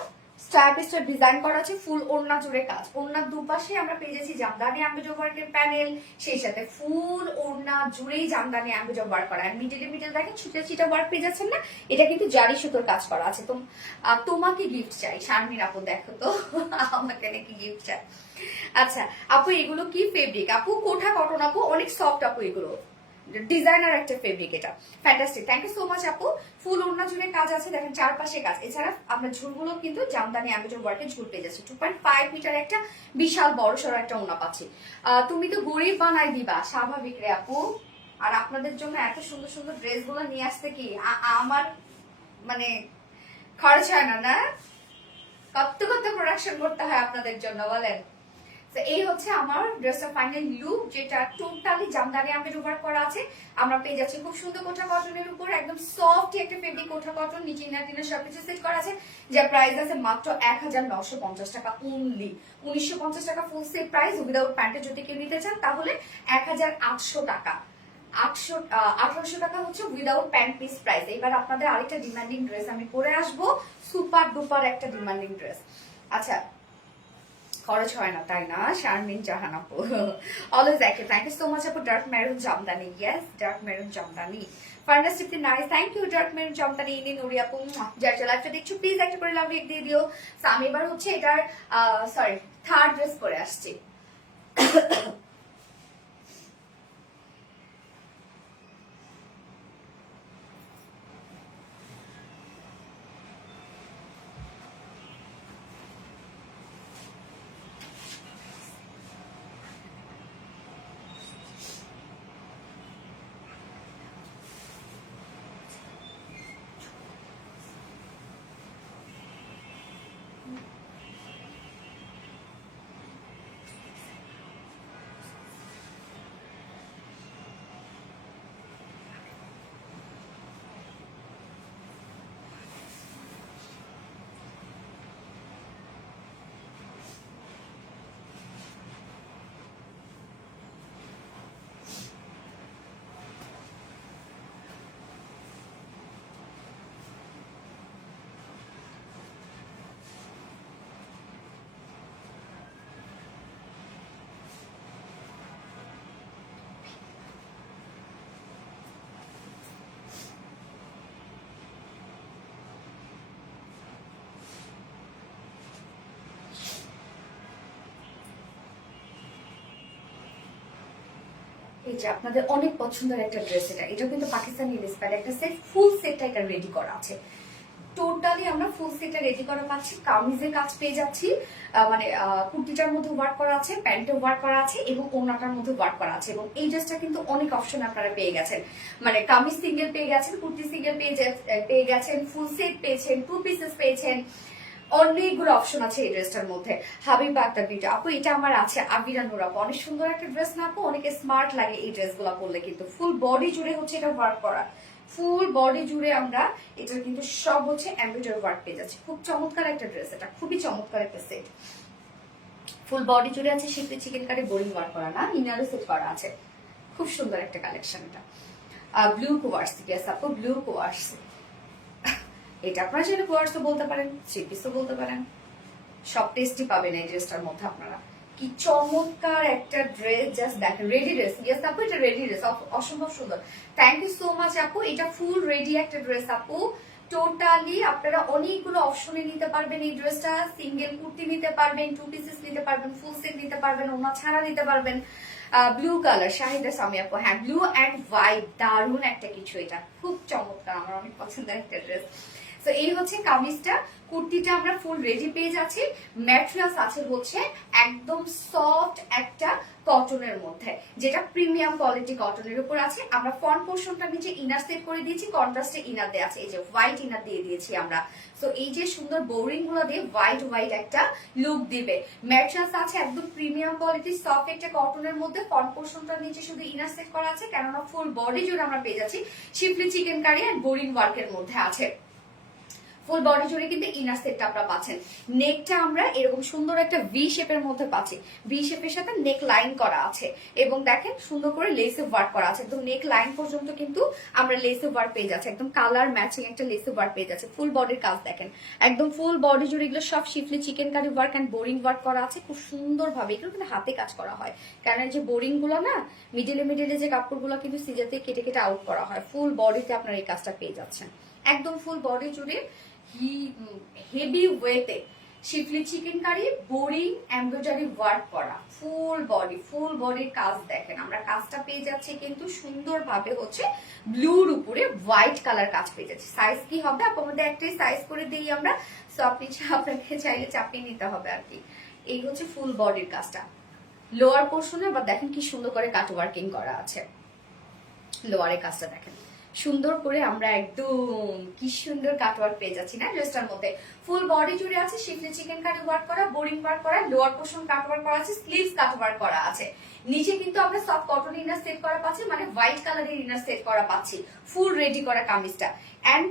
স্ট্রাইপ স্ট্রাইপ ডিজাইন করা আছে, ফুল ওড়না জুড়ে কাজ। ওড়নার দুপাশে আমরা পেয়ে যাচ্ছি জামদানি এমব্রয়ডারি ওয়ার্কের প্যানেল, সেই সাথে ফুল ওড়না জুড়েই জামদানি এমব্রয়ডারি ওয়ার্ক করা। আর মিডল দেখেন ছিটা ছিটা ওয়ার্ক পেয়ে যাচ্ছেন না, এটা কিন্তু জারি সুতোর কাজ করা আছে। তো তোমাকে গিফট চাই শারমিন আপু, দেখো তো আমাকে নাকি গিফট চাই। আচ্ছা আপু এগুলো কি ফেব্রিক? আপু কোঠা কটন আপু, অনেক সফট আপু, এগুলো ডিজাইনার একটা ফেব্রিক, এটা fantastic. Thank you so much আপু। ফুল ওড়না জুড়ে কাজ আছে, দেখেন চারপাশে কাজ। এছাড়া আমরা ঝুলগুলো কিন্তু জামদানি এমব্রয়ডারি ওয়ার্কে ঝুল পেয়ে যাচ্ছি। 2.5 মিটার একটা বিশাল বড় সড়ো একটা ওড়না পাচ্ছি। তুমি তো গরিব বানাই দিবা, স্বাভাবিক রে আপু। আর আপনাদের জন্য এত সুন্দর সুন্দর ড্রেস গুলো নিয়ে আসতে কি আমার মানে খরচ হয় না? না কত কত প্রোডাকশন করতে হয় আপনাদের জন্য, বলেন। তো এই হচ্ছে আমার ড্রেসের ফাইনাল লুক, যেটা টোটালি জামদানি এমব্রয়ডারি ওয়ার্ক করা আছে। আমরা পেয়ে যাচ্ছি খুব সুন্দর কোঠা কটনের উপর, একদম সফট একটা ফেব্রিক কোঠা কটন, নিচে ইনার টিনার সবকিছু সেট করা আছে। যার প্রাইস আছে মাত্র 1950 টাকা অনলি। 1950 টাকা ফুল সেট প্রাইস। উইদাউট প্যান্টে যদি কেউ নিতে চান তাহলে 1800 টাকা। 1800 টাকা হচ্ছে উইদাউট প্যান্ট পিস প্রাইস। এবার আপনাদের আরেকটা ডিমান্ডিং ড্রেস আমি পরে আসবো, সুপার ডুপার একটা ডিমান্ডিং ড্রেস। আচ্ছা খরচ হয় না তাই না শারমিন জাহান আপু? অলওয়েজ একই, থ্যাংক ইউ সো মাচ আপু। Dark maroon jamdani, yes dark maroon jamdani, fantastically nice, thank you. Dark maroon jamdani ইনি নুরি আপু, যার যার লাইফটা দেখছো প্লিজ একটা করে লাভ রেক দিয়ে দিও। আমি এবার হচ্ছে এটার সরি থার্ড ড্রেস পরে আসছি। এই যে আপনাদের অনেক পছন্দের একটা ড্রেস, এটা কিন্তু পাকিস্তানি রেসপ্যাড একটা সেট, ফুল সেটটা এটা রেডি করা আছে। টোটালি আমরা ফুল সেটটা রেডি করা পাচ্ছি। কামিজের কাজ পেয়ে যাচ্ছি, মানে কুর্তিটার মধ্যে ওয়ার্ক করা আছে, প্যান্টে ওয়ার্ক করা আছে এবং ওড়নাটার মধ্যে ওয়ার্ক করা আছে। এবং এই ড্রেসটা কিন্তু অনেক অপশন আপনারা পেয়ে গেছেন, মানে কামিজ সিঙ্গেল পেয়ে গেছেন, কুর্তি সিঙ্গেল পেয়ে গেছেন, ফুল সেট পেয়েছেন, 2 পিসেস পেয়েছেন, অনেকগুলো অপশন আছে এই ড্রেসটার মধ্যে। হাবিবা একটা বিটা আপু, এটা আমার আছে আবিরা নূর আপু, অনেক সুন্দর একটা ড্রেস না আপু, অনেকে স্মার্ট লাগে এই ড্রেসগুলো পরলে, কিন্তু ফুল বডি জুড়ে হচ্ছে এটা ওয়ার্ক করা, ফুল বডি জুড়ে আমরা এটার কিন্তু সব হচ্ছে এমব্রয়ডারি ওয়ার্ক পেয়ে যাচ্ছি। খুব চমৎকার একটা ড্রেস, এটা খুবই চমৎকার একটা সেট। ফুল বডি জুড়ে আছে শিফটে চিকেন কারি বোরিং ওয়ার্ক করা না, ইনারে সেট করা আছে, খুব সুন্দর একটা কালেকশন এটা। ব্লু কোয়ার্স, ইয়েস আপু ব্লু কোয়ার্স, এটা আপনারা চাইলে কোয়ার্স বলতে পারেন, থ্রি পিসও বলতে পারেন, সব টেস্টি পাবেন এই ড্রেসটার মধ্যে আপনারা। কি চমৎকার একটা ড্রেস, জাস্ট দেখেন, রেডি ড্রেস, ইয়েস আপু এটা রেডি ড্রেস, অসম্ভব সুন্দর। থ্যাংক ইউ সো মাচ আপু, এটা ফুল রেডি একটা ড্রেস আপু। টোটালি আপনারা অনেকগুলো অপশনে নিতে পারবেন এই ড্রেসটা, সিঙ্গেল কুর্তি নিতে পারবেন, টু পিসেস নিতে পারবেন, ফুল সেট নিতে পারবেন, ওনা ছাড়া নিতে পারবেন। ব্লু কালার শাহিদা সামি আপু, হ্যাঁ ব্লু অ্যান্ড হোয়াইট, দারুণ একটা কিছু, এটা খুব চমৎকার, আমার অনেক পছন্দের একটা ড্রেস। তো এই হচ্ছে কামিজটা, কুর্তিটা আমরা ফুল রেডি পেয়ে যাচ্ছি। ম্যাটেরিয়ালস আছে হচ্ছে একদম সফট একটা কটনের মধ্যে, যেটা প্রিমিয়াম কোয়ালিটি কটনের উপর আছে। আমরা ফ্রন্ট পোর্শনটা নিচে ইনার সেট করে দিয়েছি, কন্ট্রাস্টে ইনার দেওয়া আছে, এই যে হোয়াইট ইনার দিয়ে দিয়েছি আমরা। তো এই যে সুন্দর বোরিং গুলো দিয়ে হোয়াইট হোয়াইট একটা লুক দিবে। ম্যাটেরিয়ালস আছে একদম প্রিমিয়াম কোয়ালিটি সফট একটা কটনের মধ্যে, ফ্রন্ট পোর্শনটা নিচে শুধু ইনার সেট করা আছে, কেননা ফুল বডি জুড়ে আমরা পেয়ে যাচ্ছি শিফলি চিকেন কারি এন্ড বোরিং ওয়ার্কের মধ্যে আছে। ফুল বডি জুড়ে কিন্তু ইনার সেটটা আপনারা পাচ্ছেন। নেকটা আমরা এরকম সুন্দর একটা ভি শেপের মধ্যে পাচ্ছি, ভি শেপের সাথে নেক লাইন করা আছে, এবং দেখেন সুন্দর করে লেসে ওয়ার্ক করা আছে, একদম নেক লাইন পর্যন্ত কিন্তু আমরা লেসে ওয়ার্ক পেয়ে যাচ্ছি, একদম কালার ম্যাচিং একটা লেসে ওয়ার্ক পেয়ে যাচ্ছে। ফুল বডির কাজ দেখেন, একদম ফুল বডি জুড়ে এগুলো সব schiffli chikankari work and boring work করা আছে, খুব সুন্দর ভাবে। এগুলো কিন্তু হাতে কাজ করা হয়, কারণ যে বোরিং গুলো না মিডিলে মিডিলে যে কাপড়গুলো কিন্তু সিজাতে কেটে কেটে আউট করা হয়, ফুল বডিতে আপনারা এই কাজটা পেয়ে যাচ্ছেন। একদম ফুল বডি জুড়ে হেভি ওয়েতে schiffli chikankari boring embroidery work করা, ফুল বডির কাজ দেখেন, আমরা কাজটা পেয়ে যাচ্ছি কিন্তু সুন্দরভাবে হচ্ছে ব্লুর উপরে হোয়াইট কালার কাজ পেয়ে যাচ্ছি। সাইজ কি হবে আপনাদের একটাই সাইজ করে দিই আমরা, সো আপনি আপনাকে চাইলে চাপিয়ে নিতে হবে আর কি। এই হচ্ছে ফুল বডির কাজটা। লোয়ার পোর্শনে আবার দেখেন কি সুন্দর করে কাট ওয়ার্কিং করা আছে, লোয়ারের কাজটা দেখেন সুন্দর করে আমরা একদম কি সুন্দর কাটওয়ার্ক পেয়ে যাচ্ছি না ড্রেসটার মধ্যে। ফুল বডি জুড়ে আছে শিফলি চিকেন কারি ওয়ার্ক করা, বোরিং ওয়ার্ক করা, লোয়ার পোর্শন কাটওয়ার্ক করা আছে, স্লিভস কাটওয়ার্ক করা আছে। নিচে কিন্তু আমরা সফট কটন ইনার সেট করা পাচ্ছি, মানে হোয়াইট কালারের ইনার সেট করা পাচ্ছি, ফুল রেডি করা কামিজটা। এন্ড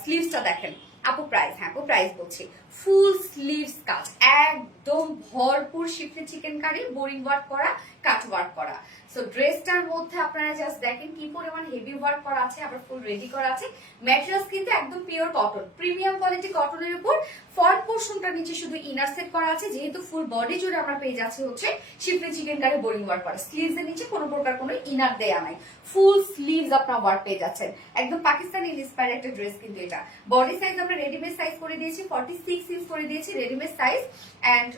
স্লিভসটা দেখেন আপু, প্রাইস, হ্যাঁ আপু প্রাইস বলছি, ফুল স্লিভস কাজ একদম ভরপুর শিফলি চিকেন কারি বোরিং ওয়ার্ক করা, কাট ওয়ার্ক করা। সো ড্রেসটার মধ্যে আপনারা জাস্ট দেখেন কি পরিমাণ হেভি ওয়ার্ক করা আছে, আবার ফুল রেডি করা আছে। ম্যাটেরিয়ালস কিন্তু একদম পিওর কটন, প্রিমিয়াম কোয়ালিটি কটনের উপর ফ্রন্ট পোর্শনটা নিচে শুধু ইনার সেট করা আছে, যেহেতু ফুল বডি জুড়ে আমরা পেয়ে যাচ্ছি হচ্ছে শিফলি চিকেন কারি বোরিং ওয়ার্ক করা। স্লিভস এর নিচে কোনো প্রকার কোনো ইনার দেয়া নাই, ফুল স্লিভস আপনারা ওয়ার্ক পেয়ে যাচ্ছেন। একদম পাকিস্তানি ইন্সপায়ার্ড একটা ড্রেস কিন্তু এটা। বডি সাইজ আমরা রেডিমেড সাইজ করে দিয়েছি 46 ইঞ্চ করে দিয়েছি রেডিমেড সাইজ, এন্ড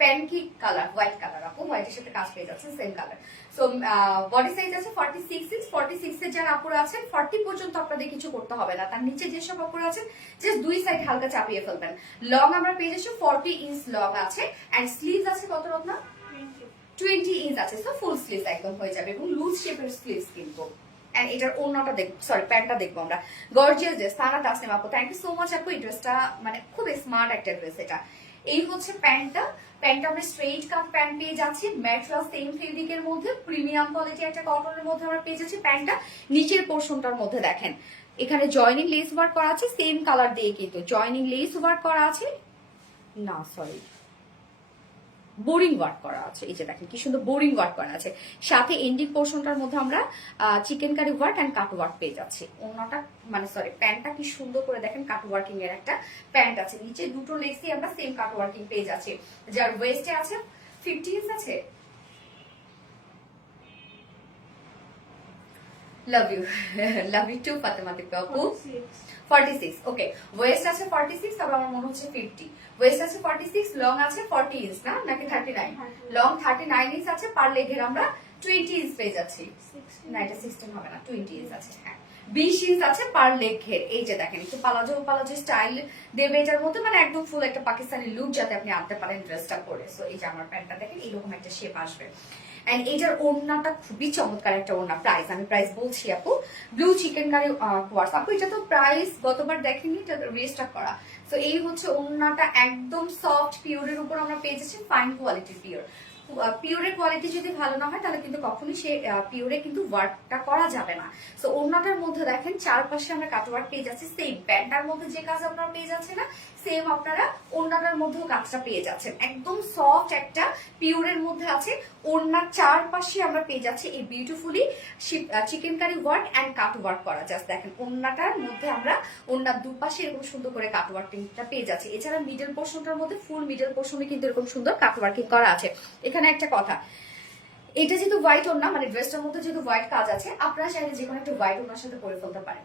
প্যানকি কালার হোয়াইট কালার, আপু হোয়াইটের সাথে কাজ পেয়ে যাচ্ছেন same colour. So body size আছে 46 ইঞ্চ, 46 এর যারা আপুরা আছেন 40 পর্যন্ত আপনাদের কিছু করতে হবে না, তার নিচে যেসব আপুরা আছেন জাস্ট দুই সাইড হালকা চাপিয়ে ফেলবেন। লং আমরা পেয়ে যাচ্ছি 40 ইঞ্চ লং আছে, এন্ড স্লিভস আছে কত রত্না 20 ইঞ্চ আছে, সো ফুল স্লিভস একদম হয়ে যাবে, এবং লুজ শেপের স্লিভস কিন্তু। এন্ড এটার ওড়নাটা দেখবো, সরি প্যান্টটা দেখবো আমরা। গর্জিয়াস ড্রেস, সানা তাসনিম আপু থ্যাংক ইউ সো মাচ আপু, এই ড্রেসটা মানে খুব স্মার্ট একটা ড্রেস এটা। এই হচ্ছে প্যান্টটা আমরা স্ট্রেইট কাট প্যান্ট পেয়ে যাচ্ছি, ম্যাটেরিয়াল সেম ফেব্রিকের মধ্যে, প্রিমিয়াম কোয়ালিটি একটা কটনের মধ্যে আমরা পেয়ে যাচ্ছি। প্যান্টটা নিচের পোর্শনটার মধ্যে দেখেন এখানে জয়নিং লেস ওয়ার্ক করা আছে, সেম কালার দিয়ে কিন্তু জয়নিং লেস ওয়ার্ক করা আছে, না সরি বোরিং ওয়ার্ক করা আছে, এই যে দেখেন কি সুন্দর বোরিং ওয়ার্ক করা আছে। সাথে এন্ডিং পোর্শনটার মধ্যে আমরা chikankari work and cut work পেয়ে যাচ্ছি। ওনাটা মানে সরি প্যান্টটা কি সুন্দর করে দেখেন কাট ওয়ার্কিং এর একটা প্যান্ট আছে, নিচে দুটো লেসই আমরা সেম কাট ওয়ার্কিং পেয়ে যাচ্ছি। যার ওয়েস্টে আছে 50 ইঞ্চ আছে, love you love you to Fatema Dipa আপু। 46 ওকে, ওয়েস্ট আছে 46, তবে আমার মনে হচ্ছে 50। ওয়েস্ট আছে 46, লং আছে 40 ইঞ্চ না নাকি 39, লং 39 ইঞ্চ আছে, পার লেগের আমরা 20 ইঞ্চ পেয়ে যাচ্ছি, না এটা 16 হবে না 20 ইঞ্চ আছে, হ্যাঁ 20 ইঞ্চ আছে পার লেগ ঘের। এই যে দেখেন একটু পালাজো স্টাইল দেবে এটার মধ্যে, মানে একদম ফুল একটা পাকিস্তানি লুক যাতে আপনি আনতে পারেন ড্রেসটা পরে। সো এই যে আমার প্যান্টটা দেখেন এরকম একটা শেপ আসবে। এন্ড এটার ওড়নাটা খুবই চমৎকার একটা ওড়না। প্রাইস আমি প্রাইস বলছি আপু, ব্লু চিকেন কারি কোয়ার্স। আপু এটা তো প্রাইস গতবার দেখেনি, এটা রেজিস্টার করা। তো এই হচ্ছে ওড়নাটা, একদম সফট পিওরের উপর আমরা পেয়ে যাচ্ছি ফাইন কোয়ালিটির পিওর। পিওরের কোয়ালিটি যদি ভালো না হয় তাহলে কিন্তু কখনোই সে পিওরে কিন্তু ওয়ার্কটা করা যাবে না। তো ওড়নাটার মধ্যে দেখেন চারপাশে আমরা কাটওয়ার্ক পেয়ে যাচ্ছি, সেম প্যান্টার মধ্যে যে কাজ আপনারা পেয়ে যাচ্ছেন না সেম আপনারা ওড়নাটার মধ্যেও কাজটা পেয়ে যাচ্ছেন। একদম সফট একটা পিওরের মধ্যে আছে। ওড়নার চারপাশে আমরা পেয়ে যাচ্ছি এই beautifully chikankari work and cut work করা। জাস্ট দেখেন ওড়নাটার মধ্যে আমরা ওড়নার দুপাশে এরকম সুন্দর করে কাট ওয়ার্কিংটা পেয়ে যাচ্ছি। এছাড়া মিডল পোর্শনটার মধ্যে ফুল মিডল পোর্শনে কিন্তু এরকম সুন্দর কাট ওয়ার্কিং করা আছে। এখানে একটা কথা, এটা যেহেতু হোয়াইট ওড়না, মানে ড্রেসটার মধ্যে যেহেতু হোয়াইট কাজ আছে, আপনারা চাইলে যে কোনো একটা হোয়াইট ওড়নার সাথে পরে ফেলতে পারেন।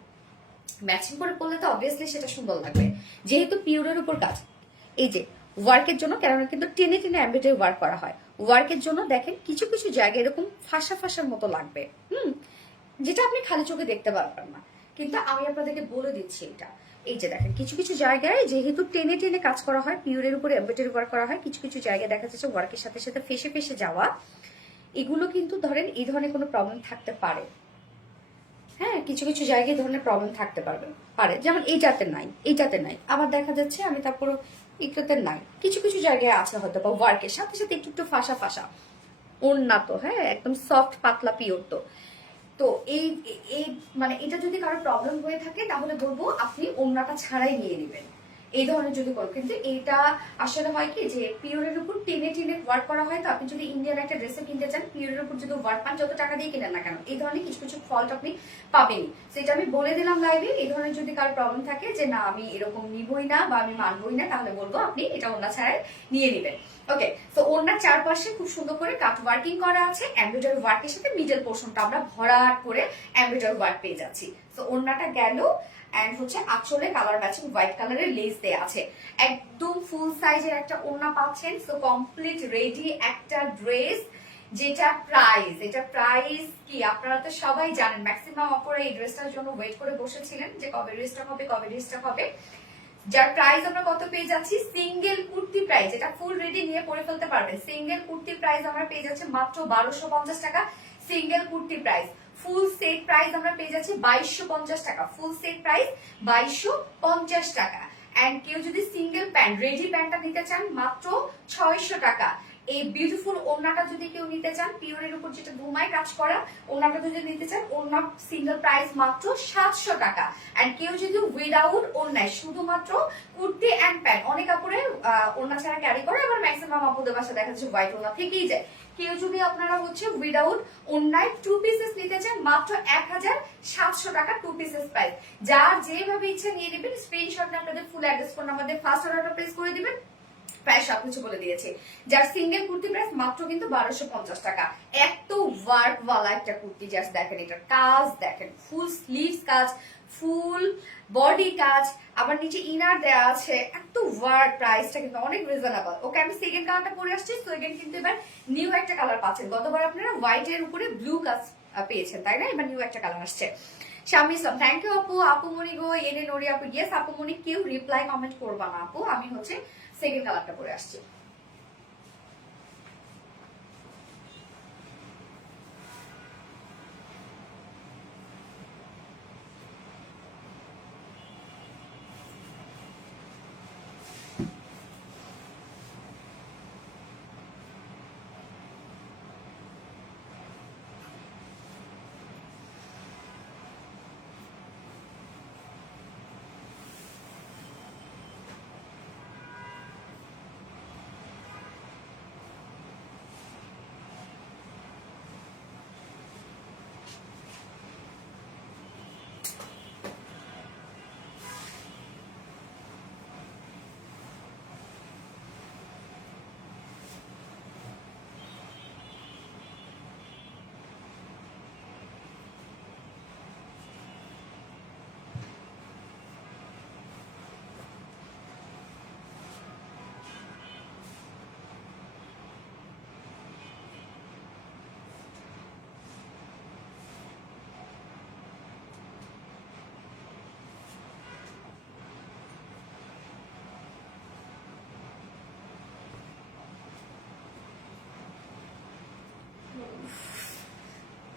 ম্যাচিং করে পরলে তো অবভিয়াসলি সেটা সুন্দর লাগবে। যেহেতু পিওরের উপর কাজ, এই যে ওয়ার্কের জন্য, কেননা কিন্তু টেনে টেনে এমব্রয়ডারি ওয়ার্ক করা হয়, ওয়ার্কের জন্য দেখেন কিছু কিছু জায়গায় এরকম ফাঁসা ফাঁসার মতো লাগবে, যেটা আপনি খালি চোখে দেখতে পারবেন না, কিন্তু আমি আপনাদেরকে বলে দিচ্ছি এটা। এই যে দেখেন কিছু কিছু জায়গায় যেহেতু টেনে টেনে কাজ করা হয়, পিওরের উপরে এমব্রয়ডারি ওয়ার্ক করা হয়, কিছু কিছু জায়গায় দেখা যাচ্ছে ওয়ার্কের সাথে সাথে ফেসে ফেসে যাওয়া, এগুলো কিন্তু ধরেন এই ধরনের কোনো প্রবলেম থাকতে পারে। হ্যাঁ, কিছু কিছু জায়গায় ধরনের প্রবলেম থাকতে পারে, যেমন এইটাতে নাই, এইটাতে নাই, আবার দেখা যাচ্ছে আমি তারপর এটাতে নাই, কিছু কিছু জায়গায় আছে হয়তো, বা ওয়ার্কের সাথে সাথে একটু একটু ফাঁসা ফাঁসা। ওড়না তো হ্যাঁ একদম সফট পাতলা পিওর। তো তো এই এই মানে এটা যদি কারো প্রবলেম হয়ে থাকে তাহলে বলবো আপনি ওড়নাটা ছাড়াই নিয়ে নেবেন, এই ধরনের যদি করেন। কিন্তু এইটা আসলে হয় কি যে পিওরের উপর টেনে টেনে ওয়ার্ক করা হয়। তো আপনি যদি ইন্ডিয়ান একটা ড্রেসে কিনতে চান, পিওরের উপর যদি ওয়ার্ক পান, যত টাকা দিয়ে কিনেন না কেন, এই ধরনের কিছু কিছু ফল্ট আপনি পাবেনই। সেটা আমি বলে দিলাম লাইভে। এই ধরনের যদি কারো প্রবলেম থাকে যে না আমি এরকম নিবই না বা আমি মানবই না, তাহলে বলবো আপনি এটা ওড়না ছাড়াই নিয়ে নেবেন। ওকে, তো ওড়নার চারপাশে খুব সুন্দর করে কাট ওয়ার্কিং করা আছে, এমব্রয়ডারি ওয়ার্কের সাথে মিডল পোর্শনটা আমরা ভরাট করে এমব্রয়ডারি ওয়ার্ক পেয়ে যাচ্ছি। তো ওড়নাটা গেল, এন্ড হচ্ছে আঁচলে কালার ম্যাচিং হোয়াইট কালারের লেস দেয়া আছে। একদম ফুল সাইজের একটা ওড়না পাচ্ছেন। সো কমপ্লিট রেডি একটা ড্রেস, যেটা প্রাইস, এটা প্রাইস কি আপনারা তো সবাই জানেন। ম্যাক্সিমাম অপরা এই ড্রেসটার জন্য ওয়েট করে বসেছিলেন যে কবে ড্রেসটা হবে, কবে ড্রেসটা হবে। যার প্রাইস আমরা কত পেয়ে যাচ্ছি, সিঙ্গেল কুর্তি প্রাইস, এটা ফুল রেডি নিয়ে পরে ফেলতে পারবেন। সিঙ্গেল কুর্তি প্রাইস আমরা পেয়ে যাচ্ছি মাত্র 1250 টাকা। Single kurti price, full set price আমরা পেয়ে যাচ্ছি 2250 টাকা। ফুল সেট প্রাইস 2250 টাকা। এন্ড কেউ যদি সিঙ্গেল প্যান্ট, রেডি প্যান্টটা নিতে চান মাত্র 600 টাকা। এই বিউটিফুল ওড়নাটা যদি কেউ নিতে চান, পিওরের উপর যেটা ধুমায় কাজ করা, ওড়নাটা যদি নিতে চান, ওড়না সিঙ্গেল প্রাইস মাত্র 700 টাকা। এন্ড কেউ যদি উইদাউট ওড়নায় শুধুমাত্র কুর্তি এন্ড প্যান্ট, অনেক কাপড়ে ওড়না ছাড়া ক্যারি করে, আবার ম্যাক্সিমাম আপুদের বাসা দেখা যাচ্ছে হোয়াইট ওড়না থেকেই যায়। কেউ যদি আপনারা হচ্ছে উইদাউট ওড়নায় 2 পিসেস নিতে চান, মাত্র 1700 টাকা 2 পিসেস প্রাইস। যার যেভাবে ইচ্ছা নিয়ে নেবেন, স্ক্রিনশট নিয়ে আপনাদের ফুল অ্যাড্রেস ফোন নাম্বার দিয়ে ফার্স্ট অর্ডারটা প্লেস করে দিবেন। প্রায় সবকিছু বলে দিয়েছে। যার সিঙ্গেল কুর্তি প্রাইস মাত্র কিন্তু 1250 টাকা। এত ওয়ার্ক ওয়ালা একটা কুর্তি, জাস্ট দেখেন এটার কাজ দেখেন, ফুল স্লিভস কাজ, ফুল বডি কাজ, আবার নিচে ইনার দেওয়া আছে, এত ওয়ার্ক। প্রাইসটা কিন্তু অনেক রিজনেবল। ওকে, আমি সেকেন্ড কালারটা পরে আসছি। তো এখানে কিন্তু এবার নিউ একটা কালার পাচ্ছেন। গতবার আপনারা হোয়াইট এর উপরে ব্লু কাজ পেয়েছেন, তাই না? এবার নিউ একটা কালার আসছে। শামি ইসলাম, থ্যাংক ইউ আপু। আপুমণি গো, এনে নড়ি আপু, ইয়েস আপুমণি, কেউ রিপ্লাই কমেন্ট করবা না আপু, আমি হচ্ছে সেকেন্ড কালারটা পরে আসছি।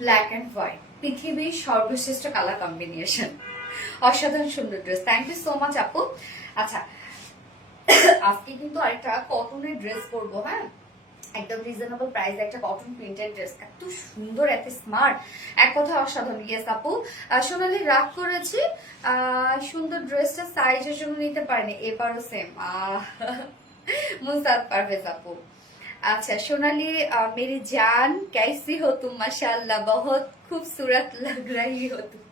ব্ল্যাক অ্যান্ড হোয়াইট, পৃথিবীর সর্বশ্রেষ্ঠ কালার কম্বিনেশন, অসাধারণ সুন্দর dress. Thank you so much আপু। আচ্ছা, আজকে কিন্তু আরেকটা কটনের ড্রেস পরবো, হ্যাঁ, একদম রিজনেবল প্রাইস একটা কটন প্রিন্টেড ড্রেস, এত সুন্দর, এত স্মার্ট, এক কথা অসাধারণ। ইয়েস আপু, সোনালি রাগ করেছি, সুন্দর ড্রেসটা সাইজের জন্য নিতে পারিনি, এবারও সেম। মুসাদ পারভেজ আপু। अच्छा सोनाली, मेरी जान कैसी हो तुम, माशाल्लाह बहुत खूबसूरत लग रही हो तुम।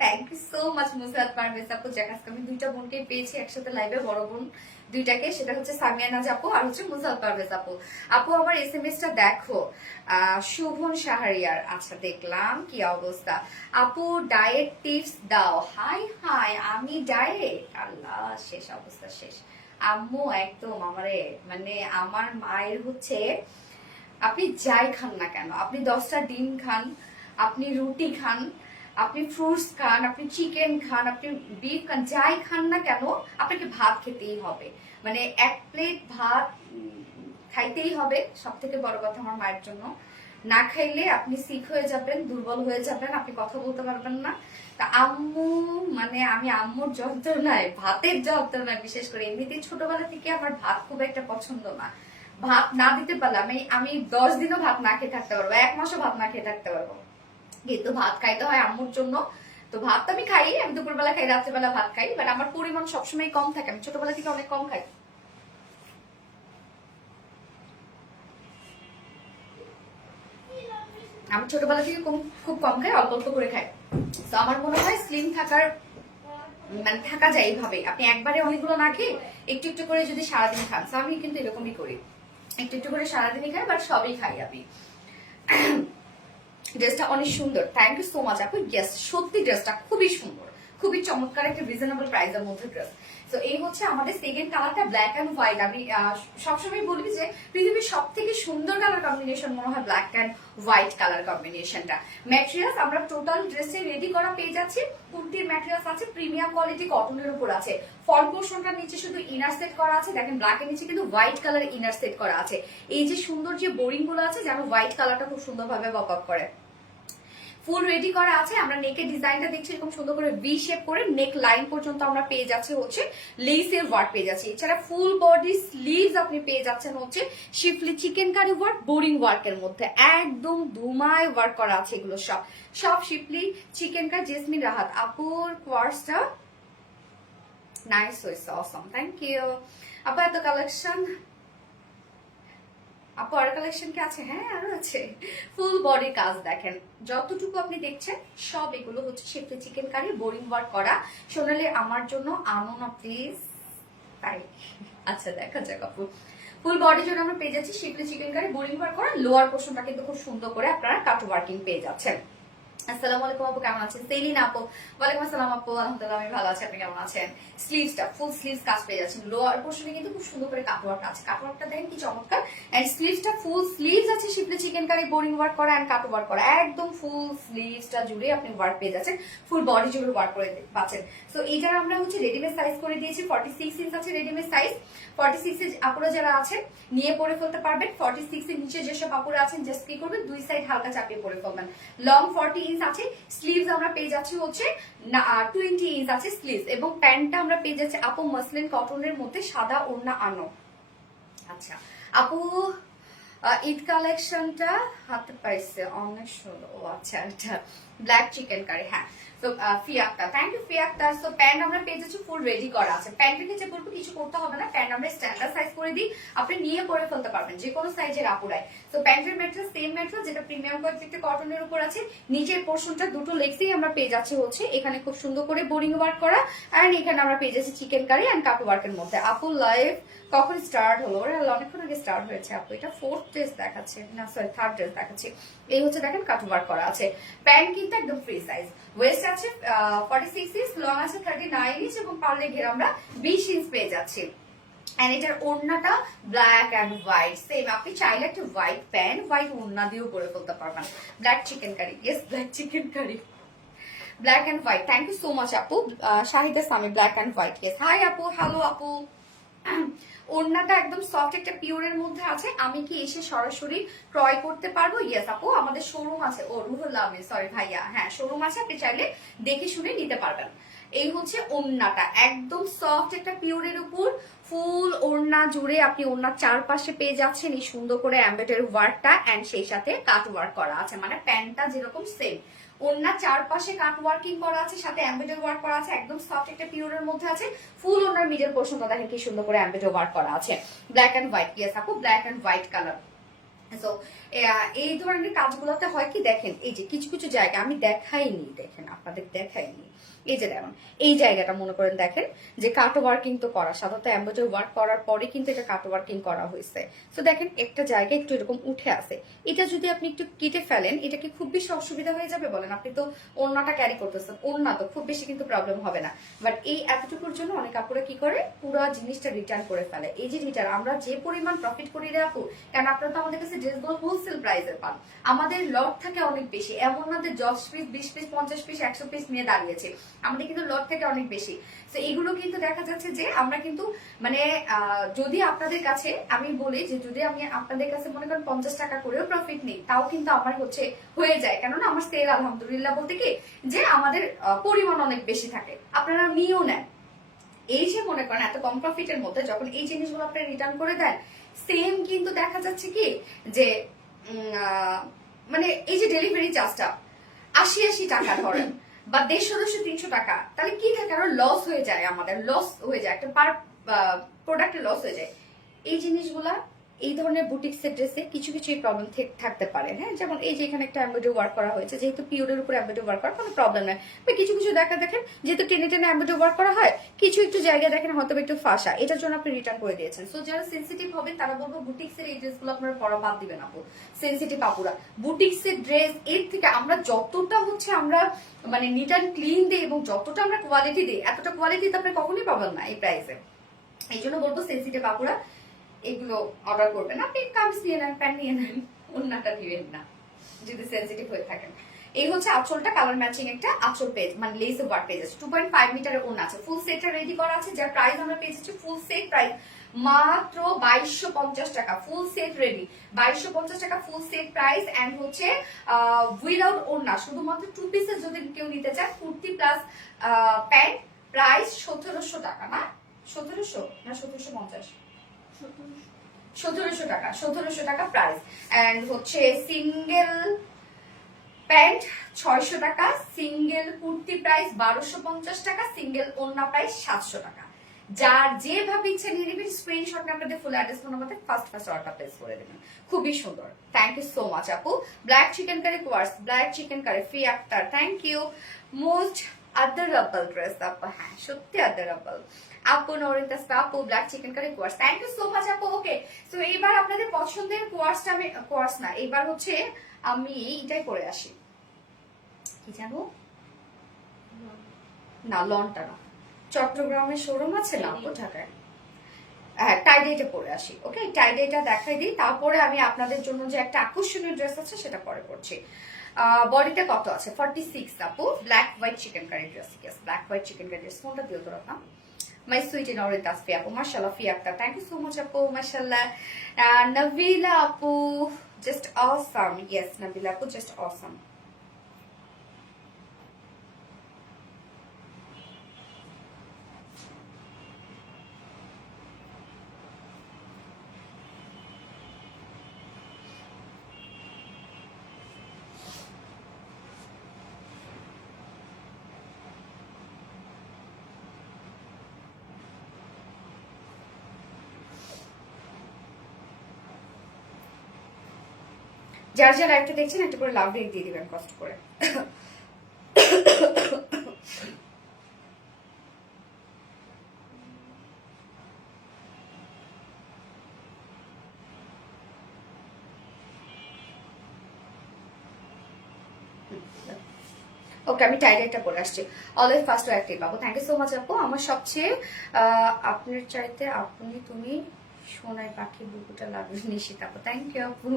Thank you so much মুসাদ Parvez আপু। যাক আজকে আমি দুইটা বোনকে পেয়েছি একসাথে লাইভে, বড় বোন দুইটাকে, সেটা হচ্ছে সামিয়া নাজ আপু আর হচ্ছে মুসাদ পারভেজ আপু। আপু আমার এসএমএস টা দেখো, শুভন সাহারিয়ার। আচ্ছা দেখলাম, কি অবস্থা আপু, ডায়েট টিপস দাও। হাই হাই, আমি ডায়েট, আল্লাহ শেষ অবস্থা শেষ। আম্মু একদম আমারে, মানে আমার মায়ের হচ্ছে, আপনি যাই খান না কেন, আপনি 10টা ডিম খান, আপনি রুটি খান, আপনি ফ্রুটস খান, আপনি চিকেন খান, আপনি বিফ খান, যাই খান না কেন আপনাকে ভাত খেতেই হবে, মানে এক প্লেট ভাত খাইতেই হবে। সব থেকে বড় কথা আমার মায়ের জন্য, না খাইলে আপনি সিক হয়ে যাবেন, দুর্বল হয়ে যাবেন, আপনি কথা বলতে পারবেন না। তা আম্মু, মানে আমি আম্মুর যন্ত্রণায়, ভাতের যন্ত্রণায় বিশেষ করে, এমনিতেই ছোটবেলা থেকে আমার ভাত খুব একটা পছন্দ না, ভাত না দিতে পারলে আমি 10 দিনও ভাত না খেয়ে থাকতে পারবো, 1 মাসও ভাত না খেয়ে থাকতে পারবো, কিন্তু ভাত খাইতে হয় আম্মুর জন্য। তো ভাত তো আমি খাই, আমি দুপুরবেলা খাই, রাত্রেবেলা ভাত খাই, বাট আমার পরিমাণ সবসময় কম থাকে, আমি ছোটবেলা থেকে অনেক কম খাই। আমি ছোটবেলা থেকে খুব কম খাই, অল্প অল্প করে খাই। তো আমার মনে হয় স্লিম থাকার, মানে থাকা যায় এইভাবে, আপনি একবারে অনেকগুলো না খেয়ে একটু একটু করে যদি সারাদিন খান। তো আমি কিন্তু এরকমই করি, একটু একটু করে সারাদিনই খাই, বাট সবই খাই আমি। ড্রেসটা অনেক সুন্দর, থ্যাংক ইউ সো মাচ আপু। ইয়েস, সত্যি ড্রেসটা খুবই সুন্দর, খুবই চমৎকার একটা রিজনেবল প্রাইসের মধ্যে ড্রেস। তো এই হচ্ছে আমাদের সেকেন্ড কালারটা, ব্ল্যাক এন্ড হোয়াইট। আমি সবসময় বলি যে পৃথিবীর সব থেকে সুন্দর কালার কম্বিনেশন মনে হয় ব্ল্যাক এন্ড হোয়াইট কালার কম্বিনেশনটা। ম্যাটেরিয়ালস আমরা টোটাল ড্রেসে রেডি করা পেয়ে যাচ্ছি। কুর্তির ম্যাটেরিয়ালস আছে প্রিমিয়াম কোয়ালিটি, কটনের উপর আছে। ফ্রন্ট পোর্শনটার নিচে শুধু ইনার সেট করা আছে, দেখেন ব্ল্যাক এর নিচে কিন্তু হোয়াইট কালার ইনার সেট করা আছে। এই যে সুন্দর যে বোরিং গুলো আছে, যেন হোয়াইট কালারটা খুব সুন্দরভাবে পপ আপ করে। ফুল রেডি করা আছে, আমরা নেকের ডিজাইনটা দেখছি এরকম সুন্দর করে ভি শেপ করে, নেক লাইন পর্যন্ত আমরা পেয়ে যাচ্ছি হচ্ছে লেসের ওয়ার্ক পেয়ে যাচ্ছি। এছাড়া ফুল বডি স্লিভস আপনি পেয়ে যাচ্ছেন হচ্ছে শিফলি চিকেন কারি ওয়ার্ক, বোরিং ওয়ার্কের মধ্যে একদম ধুমায় ওয়ার্ক করা আছে। এগুলো সব সব schiffli chicken curry. Jasmine Rahat আপুর কোয়ার্সটা নাইস হয়েছে, অসম, থ্যাংক ইউ আপু। এত কালেকশন আপু, আর কালেকশন কি আছে? হ্যাঁ আরো আছে। ফুল বডি কাজ দেখেন, যতটুকু আপনি দেখছেন সব এগুলো হচ্ছে শিফলি চিকেন কারি, বোরিং ওয়ার্ক করা। সোনালি আমার জন্য আনো না প্লিজ, তাই আচ্ছা দেখা যাক আপু। ফুল বডির জন্য আমরা পেয়ে যাচ্ছি শিফলি চিকেন কারি, বোরিং ওয়ার্ক করা। লোয়ার পোর্শনটা কিন্তু খুব সুন্দর করে আপনারা কাট ওয়ার্কিং পেয়ে যাচ্ছেন। আসসালামু আলাইকুম আপু, কেমন আছেন? সেলিনা আপু, ওয়ালাইকুম আসসালাম আপু, আলহামদুলিল্লাহ আমি ভালো আছি, আপনি কেমন আছেন? স্লিভসটা ফুল স্লিভস কাজ পেয়ে যাচ্ছেন। লোয়ার পোর্শনে কিন্তু খুব সুন্দর করে কাটওয়ার্ক আছে, কাটওয়ার্কটা দেখেন কি চমৎকার। এন্ড স্লিভসটা ফুল স্লিভস আছে শিফলি চিকেন কারি, বোরিং ওয়ার্ক করা এন্ড কাটওয়ার্ক করা, একদম ফুল স্লিভসটা জুড়ে আপনি ওয়ার্ক পেয়ে যাচ্ছেন, ফুল বডি জুড়ে ওয়ার্ক করে পাচ্ছেন। সো এইটার আমরা হচ্ছে রেডিমেড সাইজ করে দিয়েছি, 46 ইঞ্চ আছে রেডিমেড সাইজ। 46 এর আপুরা যারা আছেন নিয়ে পরে ফেলতে পারবেন। 46 এর নিচে যেসব আপুরা আছেন জাস্ট কি করবেন, দুই সাইড হালকা চাপিয়ে পরে ফেলবেন। লং 40 ইঞ্চ আছে, স্লিভস আমরা পেয়ে যাচ্ছি হচ্ছে 20 ইঞ্চ আছে স্লিভস, এবং প্যান্টটা আমরা পেয়ে যাচ্ছি আপু মাসলিন কটনের মধ্যে, সাদা ওড়না আনো। আচ্ছা আপু, ঈদ কালেকশনটা হাতে পাইছে অনেক সুন্দর। ও আচ্ছা, এটা ব্ল্যাক চিকেন কারি, হ্যাঁ। তো ফিয়াক্তা, থ্যাংক ইউ ফিয়াক্তা। সো প্যান্ট আমরা পেয়ে যাচ্ছি ফুল রেডি করা আছে। প্যান্টের নিচে বলবো কিছু করতে হবে না, প্যান্ট আমরা স্ট্যান্ডার্ড সাইজ করে দিই, আপনি নিয়ে পরে ফেলতে পারবেন যে কোনো সাইজের আপুরাই। তো প্যান্টের ম্যাটেরিয়াল সেম ম্যাটেরিয়াল, যেটা প্রিমিয়াম কোয়ালিটি কটনের উপর আছে। নিচের পোর্শনটা দুটো লেগসেই আমরা পেয়ে যাচ্ছি হচ্ছে এখানে খুব সুন্দর করে বোরিং ওয়ার্ক করা, এন্ড এখানে আমরা পেয়ে যাচ্ছি চিকেন কারি এন্ড কাট ওয়ার্কের মধ্যে। আপু লাইভ কখন স্টার্ট হলো? ওরা অনেকক্ষণ আগে স্টার্ট হয়েছে আপু, এটা 4th ড্রেস দেখাচ্ছে না, সরি 3rd ড্রেস দেখাচ্ছে। এই হচ্ছে দেখেন কাট ওয়ার্ক করা আছে। প্যান্ট কিন্তু একদম ফ্রি সাইজ, ওয়েস্ট আছে 46 ইঞ্চ, লং আছে 39 ইঞ্চ, এবং পারলে ঘের আমরা 20 ইঞ্চ পেয়ে যাচ্ছি। এন্ড এটার ওড়নাটা ব্ল্যাক এন্ড হোয়াইট সেম, আপনি চাইলে একটা হোয়াইট প্যান্ট হোয়াইট ওড়না দিয়েও পরে ফেলতে পারবেন। Black chikankari, yes black chikankari, black and white. Thank you so much আপু। Shahida Sami, black and white, yes. Hi আপু, হ্যালো আপু। ওড়নাটা একদম সফট একটা পিওরের মধ্যে আছে। আমি কি এসে সরাসরি ক্রয় করতে পারবো? ইয়েস আপু, আমাদের শোরুম আছে। ও রুহুল্লাহ আমিন, সরি ভাইয়া, হ্যাঁ শোরুম আছে, আপনি চাইলে দেখে শুনে নিতে পারবেন। এই হচ্ছে ওড়নাটা, একদম সফট একটা পিওরের উপর ফুল ওড়না জুড়ে আপনি ওড়নার চারপাশে পেয়ে যাচ্ছেন এই সুন্দর করে এমব্রয়ডারি ওয়ার্কটা, এন্ড সেই সাথে কাট ওয়ার্ক করা আছে, মানে প্যান্টটা যেরকম সেম ওড়নার চারপাশে কাট ওয়ার্কিং করা আছে, সাথে এমব্রয়ডারি ওয়ার্ক করা আছে, একদম সফট একটা পিওরের মধ্যে আছে। ফুল ওড়নার মিডল পোর্শনটা দেখেন কি সুন্দর করে এমব্রয়ডারি ওয়ার্ক করা আছে, ব্ল্যাক এন্ড হোয়াইট। ইয়েস আপু, black and white colour. So এই ধরনের কাজগুলোতে হয় কি, দেখেন এই যে কিছু কিছু জায়গা আমি দেখাইনি, দেখেন আপনাদের দেখাইনি, এই যে দেখুন এই জায়গাটা মনে করেন দেখেন যে কাট ওয়ার্কিং তো করা, সাধারণত এমব্রয়ডারি ওয়ার্ক করার পরে কিন্তু এটা কাট ওয়ার্কিং করা হয়েছে। তো দেখেন একটা জায়গা একটু এরকম উঠে আছে, এটা যদি আপনি একটু কেটে ফেলেন এটা কি খুব বেশি অসুবিধা হয়ে যাবে বলেন? আপনি তো ওড়নাটা ক্যারি করতেছেন, ওড়না তো খুব বেশি কিন্তু প্রবলেম হবে না। বাট এই এতটুকুর জন্য অনেক কাপড়ে কি করে, পুরো জিনিসটা রিটার্ন করে ফেলে। এই যে রিটার্ন আমরা যে পরিমাণ প্রফিট করি রে আপু, কারণ আপনারা তো আমাদের কাছে ড্রেসগুলো হোলসেল প্রাইসে পান, আমাদের লট থাকে অনেক বেশি, এমন না যে 10 পিস 20 পিস 50 পিস 100 পিস নিয়ে দাঁড়িয়েছে, আমাদের কিন্তু লট থেকে অনেক বেশি। তো এগুলো কিন্তু দেখা যাচ্ছে যে আমরা কিন্তু মানে যদি আপনাদের কাছে আমি বলি যে যদি আমি আপনাদের কাছে মনে করেন 50 টাকা করেও প্রফিট নেই, তাও কিন্তু আমার হচ্ছে হয়ে যায়, কেননা আমার সেল আলহামদুলিল্লাহ বলতে কি যে আমাদের পরিমাণ অনেক বেশি থাকে, আপনারা নিয়েও নেন। এই যে মনে করেন এত কম প্রফিটের মধ্যে যখন এই জিনিসগুলো আপনি রিটার্ন করে দেন, সেম কিন্তু দেখা যাচ্ছে কি যে মানে এই যে ডেলিভারি চার্জটা 80 টাকা ধরেন বা 150-300 টাকা, তাহলে কি থাকে, আরো লস হয়ে যায়, আমাদের লস হয়ে যায়, একটা পার প্রোডাক্টের লস হয়ে যায়। এই জিনিসগুলা এই ধরনের বুটিক্সের ড্রেসে কিছু কিছু প্রবলেম থাকতে পারে, হ্যাঁ, যেমন এই যে এখানে একটা এমব্রয়ডারি ওয়ার্ক করা হয়েছে, যেহেতু পিওরের উপর এমব্রয়ডারি ওয়ার্ক করা কোনো প্রবলেম নাই, বা কিছু কিছু দেখেন যেহেতু টেনে টেনে এমব্রয়ডারি ওয়ার্ক করা হয়, কিছু একটু জায়গা দেখেন হয়তো একটু ফাঁসা, এটার জন্য আপনি রিটার্ন করে দিয়েছেন। সো যারা সেন্সিটিভ হবেন তারা বলবো বুটিক্সের এই ড্রেসগুলো আপনারা পরা বাদ দিবেন আপু, সেন্সিটিভ আপুরা। বুটিক্সের ড্রেস এর থেকে আমরা যতটা হচ্ছে আমরা মানে নিট অ্যান্ড ক্লিন দিই এবং যতটা আমরা কোয়ালিটি দিই, এতটা কোয়ালিটি তো আপনি কখনোই পাবেন না এই প্রাইসে। এই জন্য বলবো সেন্সিটিভ আপুরা এগুলো অর্ডার করবেন। আপনি কামিজ নিয়ে নেন, প্যান্ট নিয়ে নেন, ওড়নাটা দিবেন না যদি সেন্সিটিভ হয়ে থাকেন। এই হচ্ছে আঁচলটা, কালার ম্যাচিং একটা আঁচল পেজ, মানে লেস ওয়ার্ক পেজ আছে, 2.5 মিটারের ওড়না আছে, ফুল সেটটা রেডি করা আছে, যার প্রাইস আমরা পেয়েছি ফুল সেট প্রাইস মাত্র 2250 টাকা, ফুল সেট রেডি 2250 টাকা ফুল সেট প্রাইস। এন্ড হচ্ছে উইদাউট ওড়না, শুধুমাত্র 2 পিসের যদি কেউ নিতে চান, কুর্তি প্লাস প্যান্ট, প্রাইস 1700 টাকা, না 1700 না 1750, 1700 টাকা, 1700 টাকা প্রাইস। এন্ড হচ্ছে সিঙ্গেল প্যান্ট 600 টাকা, সিঙ্গেল কুর্তি প্রাইস 1250 টাকা, সিঙ্গেল ওড়না প্রাইস 700 টাকা। যার যেভাবে ইচ্ছে নিয়ে নেবেন, স্ক্রিনশট নিয়ে আপনাদের ফুল অ্যাড্রেস ফোন নাম্বারে ফার্স্ট অর্ডার প্লেস করে দেবেন। খুবই সুন্দর, থ্যাংক ইউ সো মাচ আপু। ব্ল্যাক চিকেন কারি কোয়ার্স, black chikankari Fi Akter, thank you. Most adorable dress আপু, হ্যাঁ সত্যি আদারাবল আপু। নরিতা আপু ব্ল্যাক চিকেন কারি কোয়ার্স, থ্যাংক ইউ সো মাচ আপু। ওকে, তো এইবার আপনাদের পছন্দের কোয়ার্সটা আমি, কোয়ার্স না, এইবার হচ্ছে আমি এটাই করে আসি, কি জানো না, লনটা না, চট্টগ্রামের শোরুম আছে না আপু ঢাকায়, হ্যাঁ টাইডেটা পরে আসি। ওকে, টাইডেটা দেখাই দিই, তারপরে আমি আপনাদের জন্য যে একটা আকর্ষণীয় ড্রেস আছে সেটা পরে করছি। বডিটা কত আছে? 46 আপু, black white chikankari dress. Yes, black white chikankari dress. কোনটা দিও তোরা না? My sweet in orange Tasfi আপু, মাশাআল্লাহ Fi Akter, thank you so much আপু, মাশাআল্লাহ। নবিলা আপু জাস্ট অসাম, ইয়েস নবিলা আপু জাস্ট অসাম। যার যারা একটা দেখছেন একটা করে লাভ রেট দিয়ে দিবেন কষ্ট করে। ওকে, আমি টাইগারটা পরে আসছি। অলওয়েজ ফার্স্ট ও অ্যাক্টিভ পাবো, থ্যাংক ইউ সো মাচ আপু। আমার সবচেয়ে আপনার চাইতে আপনি তুমি সোনায় পাখি বুকুটা লাগবে নিশিত আপু, থ্যাংক ইউ আপু।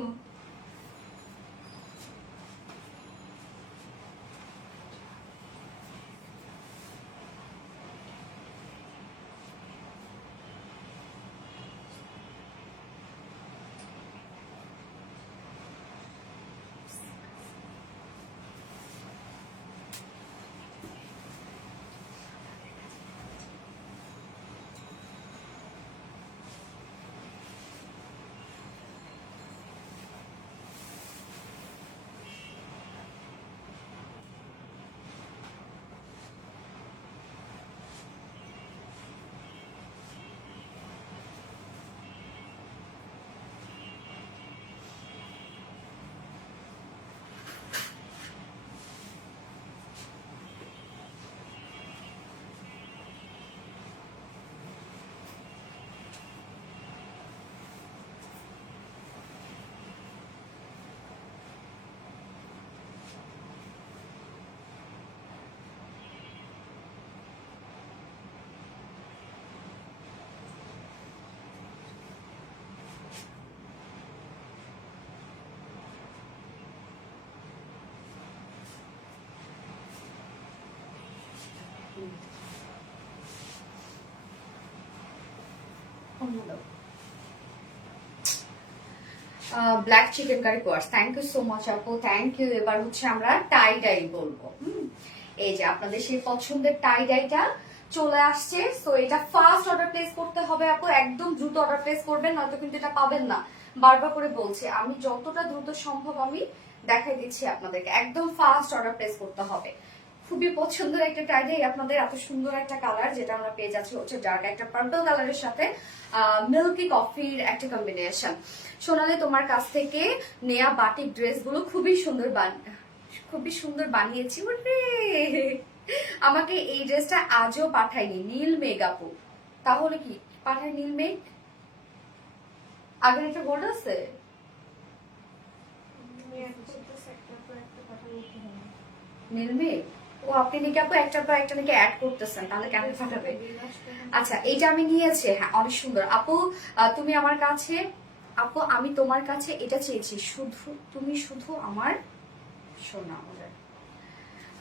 ব্ল্যাক চিকেন কারি কোয়ার্স, থ্যাংক ইউ সো মাচ আপু, থ্যাংক ইউ। এবার হচ্ছে আমরা টাই ডাই বলবো। এই যে আপনাদের সেই পছন্দের টাই ডাইটা চলে আসছে। সো এটা ফার্স্ট অর্ডার প্লেস করতে হবে আপু, একদম দ্রুত অর্ডার প্লেস করবেন, নয়তো কিন্তু এটা পাবেন না। বারবার করে বলছি, আমি যতটা দ্রুত সম্ভব আমি দেখাই দিচ্ছি আপনাদেরকে, একদম ফার্স্ট অর্ডার প্লেস করতে হবে। খুবই পছন্দের একটা টাই ডাই আপনাদের, এত সুন্দর একটা কালার, যেটা আমরা পেয়ে যাচ্ছি হচ্ছে ডার্ক একটা পার্পল কালারের সাথে মিল্কি কফির একটা কম্বিনেশন। সোনালি তোমার কাছ থেকে নেয়া বাটিক ড্রেসগুলো খুবই সুন্দর বানিয়েছি। ওরে আমাকে এই ড্রেসটা আজও পাঠায়নি নীল মেঘ আপু, তাহলে কি পাঠায় নীল মেঘ? আগের একটা গোল্ড আছে, নীল মেঘ। ও আপনি নাকি আপু একটার পর একটা নাকি অ্যাড করতেছেন, তাহলে কেন পাঠাবে? আচ্ছা এইটা আমি নিয়েছি, হ্যাঁ অনেক সুন্দর আপু। তুমি আমার কাছে আপু, আমি তোমার কাছে এটা চেয়েছি, তুমি শুধু আমার শোনা।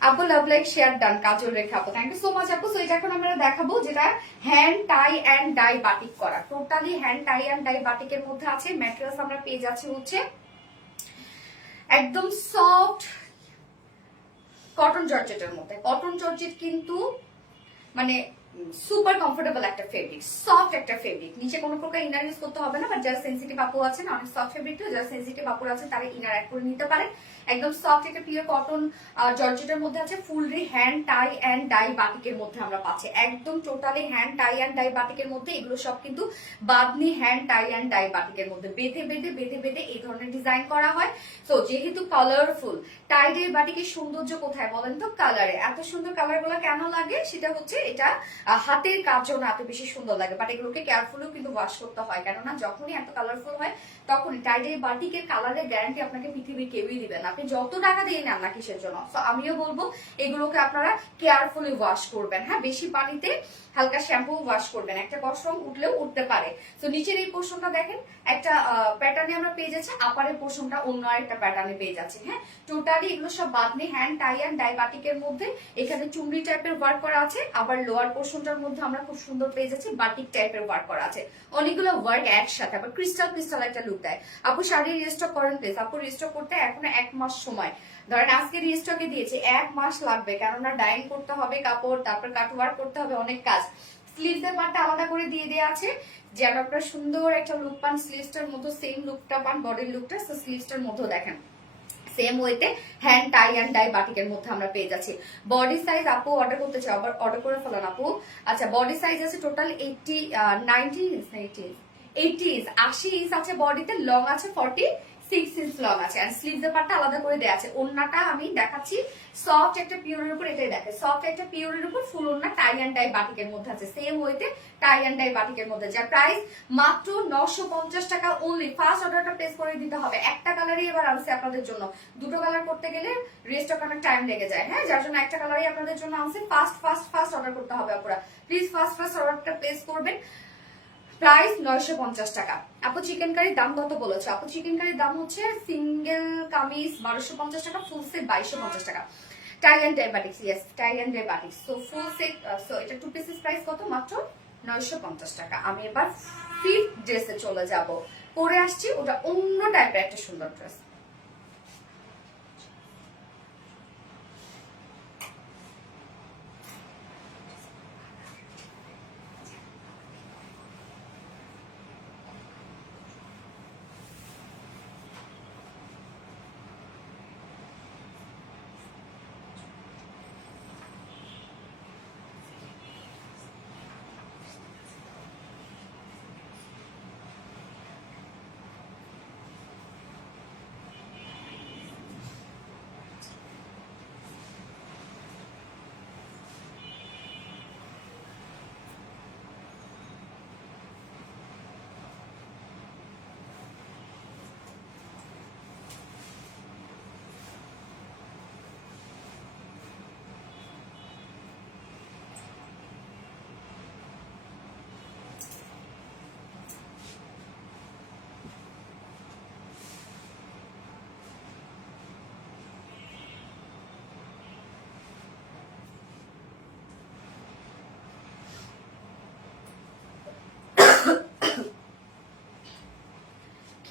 আপু love like share done, Kajal Rekha আপু, থ্যাংক ইউ সো মাচ আপু। সো এটা এখন আমরা দেখাবো যেটা hand tie and dye batik করা, totally hand tie and dye বাটিকের মধ্যে আছে। ম্যাটেরিয়ালস আমরা পেয়ে যাচ্ছি হচ্ছে একদম সফট কটন জর্জেটের মধ্যে। কটন জর্জেট কিন্তু মানে সুপার কমফোর্টেবল একটা ফেব্রিক, সফট একটা ফেব্রিক, নিচে কোনো প্রকার ইনার ইউজ করতে হবে না। বাট যারা সেন্সিটিভ আপু আছেন, অনেক সফট ফেব্রিক তো, যারা সেন্সিটিভ আপুর আছে তারা ইনার অ্যাড করে নিতে পারেন। একদম সফট একটা পিওর কটন জর্জেটের মধ্যে আছে, fully hand tie and dye বাটিকের মধ্যে আমরা পাচ্ছি, একদম totally hand tie and dye বাটিকের মধ্যে। এগুলো সব কিন্তু Bamni hand tie and dye বাটিকের মধ্যে বেঁধে বেঁধে এই ধরনের ডিজাইন করা হয়। তো যেহেতু কালারফুল, টাই ডাই বাটিকের সৌন্দর্য কোথায় বলেন তো? কালারে। এত সুন্দর কালার গুলো কেন লাগে? সেটা হচ্ছে এটা হাতের কাজও না এত বেশি সুন্দর লাগে, বাট এগুলোকে কেয়ারফুলিও কিন্তু ওয়াশ করতে হয়, কেননা যখনই এত কালারফুল হয় তখনই টাই ডাই বাটিকের কালারের গ্যারান্টি আপনাকে পৃথিবীর কেউই দিবে না, আপনি যত টাকা দিয়ে নেন না কিসের জন্য। তো আমিও বলবো এগুলোকে আপনারা কেয়ারফুলি ওয়াশ করবেন, হ্যাঁ বেশি পানিতে হালকা শ্যাম্পু ওয়াশ করবেন, একটা কসরং উঠলেও উঠতে পারে। তো নিচের এই পোর্শনটা দেখেন একটা প্যাটার্নে আমরা পেয়ে যাচ্ছি, আপারের পোর্শনটা অন্য একটা প্যাটার্নে পেয়ে যাচ্ছি। হ্যাঁ টোটালি এগুলো সব Bamni hand tie and dye বাটিকের মধ্যে। এখানে চুমড়ি টাইপের ওয়ার্ক করা আছে, আবার লোয়ার পোর্শনটার মধ্যে আমরা খুব সুন্দর পেয়ে যাচ্ছি বাটিক টাইপের ওয়ার্ক করা আছে, অনেকগুলো ওয়ার্ক একসাথে, আবার ক্রিস্টাল একটা লুক দেয়। আপু শাড়ি রিস্টক করেন প্লিজ। আপু রিস্টক করতে এখনো 1 মাস সময়, ধরেন আজকে রিস্টকে দিয়েছে 1 মাস লাগবে, কেননা ডাইং করতে হবে কাপড়, তারপর কাট ওয়ার্ক করতে হবে, অনেক কাজ। স্লিভসের পার্টটা আলাদা করে দিয়ে দেওয়া আছে, যেন আপনারা সুন্দর একটা লুক পান, স্লিভসটার মতো সেম লুকটা পান, বডির লুকটা। তো স্লিভসটার মধ্যেও দেখেন সেম ওয়েতে হ্যান্ড টাই অ্যান্ড ডাই বাটিকের মধ্যে আমরা পেয়ে যাচ্ছি। বডি সাইজ আপু অর্ডার করতে চাও, আবার অর্ডার করে ফেলান আপু। আচ্ছা বডি সাইজ আছে টোটাল 80 90 ইঞ্চ 80 ইঞ্চ আছে বডিতে, লং আছে 46 ইঞ্চ লং আছে, আর স্লিভসের পার্টটা আলাদা করে দেওয়া আছে। ওন্নাটা আমি দেখাচ্ছি সফট একটা পিওরের উপর, এটাই দেখে সফট একটা পিওরের উপর ফুল ওন্না টাই অ্যান্ড ডাই বাটিকের মধ্যে আছে, সেম ওয়েতে টাই অ্যান্ড ডাই বাটিকের মধ্যে, যার প্রাইস মাত্র 950 টাকা অনলি। ফার্স্ট অর্ডারটা প্লেস করে দিতে হবে। একটা কালারই এবার আনছে আপনাদের জন্য, দুটো কালার করতে গেলে রেস্টক অনেক টাইম লেগে যায়, হ্যাঁ যার জন্য একটা কালারই আপনাদের জন্য আনছে। ফার্স্ট অর্ডার করতে হবে আপনারা, প্লিজ ফার্স্ট অর্ডারটা প্লেস করবেন। প্রাইস 950 টাকা। আপু চিকেন কারির দাম কত বলেছে? আপু চিকেন কারির দাম হচ্ছে সিঙ্গেল কামিজ 1250 টাকা, ফুল সেট 2250 টাকা। Tie and dye batik, yes tie and dye batik. So full set, so এটা 2 পিসেস প্রাইস কত? মাত্র 950 টাকা। আমি এবার ফিফথ ড্রেসে চলে যাব, পরে আসছি ওটা অন্য টাইপের একটা সুন্দর ড্রেস।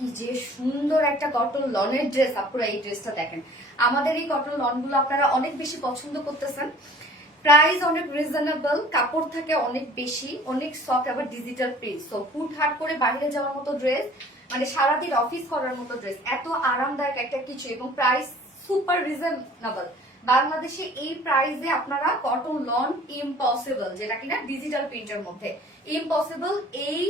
কি যে সুন্দর একটা কটন লনের ড্রেস। আপনারা এই ড্রেসটা দেখেন, আমাদের এই কটন লন গুলো আপনারা অনেক বেশি পছন্দ করতেছেন। প্রাইস অনেক রিজনেবল, কাপড় থাকে অনেক বেশি, অনেক সফট, আবার ডিজিটাল প্রিন্ট। সো হুট হাট করে বাইরে যাওয়ার মতো ড্রেস, মানে সারাদিন অফিস করার মতো ড্রেস, এত আরামদায়ক একটা কিছু, এবং প্রাইস সুপার রিজনেবল। বাংলাদেশে এই প্রাইসে আপনারা কটন লন ইম্পসিবল, যেটা কিনা ডিজিটাল প্রিন্টের মধ্যে ইম্পসিবল, এই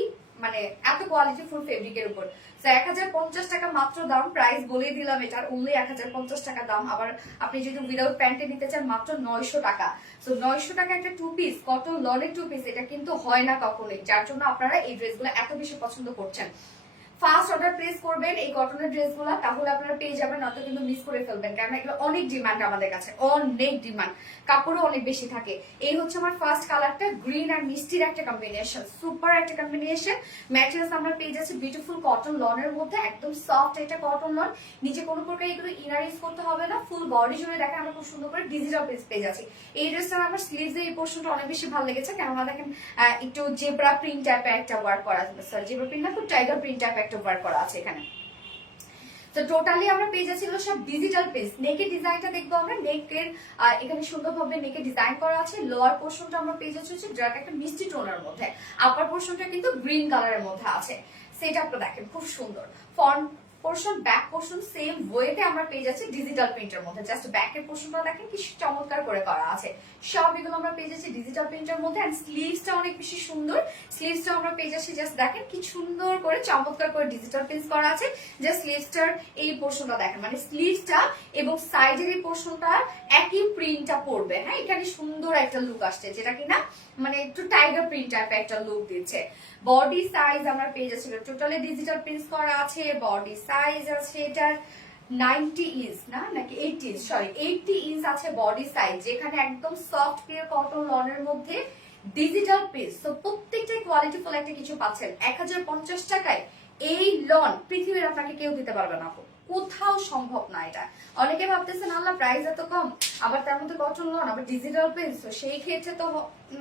মানে এত কোয়ালিটি ফুল ফেব্রিকের উপর। 1050 টাকা মাত্র দাম, প্রাইস বলে দিলাম এটার, অনলি 1050 টাকা দাম। আবার আপনি যদি উইদাউট প্যান্টে নিতে চান মাত্র 900 টাকা। সো 900 টাকা একটা টু পিস কটন লনের টু পিস, এটা কিন্তু হয় না কখনোই, যার জন্য আপনারা এই ড্রেসগুলো এত বেশি পছন্দ করছেন। ফার্স্ট অর্ডার প্লেস করবেন এই কটনের ড্রেসগুলো, তাহলে আপনারা পেয়ে যাবেন, নয়তো কিন্তু মিস করে ফেলবেন, কারণ এগুলো অনেক ডিমান্ড আমাদের কাছে, অনেক ডিমান্ড, কাপড়ও অনেক বেশি থাকে। এই হচ্ছে আমার ফার্স্ট কালারটা, গ্রিন আর মিষ্টির একটা কম্বিনেশন, সুপার একটা কম্বিনেশন। ম্যাটেরিয়ালস আমরা পেয়ে যাচ্ছি বিউটিফুল কটন লনের মধ্যে, একদম সফট এটা কটন লন। নিচে কোনো প্রকার এগুলো ইনার ইউজ করতে হবে না, ফুল বডি জুড়ে দেখেন আমরা খুব সুন্দর করে ডিজিটাল পিস পেয়ে যাচ্ছি। এই ড্রেসটার আমার স্লিভস এই পোর্শনটা অনেক বেশি ভালো লেগেছে, কেননা দেখেন একটু জেব্রা প্রিন্ট টাইপের একটা ওয়ার্ক করা আছে, সরি জেব্রা প্রিন্ট না, খুব টাইগার প্রিন্ট টাইপের একটা ওয়ার্ক করা আছে এখানে। তো টোটালি আমরা পেয়ে যাচ্ছিল সব ডিজিটাল পিস। নেকের ডিজাইনটা দেখবো আমরা, নেকের এখানে সুন্দরভাবে নেকের ডিজাইন করা আছে। লোয়ার পোর্শনটা আমরা পেয়ে যাচ্ছি হচ্ছে ডার্ক একটা মিষ্টি টোনের মধ্যে, আপার পোর্শনটা কিন্তু গ্রিন কালারের মধ্যে আছে। সেটা আপনারা দেখেন খুব সুন্দর। Front portion, back portion same ওয়েতে আমরা পেয়ে যাচ্ছি ডিজিটাল প্রিন্টের মধ্যে। জাস্ট ব্যাকের পোর্শনটা দেখেন কি চমৎকার করে করা আছে। সব এগুলো আমরা পেয়ে যাচ্ছি ডিজিটাল প্রিন্টের মধ্যে। এন্ড স্লিভসটা অনেক বেশি সুন্দর, স্লিভসটা আমরা পেয়ে যাচ্ছি জাস্ট দেখেন কি সুন্দর করে চমৎকার করে ডিজিটাল প্রিন্ট করা আছে। জাস্ট স্লিভসটার এই পোর্শনটা দেখেন, মানে স্লিভসটা এবং সাইডের এই পোর্শনটা একই প্রিন্টটা পড়বে। হ্যাঁ, এখানে সুন্দর একটা লুক আসছে, যেটা কিনা মানে একটু টাইগার প্রিন্ট টাইপের একটা লুক দিচ্ছে। বডি সাইজ আমরা পেয়ে যাচ্ছি টোটালি ডিজিটাল প্রিন্ট করা আছে। বডি সাইজ আছে এটার 90 ইঞ্চ না, নাকি 80 ইঞ্চ, সরি 80 ইঞ্চ আছে বডি সাইজ, যেখানে একদম সফট পিওর কটন লনের মধ্যে ডিজিটাল পিস। তো প্রত্যেকটাই কোয়ালিটিফুল একটা কিছু পাচ্ছেন 1050 টাকায়। এই লন পৃথিবীর আপনাকে কেউ দিতে পারবে না, কোথাও সম্ভব না এটা। অনেকে ভাবতেছেন আল্লাহ প্রাইস এত কম, আবার তার মধ্যে কটন লন, আবার ডিজিটাল প্রিন্ট, তো সেই ক্ষেত্রে তো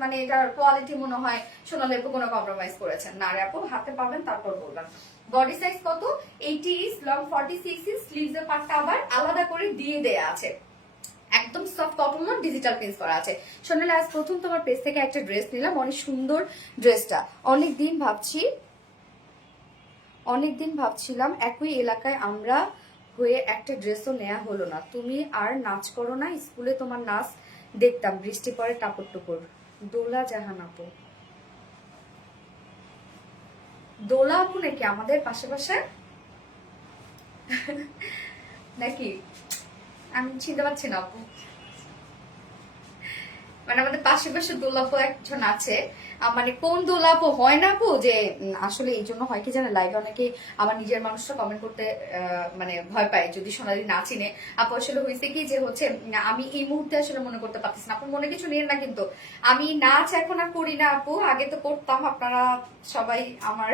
মানে এটার কোয়ালিটি মনে হয় সোনালী আপু কোনো কম্প্রোমাইজ করেছেন না। আর আপু হাতে পাবেন তারপর বলবেন। বডি সাইজ কত? 80 ইঞ্চ, লং 46 ইঞ্চ, স্লিভস এর পার্টটা আবার আলাদা করে দিয়ে দেয়া আছে। একদম soft cotton loan, digital print করা আছে। সোনালী আজ প্রথম তোমার পেজ থেকে একটা ড্রেস নিলাম, অনেক সুন্দর ড্রেসটা। অনেকদিন ভাবছিলাম একই এলাকায় আমরা হয়ে একটা ড্রেসও নেওয়া হলো না। তুমি আর নাচ করো না, স্কুলে তোমার নাচ দেখতাম, বৃষ্টি পরে টাপর টুপুর। দোলা জাহান আপু, দোলা আপু নাকি আমাদের পাশে নাকি? আমি চিনতে পারছি না আপু, মানে আমাদের পাশে দোলাপো একজন আছে, মানে কোন দোলাপো হয় না আপু, যে আসলে এই জন্য হয় কি জানে, লাইভে অনেকে আমার নিজের মানুষরা কমেন্ট করতে মানে ভয় পায় যদি সোনালী না চিনে। আপু আসলে হয়েছে কি যে হচ্ছে আমি এই মুহূর্তে আসলে মনে করতে পারতেছি না, আপু মনে কিছু নেন না, কিন্তু আমি নাচ এখন আর করি না আপু, আগে তো করতাম। আপনারা সবাই আমার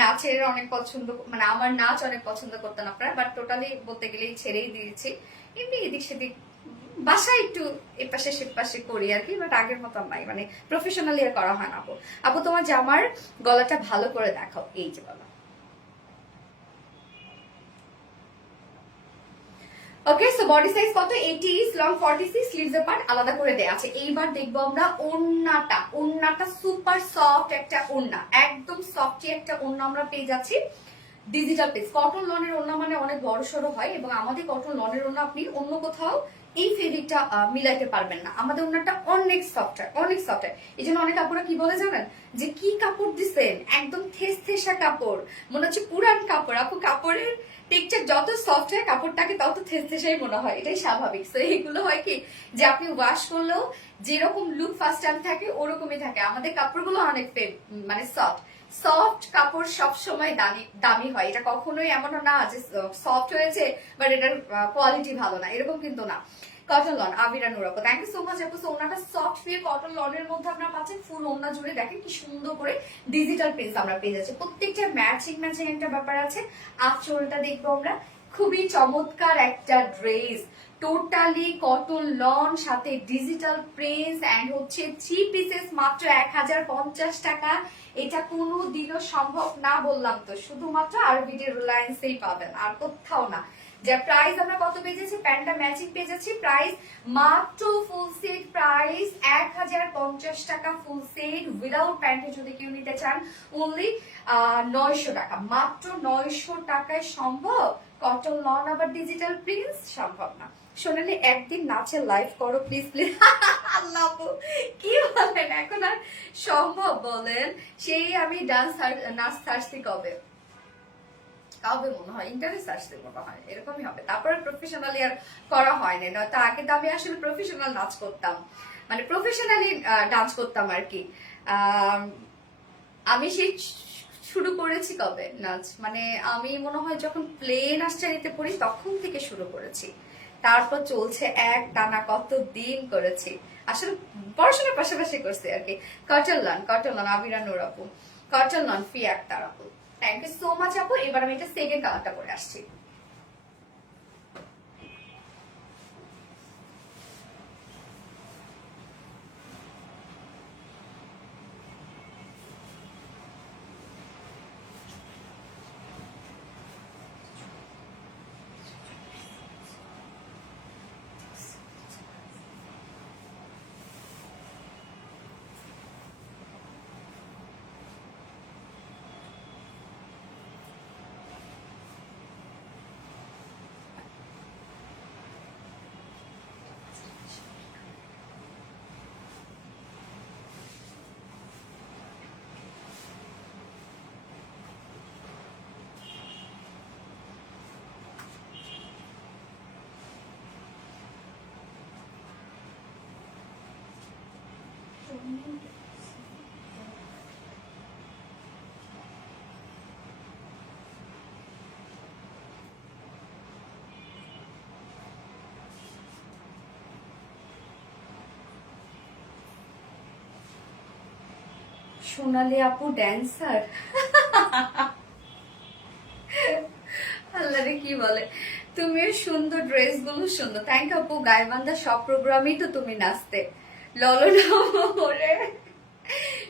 নাচের অনেক পছন্দ, মানে আমার নাচ অনেক পছন্দ করতেন আপনারা, বাট টোটালি বলতে গেলেই ছেড়েই দিয়েছি। এমনি এদিক সেদিক বাসায় একটু এপাশে সেপাশে করি আর কি, বাট আগের মতো নাই, মানে প্রফেশনালি আর করা হয় না। আপু আপু তোমার জামার গলাটা ভালো করে দেখাও, এই যে গলা। ওকে, সো বডি সাইজ কত? 80 ইঞ্চ, লং 46, স্লিভস এর পার্ট আলাদা করে দেয়া আছে। এইবার দেখবো আমরা ওড়নাটা। ওড়নাটা সুপার সফট একটা ওড়না, একদম সফটি একটা ওড়না আমরা পেয়ে যাচ্ছি। ডিজিটাল পিস কটন লনের ওড়না মানে অনেক বড় সড়ো হয়, এবং আমাদের কটন লনের ওড়না আপনি অন্য কোথাও এই ফেব্রিকটা মিলাইতে পারবেন না। আমাদের ওড়নাটা অনেক সফট হয়, অনেক সফট হয়। এই জন্য অনেক কাপড়রা কি বলে জানেন, যে কি কাপড় দিচ্ছেন, একদম থেসা কাপড়, মনে হচ্ছে পুরান কাপড়। আপু কাপড়ের টেক্সচার যত সফট হয় কাপড়টাকে তত থেসাই মনে হয়, এটাই স্বাভাবিক। তো এইগুলো হয় কি যে আপনি ওয়াশ করলেও যেরকম লুক ফার্স্ট টাইম থাকে ওরকমই থাকে। আমাদের কাপড়গুলো অনেক মানে সফট কাপড় সব সময় দামি হয়, এটা কখনোই এমন না যে সফট হয়েছে বাট এটার কোয়ালিটি ভালো না, এরকম কিন্তু না। কটন লন, আবিরা নুর আপু, থ্যাংক ইউ সো মাচ আপু। ওনাটা সফট ফিয়ে কটন লনের মধ্যে আপনারা পাচ্ছেন, ফুল ওড়না জুড়ে দেখেন কি সুন্দর করে ডিজিটাল প্রিন্ট আমরা পেয়ে যাচ্ছি। প্রত্যেকটা ম্যাচিং একটা ব্যাপার আছে। আঁচলটা দেখবো আমরা, খুবই চমৎকার একটা ড্রেস, টোটালি কটন লন, সাথে ডিজিটাল প্রিন্টস এন্ড হচ্ছে 3 পিসেস, মাত্র 1050 টাকা। এটা কোনো দিনও সম্ভব না, বললাম তো, শুধুমাত্র আরবিডি রিলায়েন্সেই পাবেন, আর কোথাও না। যে প্রাইস আমরা কত পেয়েছি, প্যান্টটা ম্যাচিং পেয়েছি, প্রাইস মাত্র ফুল সেট প্রাইস 1050 টাকা ফুল সেট, উইদাউট প্যান্টে যদি কেউ নিতে চান অনলি 900 টাকা, মাত্র 900 টাকায় সম্ভব। কটন লন আবার ডিজিটাল প্রিন্টস সম্ভব না। সোনালি একদিন নাচের লাইভ করো প্লিজ প্লিজ। আল্লাহ কি বলেন, এখন আর সম্ভব বলেন? সেই আমি নাচ ছাড়ছি কবে মনে হয়, ইন্টারেস্ট আসছে মনে হয়, এরকমই হবে। তারপরে প্রফেশনালি আর করা হয়নি, নয়তো আগে তো আমি আসলে প্রফেশনাল নাচ করতাম, মানে প্রফেশনালি ডান্স করতাম আর কি। আমি সেই শুরু করেছি কবে নাচ, মানে আমি মনে হয় যখন প্লে নাচচারিতে পড়ি তখন থেকে শুরু করেছি, তারপর চলছে এক টানা কত দিন করেছি, আসলে পড়াশোনার পাশাপাশি করছি আর কি। কটন লন আবিরা নূর আপু, কটন লন ফি আক্তার আপু, থ্যাংক ইউ সো মাচ আপু। এবার আমি এটা সেকেন্ড কালারটা করে আসছি। সোনালি আপু ড্যান্সার, আল্লাহরে কি বলে, তুমিও সুন্দর, ড্রেস গুলো সুন্দর, থ্যাংক ইউ আপু। গায়বান্ধা সব প্রোগ্রামেই তো তুমি নাচতে, ললো না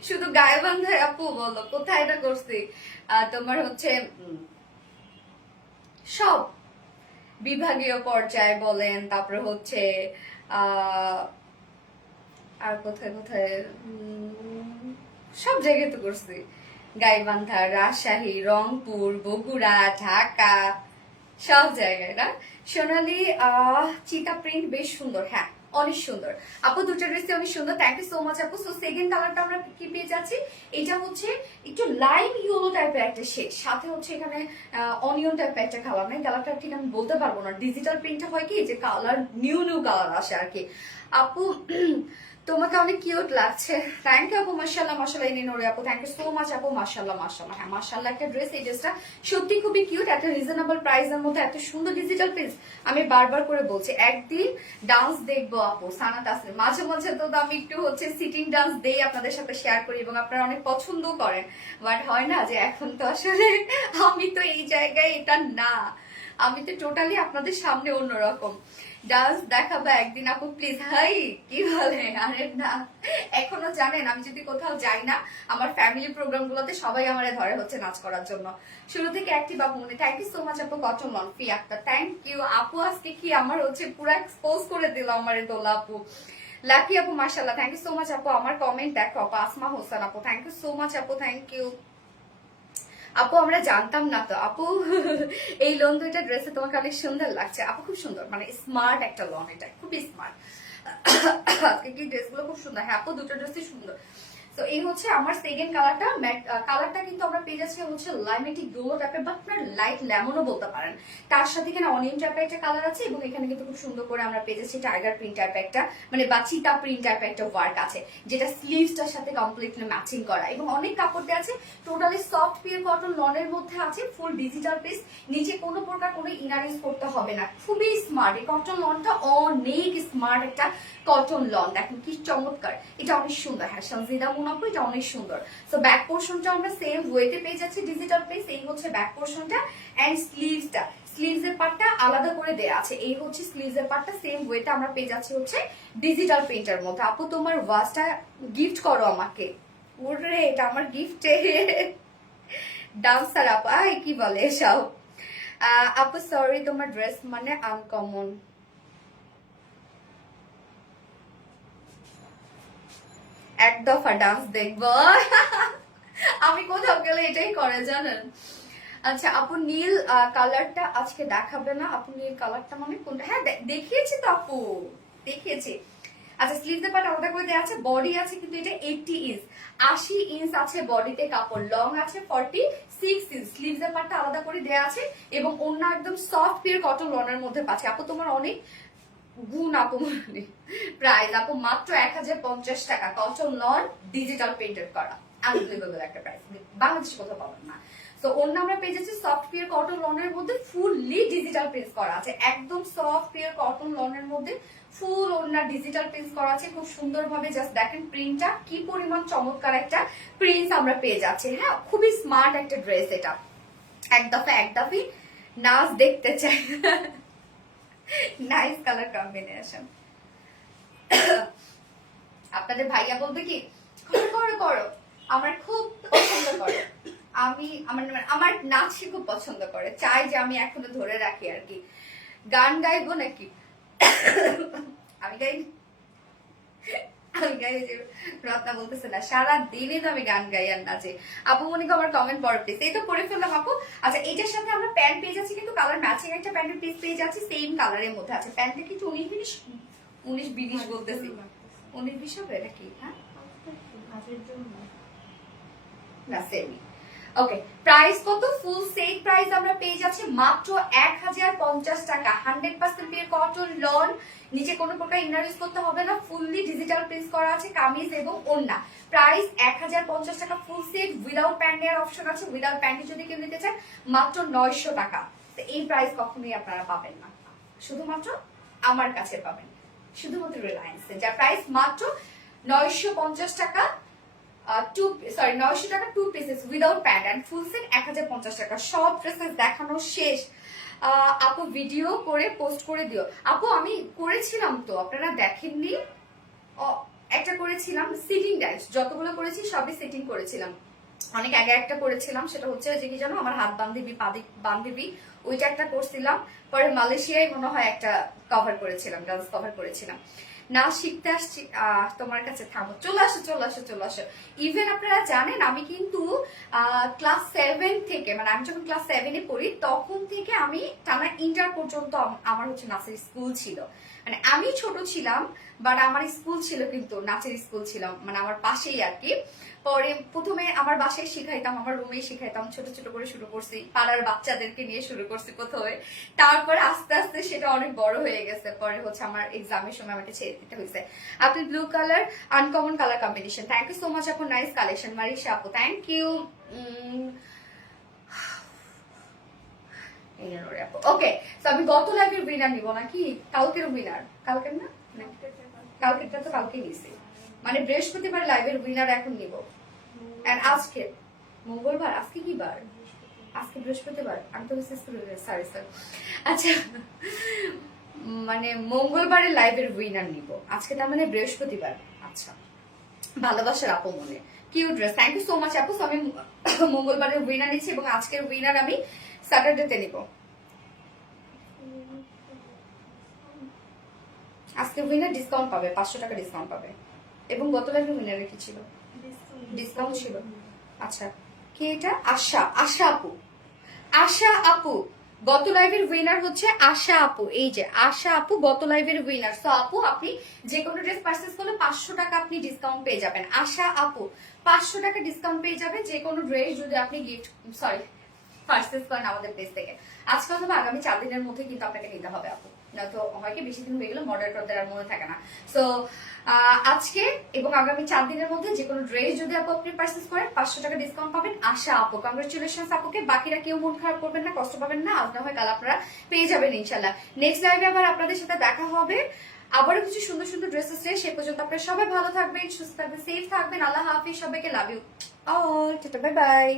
শুধু গায়বান্ধায় আপু বলো, কোথায় এটা করছি? তোমার হচ্ছে সব বিভাগীয় পর্যায়ে বলেন, তারপরে হচ্ছে আর কোথায় কোথায় সব জায়গায় তো করছি, গাইবান্ধা, রাজশাহী, রংপুর, বগুড়া, ঢাকা, সব জায়গায় না। সোনালি চিতা প্রিন্ট বেশ সুন্দর, হ্যাঁ অনেক সুন্দর আপু, দুটো ড্রেসই অনেক সুন্দর, থ্যাংক ইউ সো মাচ আপু। সো সেকেন্ড কালারটা আমরা কি পেয়ে যাচ্ছি, এটা হচ্ছে একটু লাইম ইয়েলো টাইপের একটা শেড, সাথে হচ্ছে এখানে অনিয়ন টাইপের একটা কালার, নাই কালারটা ঠিক আমি বলতে পারবো না। ডিজিটাল প্রিন্টে হয় কি যে কালার নিউ কালার আসে আর কি। আপু তোমাকে অনেক কিউট লাগছে, থ্যাংক ইউ আপু। মাশাআল্লাহ মাশাআল্লাহ, ইনি নোরে আপু, থ্যাংক ইউ সো মাচ আপু। মাশাআল্লাহ মাশাআল্লাহ, হ্যাঁ মাশাআল্লাহ একটা ড্রেস, এই ড্রেসটা সত্যি খুবই কিউট, একটা রিজনেবল প্রাইসের মধ্যে এত সুন্দর ডিজিটাল প্রিন্টস। আমি বারবার করে বলছি একদিন ডান্স দেখবো আপু, সানাত আসলে মাঝে মাঝে তো আমি একটু হচ্ছে সিটিং ডান্স দেই, আপনাদের সাথে শেয়ার করি এবং আপনারা অনেক পছন্দ করেন, বাট হয় না যে এখন তো আসলে আমি তো এই জায়গায় এটা না, আমি তো টোটালি আপনাদের সামনে অন্যরকম ডান্স দেখাবো একদিন আপু প্লিজ। হাই কি বলে, আরে না, এখনো জানেন আমি যদি কোথাও যাই না, আমার ফ্যামিলি প্রোগ্রাম গুলোতে সবাই আমারে ধরে হচ্ছে নাচ করার জন্য, শুরু থেকে অ্যাক্টিভ আপু মনে। থ্যাংক ইউ সো মাচ আপু। কটন লন ফি একটা, থ্যাংক ইউ আপু। আজকে কি আমার হচ্ছে পুরো এক্সপোজ করে দিল আমার দোলা আপু, লাকি আপু মাশাআল্লাহ, থ্যাংক ইউ সো মাচ আপু। আমার কমেন্ট দেখো আপু, আসমা হোসেন আপু, থ্যাংক ইউ সো মাচ আপু, থ্যাংক ইউ আপু। আমরা জানতাম না তো আপু, এই লোন দুইটা ড্রেসে তোমাকে অনেক সুন্দর লাগছে আপু, খুব সুন্দর, মানে স্মার্ট একটা লোন, এটা খুবই স্মার্ট। আজকে কি ড্রেসগুলো খুব সুন্দর, হ্যাঁ আপু দুটো ড্রেসই সুন্দর। তো এই হচ্ছে আমার সেকেন্ড কালারটা, কালারটা কিন্তু আমরা পেয়ে যাচ্ছি হচ্ছে লাইমেটিক গ্লো টাইপের, বা আপনার লাইট লেমনও বলতে পারেন। তার সাথে এখানে অনিয়ন টাইপের একটা কালার আছে, এবং এখানে কিন্তু খুব সুন্দর করে আমরা পেয়ে যাচ্ছি টাইগার প্রিন্ট টাইপের একটা, মানে বা চিতা প্রিন্ট টাইপের একটা ওয়ার্ক আছে, যেটা স্লিভসটার সাথে কমপ্লিটলি ম্যাচিং করা, এবং অনেক কাপড় দেওয়া আছে, টোটালি সফট পিওর কটন লনের মধ্যে আছে, ফুল ডিজিটাল পিস, নিচে কোনো প্রকার কোনো ইনার ইউজ করতে হবে না, খুবই স্মার্ট। এই কটন লনটা অনেক স্মার্ট একটা কটন লন, দেখেন কি চমৎকার, এটা অনেক সুন্দর। হ্যাঁ সঞ্জিদা দেখুন আপু, এটা অনেক সুন্দর। সো ব্যাক পোর্শনটা আমরা সেম ওয়েতে পেয়ে যাচ্ছি ডিজিটাল প্রিন্ট, এই হচ্ছে ব্যাক পোর্শনটা। এন্ড স্লিভসটা, স্লিভসের পার্টটা আলাদা করে দেয়া আছে, এই হচ্ছে স্লিভসের পার্টটা সেম ওয়েতে আমরা পেয়ে যাচ্ছি হচ্ছে ডিজিটাল প্রিন্টের মধ্যে। আপু তোমার ওয়াচটা গিফট করো আমাকে। ওরে এটা আমার গিফটে। ডান্সার আপু, কি বলে এসব। আপু সরি তোমার ড্রেস মানে আনকমন। এক দফা ডান্স দেখবো। আমি কোথাও গেলে এটাই করে জানেন। আচ্ছা আপু নীল কালারটা আজকে দেখাবে না? আপু নীল কালারটা মানে কোনটা? হ্যাঁ দেখিয়েছি তো আপু, দেখিয়েছি। আচ্ছা স্লিভসের পার্ট আলাদা করে দেওয়া আছে, বডি আছে কিন্তু এটা 80 ইঞ্চ, 80 ইঞ্চ আছে বডিতে কাপড়, লং আছে 46 ইঞ্চ, স্লিভসের পার্টটা আলাদা করে দেওয়া আছে এবং অন্য একদম সফট পিওর কটন লনের মধ্যে পাচ্ছে। আপু তোমার অনেক গুণ আপু, মানে প্রাইস আপু মাত্র 1050 টাকা, কটন লন ডিজিটাল পেইন্টেড করা, আনবিলিভেবল একটা প্রাইস, বাংলাদেশে কোথাও পাবেন না। তো অন্য আমরা পেয়ে যাচ্ছি সফট পিওর কটন লনের মধ্যে ফুললি ডিজিটাল প্রিন্ট করা আছে, একদম সফট পিওর কটন লনের মধ্যে ফুল ওড়না ডিজিটাল প্রিন্ট করা আছে খুব সুন্দরভাবে। জাস্ট দেখেন প্রিন্টটা কি পরিমাণ চমৎকার একটা প্রিন্ট আমরা পেয়ে যাচ্ছি। হ্যাঁ খুবই স্মার্ট একটা ড্রেস এটা, এক দফাই নাচ দেখতে চাই। Nice colour combination. আপনাদের ভাইয়া বলবে কি করো করো করো, আমার খুব পছন্দ করে, আমি আমার নাচ খুব পছন্দ করে, চাই যে আমি এখনো ধরে রাখি আর কি। গান গাইবো নাকি? আমি গাই, রত্না বলতেছে না, সারা দিনই তো আমি গান গাই আর নাচে। আপু মনিকে আমার কমেন্ট পড়ো প্লিজ। এই তো পড়ে ফেললাম আপু। আচ্ছা এটার সাথে আমরা প্যান্ট পেয়ে যাচ্ছি, কিন্তু কালার ম্যাচিং একটা প্যান্টের পিস পেয়ে যাচ্ছি, সেম কালারের মধ্যে আছে। প্যান্টটা কিন্তু 19-20 বলতেছি, 19-20 হবে নাকি? হ্যাঁ না সেমি। ওকে প্রাইস কত? ফুল সেট প্রাইস আমরা পেয়ে যাচ্ছি মাত্র 1050 টাকা, 100% পিওর কটন লন, নিচে কোনো প্রকার ইনার ইউজ করতে হবে না, ফুললি ডিজিটাল প্রিন্ট করা আছে কামিজ এবং ওড়না। প্রাইস 1050 টাকা ফুল সেট, উইদাউট প্যান্ট নেওয়ার অপশন আছে, উইদাউট প্যান্টে যদি কেউ নিতে চান মাত্র 900 টাকা। তো এই প্রাইস কখনোই আপনারা পাবেন না, শুধুমাত্র আমার কাছে পাবেন, শুধুমাত্র রিলায়েন্সে, যার প্রাইস মাত্র 950 টাকা। 900 টাকা 2 pieces without pant and full set 1050 টাকা। সব ড্রেসেস দেখানো শেষ। আপু ভিডিও করে পোস্ট করে দিও। আপু আমি করেছিলাম তো, আপনারা দেখেননি? একটা করেছিলাম সিটিং ডাইস, যতগুলো করেছি সবই সিটিং করেছিলাম। অনেক আগে একটা করেছিলাম, সেটা হচ্ছে যে কি জানো, আমার হাত বান্ধবী ওইটা একটা করছিলাম। পরে মালয়েশিয়ায় মনে হয় একটা কভার করেছিলাম, ডান্স কভার করেছিলাম। না শিখতে আসছি তোমার কাছে, থামো, চলে আসো চলে আসো চলে আসো। ইভেন আপনারা জানেন আমি কিন্তু ক্লাস 7 থেকে, মানে আমি যখন ক্লাস 7-এ পড়ি তখন থেকে আমি টানা ইন্টার পর্যন্ত আমার হচ্ছে নাচের স্কুল ছিল। মানে আমি ছোট ছিলাম বাট আমার স্কুল ছিল, কিন্তু নাচের স্কুল ছিল মানে আমার পাশেই আর কি। পরে প্রথমে আমার বাসায় শিখাইতাম, আমার রুমেই শিখাইতাম, ছোট ছোট করে শুরু করছি, পাড়ার বাচ্চাদেরকে নিয়ে শুরু করছি প্রথমে। তারপরে আস্তে আস্তে সেটা অনেক বড় হয়ে গেছে, পরে হচ্ছে আমার এক্সামের সময় আমাকে ছেড়ে দিতে হয়েছে। আপনি blue colour uncommon colour combination, thank you so much আপু, নাইস কালেকশন। মারিশা আপু থ্যাংক ইউ। ওকে তো আমি গত লাইভের উইনার নিব নাকি কালকের উইনার? কালকের না, কালকেরটা তো কালকে নিছি, মানে বৃহস্পতিবার লাইভের উইনার এখন নিব। এন্ড আজকে মঙ্গলবার, আজকে কি বার? আজকে বৃহস্পতিবার, আমি তো সরি স্যার। আচ্ছা মানে মঙ্গলবারের লাইভের উইনার নিব, আজকে তার মানে বৃহস্পতিবার। আচ্ছা ভালোবাসার আপু মনে cute dress, thank you so much আপু। আমি মঙ্গলবারের উইনার নিচ্ছি এবং আজকের উইনার আমি স্যাটারডেতে নিব। আজকে উইনার ডিসকাউন্ট পাবে, 500 টাকা ডিসকাউন্ট পাবে। এবং গত লাইভের উইনারে কি ছিল? ডিসকাউন্ট ছিল। আচ্ছা কি এটা? আশা আপু, আশা আপু গত লাইভের উইনার হচ্ছে আশা আপু। এই যে আশা আপু গত লাইভের উইনার। সো আপু আপনি যে কোনো ড্রেস পারচেজ করলে 500 টাকা আপনি ডিসকাউন্ট পেয়ে যাবেন। আশা আপু 500 টাকা ডিসকাউন্ট পেয়ে যাবে যে কোনো ড্রেস যদি আপনি পারচেজ করেন আমাদের পেজ থেকে। আজকে অথবা আগামী 4 দিনের মধ্যে কিন্তু আপনাকে নিতে হবে আপু, নয়তো হয় কি বেশি দিন হয়ে গেলে মডারেটরদের আর মনে থাকে না। সো আজকে এবং আগামী 4 দিনের মধ্যে যে কোনো ড্রেস যদি আপনি পারচেজ করেন 500 টাকা ডিসকাউন্ট পাবেন। আশা আপু কংগ্রেচুলেশন আপুকে। বাকিরা কেউ মন খারাপ করবেন না, কষ্ট পাবেন না, আজ না হয় কাল আপনারা পেয়ে যাবেন ইনশাল্লাহ। নেক্সট লাইভে আবার আপনাদের সাথে দেখা হবে আবারও কিছু সুন্দর সুন্দর ড্রেস আছে। সে পর্যন্ত আপনারা সবাই ভালো থাকবেন, সুস্থ থাকবেন, সেফ থাকবেন। আল্লাহ হাফিজ, সবাইকে love you all, tata, bye by.